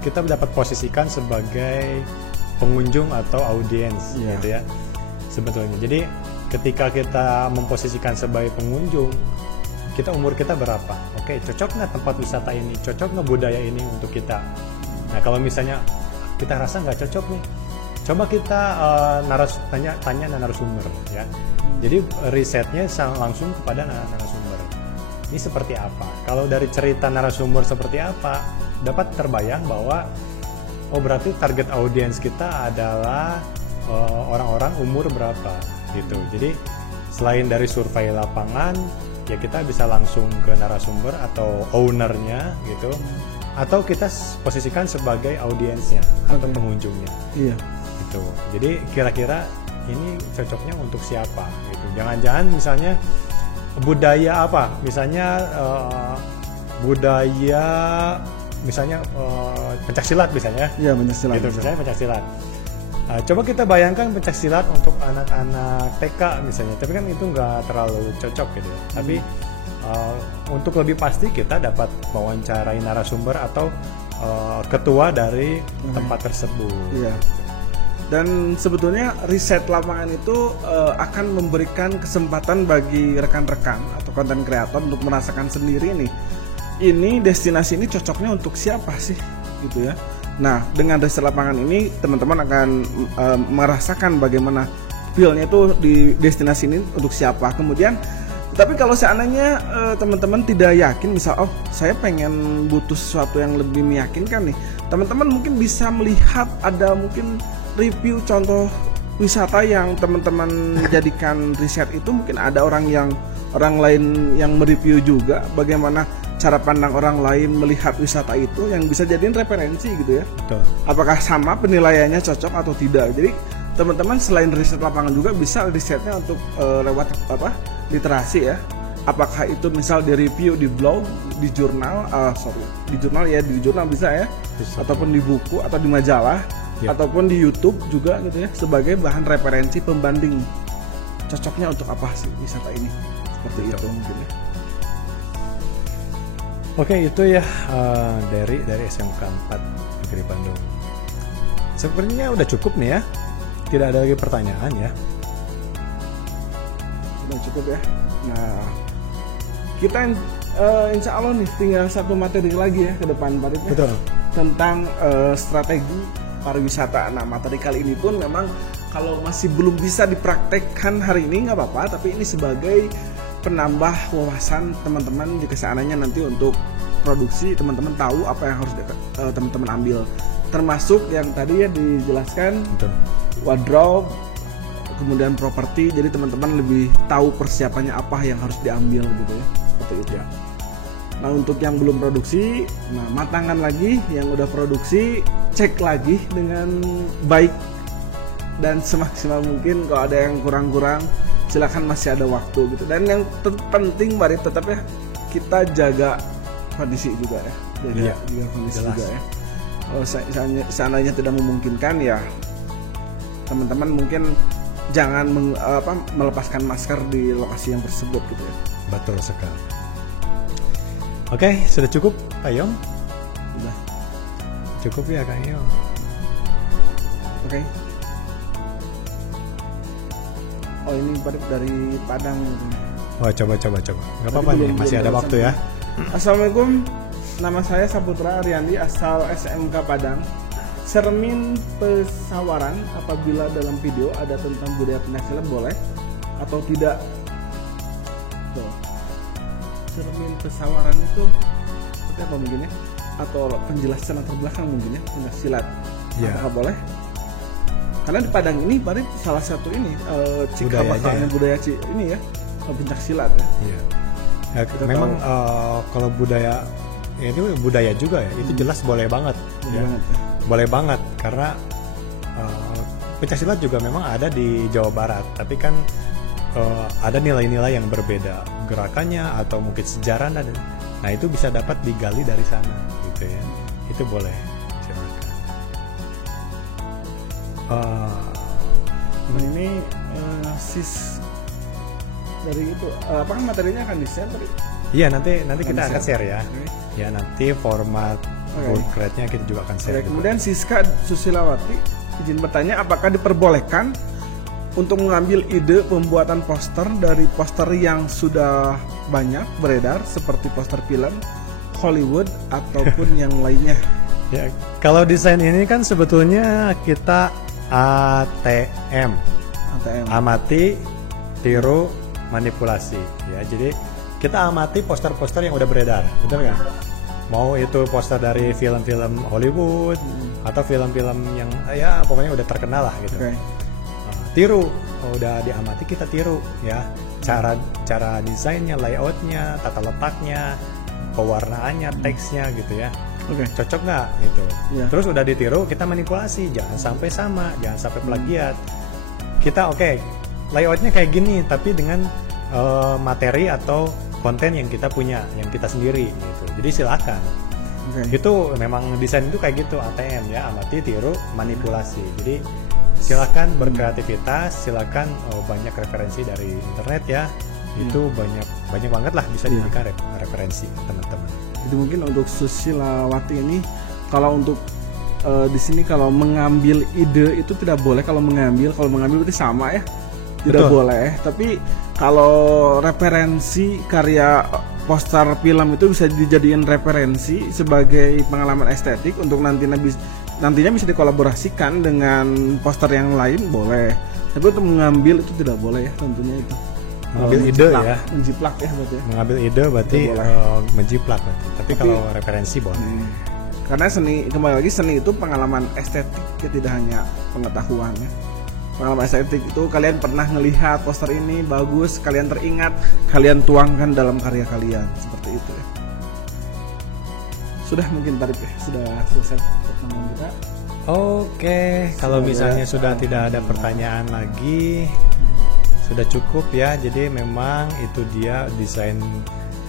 kita dapat posisikan sebagai pengunjung atau audiens gitu ya sebetulnya. Jadi ketika kita memposisikan sebagai pengunjung, umur kita berapa? Oke, cocok nggak tempat wisata ini? Cocok nggak budaya ini untuk kita? Nah, kalau misalnya kita rasa nggak cocok nih, coba kita tanya narasumber ya. Jadi risetnya langsung kepada narasumber. Ini seperti apa? Kalau dari cerita narasumber seperti apa, dapat terbayang bahwa berarti target audiens kita adalah orang-orang umur berapa gitu. Jadi selain dari survei lapangan, ya kita bisa langsung ke narasumber atau ownernya gitu, atau kita posisikan sebagai audiensnya atau pengunjungnya. Iya. Gitu. Jadi kira-kira ini cocoknya untuk siapa gitu. Jangan-jangan misalnya budaya apa? Misalnya budaya pencaksilat misalnya. Iya, pencaksilat. Gitu, misalnya pencaksilat. Coba kita bayangkan pencaksilat untuk anak-anak TK misalnya, tapi kan itu nggak terlalu cocok gitu ya. Tapi untuk lebih pasti kita dapat mewawancarai narasumber atau ketua dari tempat tersebut. Iya. Dan sebetulnya riset lapangan itu akan memberikan kesempatan bagi rekan-rekan atau konten kreator untuk merasakan sendiri nih, ini destinasi ini cocoknya untuk siapa sih gitu ya. Nah, dengan riset lapangan ini teman-teman akan merasakan bagaimana feel-nya itu di destinasi ini untuk siapa. Kemudian, tapi kalau seandainya teman-teman tidak yakin, misal saya pengen butuh sesuatu yang lebih meyakinkan nih, teman-teman mungkin bisa melihat ada mungkin review contoh wisata yang teman-teman jadikan riset itu. Mungkin ada orang lain yang mereview juga bagaimana cara pandang orang lain melihat wisata itu yang bisa jadiin referensi gitu ya. Betul. Apakah sama penilaiannya cocok atau tidak. Jadi teman-teman selain riset lapangan juga bisa risetnya untuk lewat literasi ya. Apakah itu misal di review di blog, di jurnal, di jurnal bisa ya, bisa. Ataupun di buku atau di majalah, ataupun di YouTube juga gitu ya, sebagai bahan referensi pembanding cocoknya untuk apa sih wisata ini, seperti itu mungkin ya. Oke, itu ya dari SMK 4 Negeri Bandung. Sepertinya udah cukup nih ya, tidak ada lagi pertanyaan ya. Sudah cukup ya. Nah, kita insya Allah nih tinggal satu materi lagi ya ke depan Pak Rit, ya. Betul. Tentang strategi pariwisata. Nah, materi kali ini pun memang kalau masih belum bisa dipraktekkan hari ini nggak apa-apa, tapi ini sebagai penambah wawasan teman-teman jika seandainya nanti untuk produksi teman-teman tahu apa yang harus teman-teman ambil, termasuk yang tadi ya dijelaskan. Betul. Wardrobe, kemudian properti, jadi teman-teman lebih tahu persiapannya apa yang harus diambil gitu ya, seperti itu ya. Nah, untuk yang belum produksi, matangkan lagi. Yang udah produksi, cek lagi dengan baik dan semaksimal mungkin. Kalau ada yang kurang-kurang, silakan, masih ada waktu gitu. Dan yang penting Mbak Rit, tetap ya kita jaga kondisi juga ya, jaga kondisi jelas. Juga ya. Kalau seandainya tidak memungkinkan ya teman-teman mungkin jangan melepaskan masker di lokasi yang tersebut gitu ya. Betul sekali. Oke, sudah cukup Kak Yong? Sudah. Cukup ya Kak Yong. Oke. Oh, ini dari Padang gitu. Oh, coba. Gak apa-apa nih, masih ada waktu ya. Assalamualaikum, nama saya Saputra Ariandi, asal SMK Padang. Cermin pesawaran, apabila dalam video ada tentang budaya pencaksilat boleh atau tidak? Tuh. Cermin pesawaran itu seperti apa mungkin ya? Atau penjelasan latar belakang mungkin ya pencaksilat? Apakah boleh? Karena di Padang ini Pak Rit salah satu ini cikal bakalnya budaya ini ya, pencaksilat ya. Iya. Ya, memang kalau budaya ya itu budaya juga ya, itu jelas boleh banget. Boleh banget karena pencaksilat juga memang ada di Jawa Barat, tapi kan ada nilai-nilai yang berbeda gerakannya atau mungkin sejarah, nah itu bisa dapat digali dari sana gitu ya, itu boleh. Ini sis dari itu apakah materinya akan di-share tadi? Iya, nanti kita akan share ya. Ya, nanti format bookletnya kita juga akan share. Kemudian Siska Susilawati izin bertanya, apakah diperbolehkan untuk mengambil ide pembuatan poster dari poster yang sudah banyak beredar seperti poster film Hollywood ataupun yang lainnya? Ya, kalau desain ini kan sebetulnya kita ATM, amati, tiru, manipulasi. Ya, jadi kita amati poster-poster yang udah beredar, betul nggak? Mau itu poster dari film-film Hollywood atau film-film yang ya pokoknya udah terkenal lah gitu. Tiru, udah diamati kita tiru ya, cara desainnya, layoutnya, tata letaknya, pewarnaannya, teksnya gitu ya. Cocok nggak gitu. Terus udah ditiru, kita manipulasi, jangan sampai sama, jangan sampai plagiat. Kita layoutnya kayak gini tapi dengan materi atau konten yang kita punya, yang kita sendiri gitu. Jadi silakan. Itu memang desain itu kayak gitu, ATM ya, amati, tiru, manipulasi. Jadi silakan berkreativitas, silakan banyak referensi dari internet ya. Itu banyak banget lah bisa dijadikan referensi teman-teman. Jadi mungkin untuk Susilawati ini, kalau untuk di sini kalau mengambil ide itu tidak boleh. Kalau mengambil berarti sama ya, tidak boleh. Tapi kalau referensi karya poster film itu bisa dijadikan referensi sebagai pengalaman estetik untuk nantinya bisa dikolaborasikan dengan poster yang lain, boleh. Tapi untuk mengambil itu tidak boleh ya, tentunya itu. Mengambil ide ya, menjiplak ya berarti. Mengambil ide berarti menjiplak berarti. Tapi kalau referensi boleh. Karena kembali lagi seni itu pengalaman estetik ya, tidak hanya pengetahuan ya. Pengalaman estetik itu kalian pernah ngelihat poster ini bagus, kalian teringat, kalian tuangkan dalam karya kalian, seperti itu ya. Sudah mungkin Tarif ya, sudah selesai pertemuan kita. Kalau misalnya sudah tidak ada pertanyaan lagi, sudah cukup ya. Jadi memang itu dia desain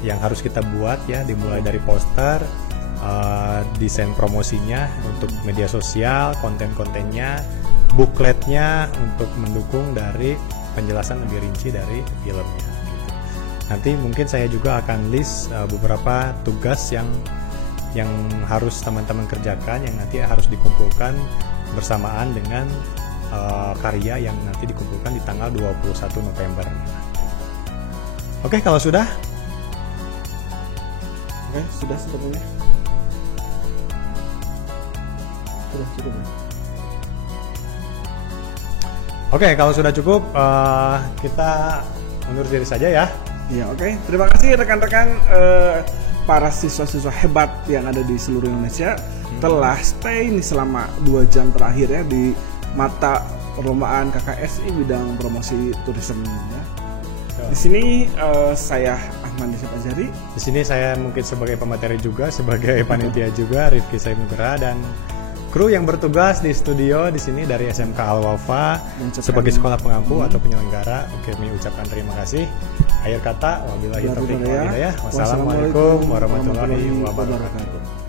yang harus kita buat ya, dimulai dari poster, desain promosinya untuk media sosial, konten-kontennya, bookletnya untuk mendukung dari penjelasan lebih rinci dari filmnya gitu. Nanti mungkin saya juga akan list beberapa tugas yang harus teman-teman kerjakan, yang nanti harus dikumpulkan bersamaan dengan karya yang nanti dikumpulkan di tanggal 21 November. Kalau sudah? Sudah sebetulnya. Sudah cukup ya? Kalau sudah cukup, kita undur diri saja ya. Ya, terima kasih rekan-rekan para siswa-siswa hebat yang ada di seluruh Indonesia telah stay ini selama 2 jam terakhir ya di mata perlombaan KKSI bidang promosi turisme ya. Di sini saya Ahmad Desy Fajari. Di sini saya mungkin sebagai pemateri juga, sebagai panitia juga, Rifki Said Nugraha, dan kru yang bertugas di studio di sini dari SMK Al-Wafa sebagai sekolah pengampu atau penyelenggara. Kami ucapkan terima kasih. Akhir kata, wabillahi taufiq wal hidayah. Wassalamualaikum warahmatullahi wabarakatuh.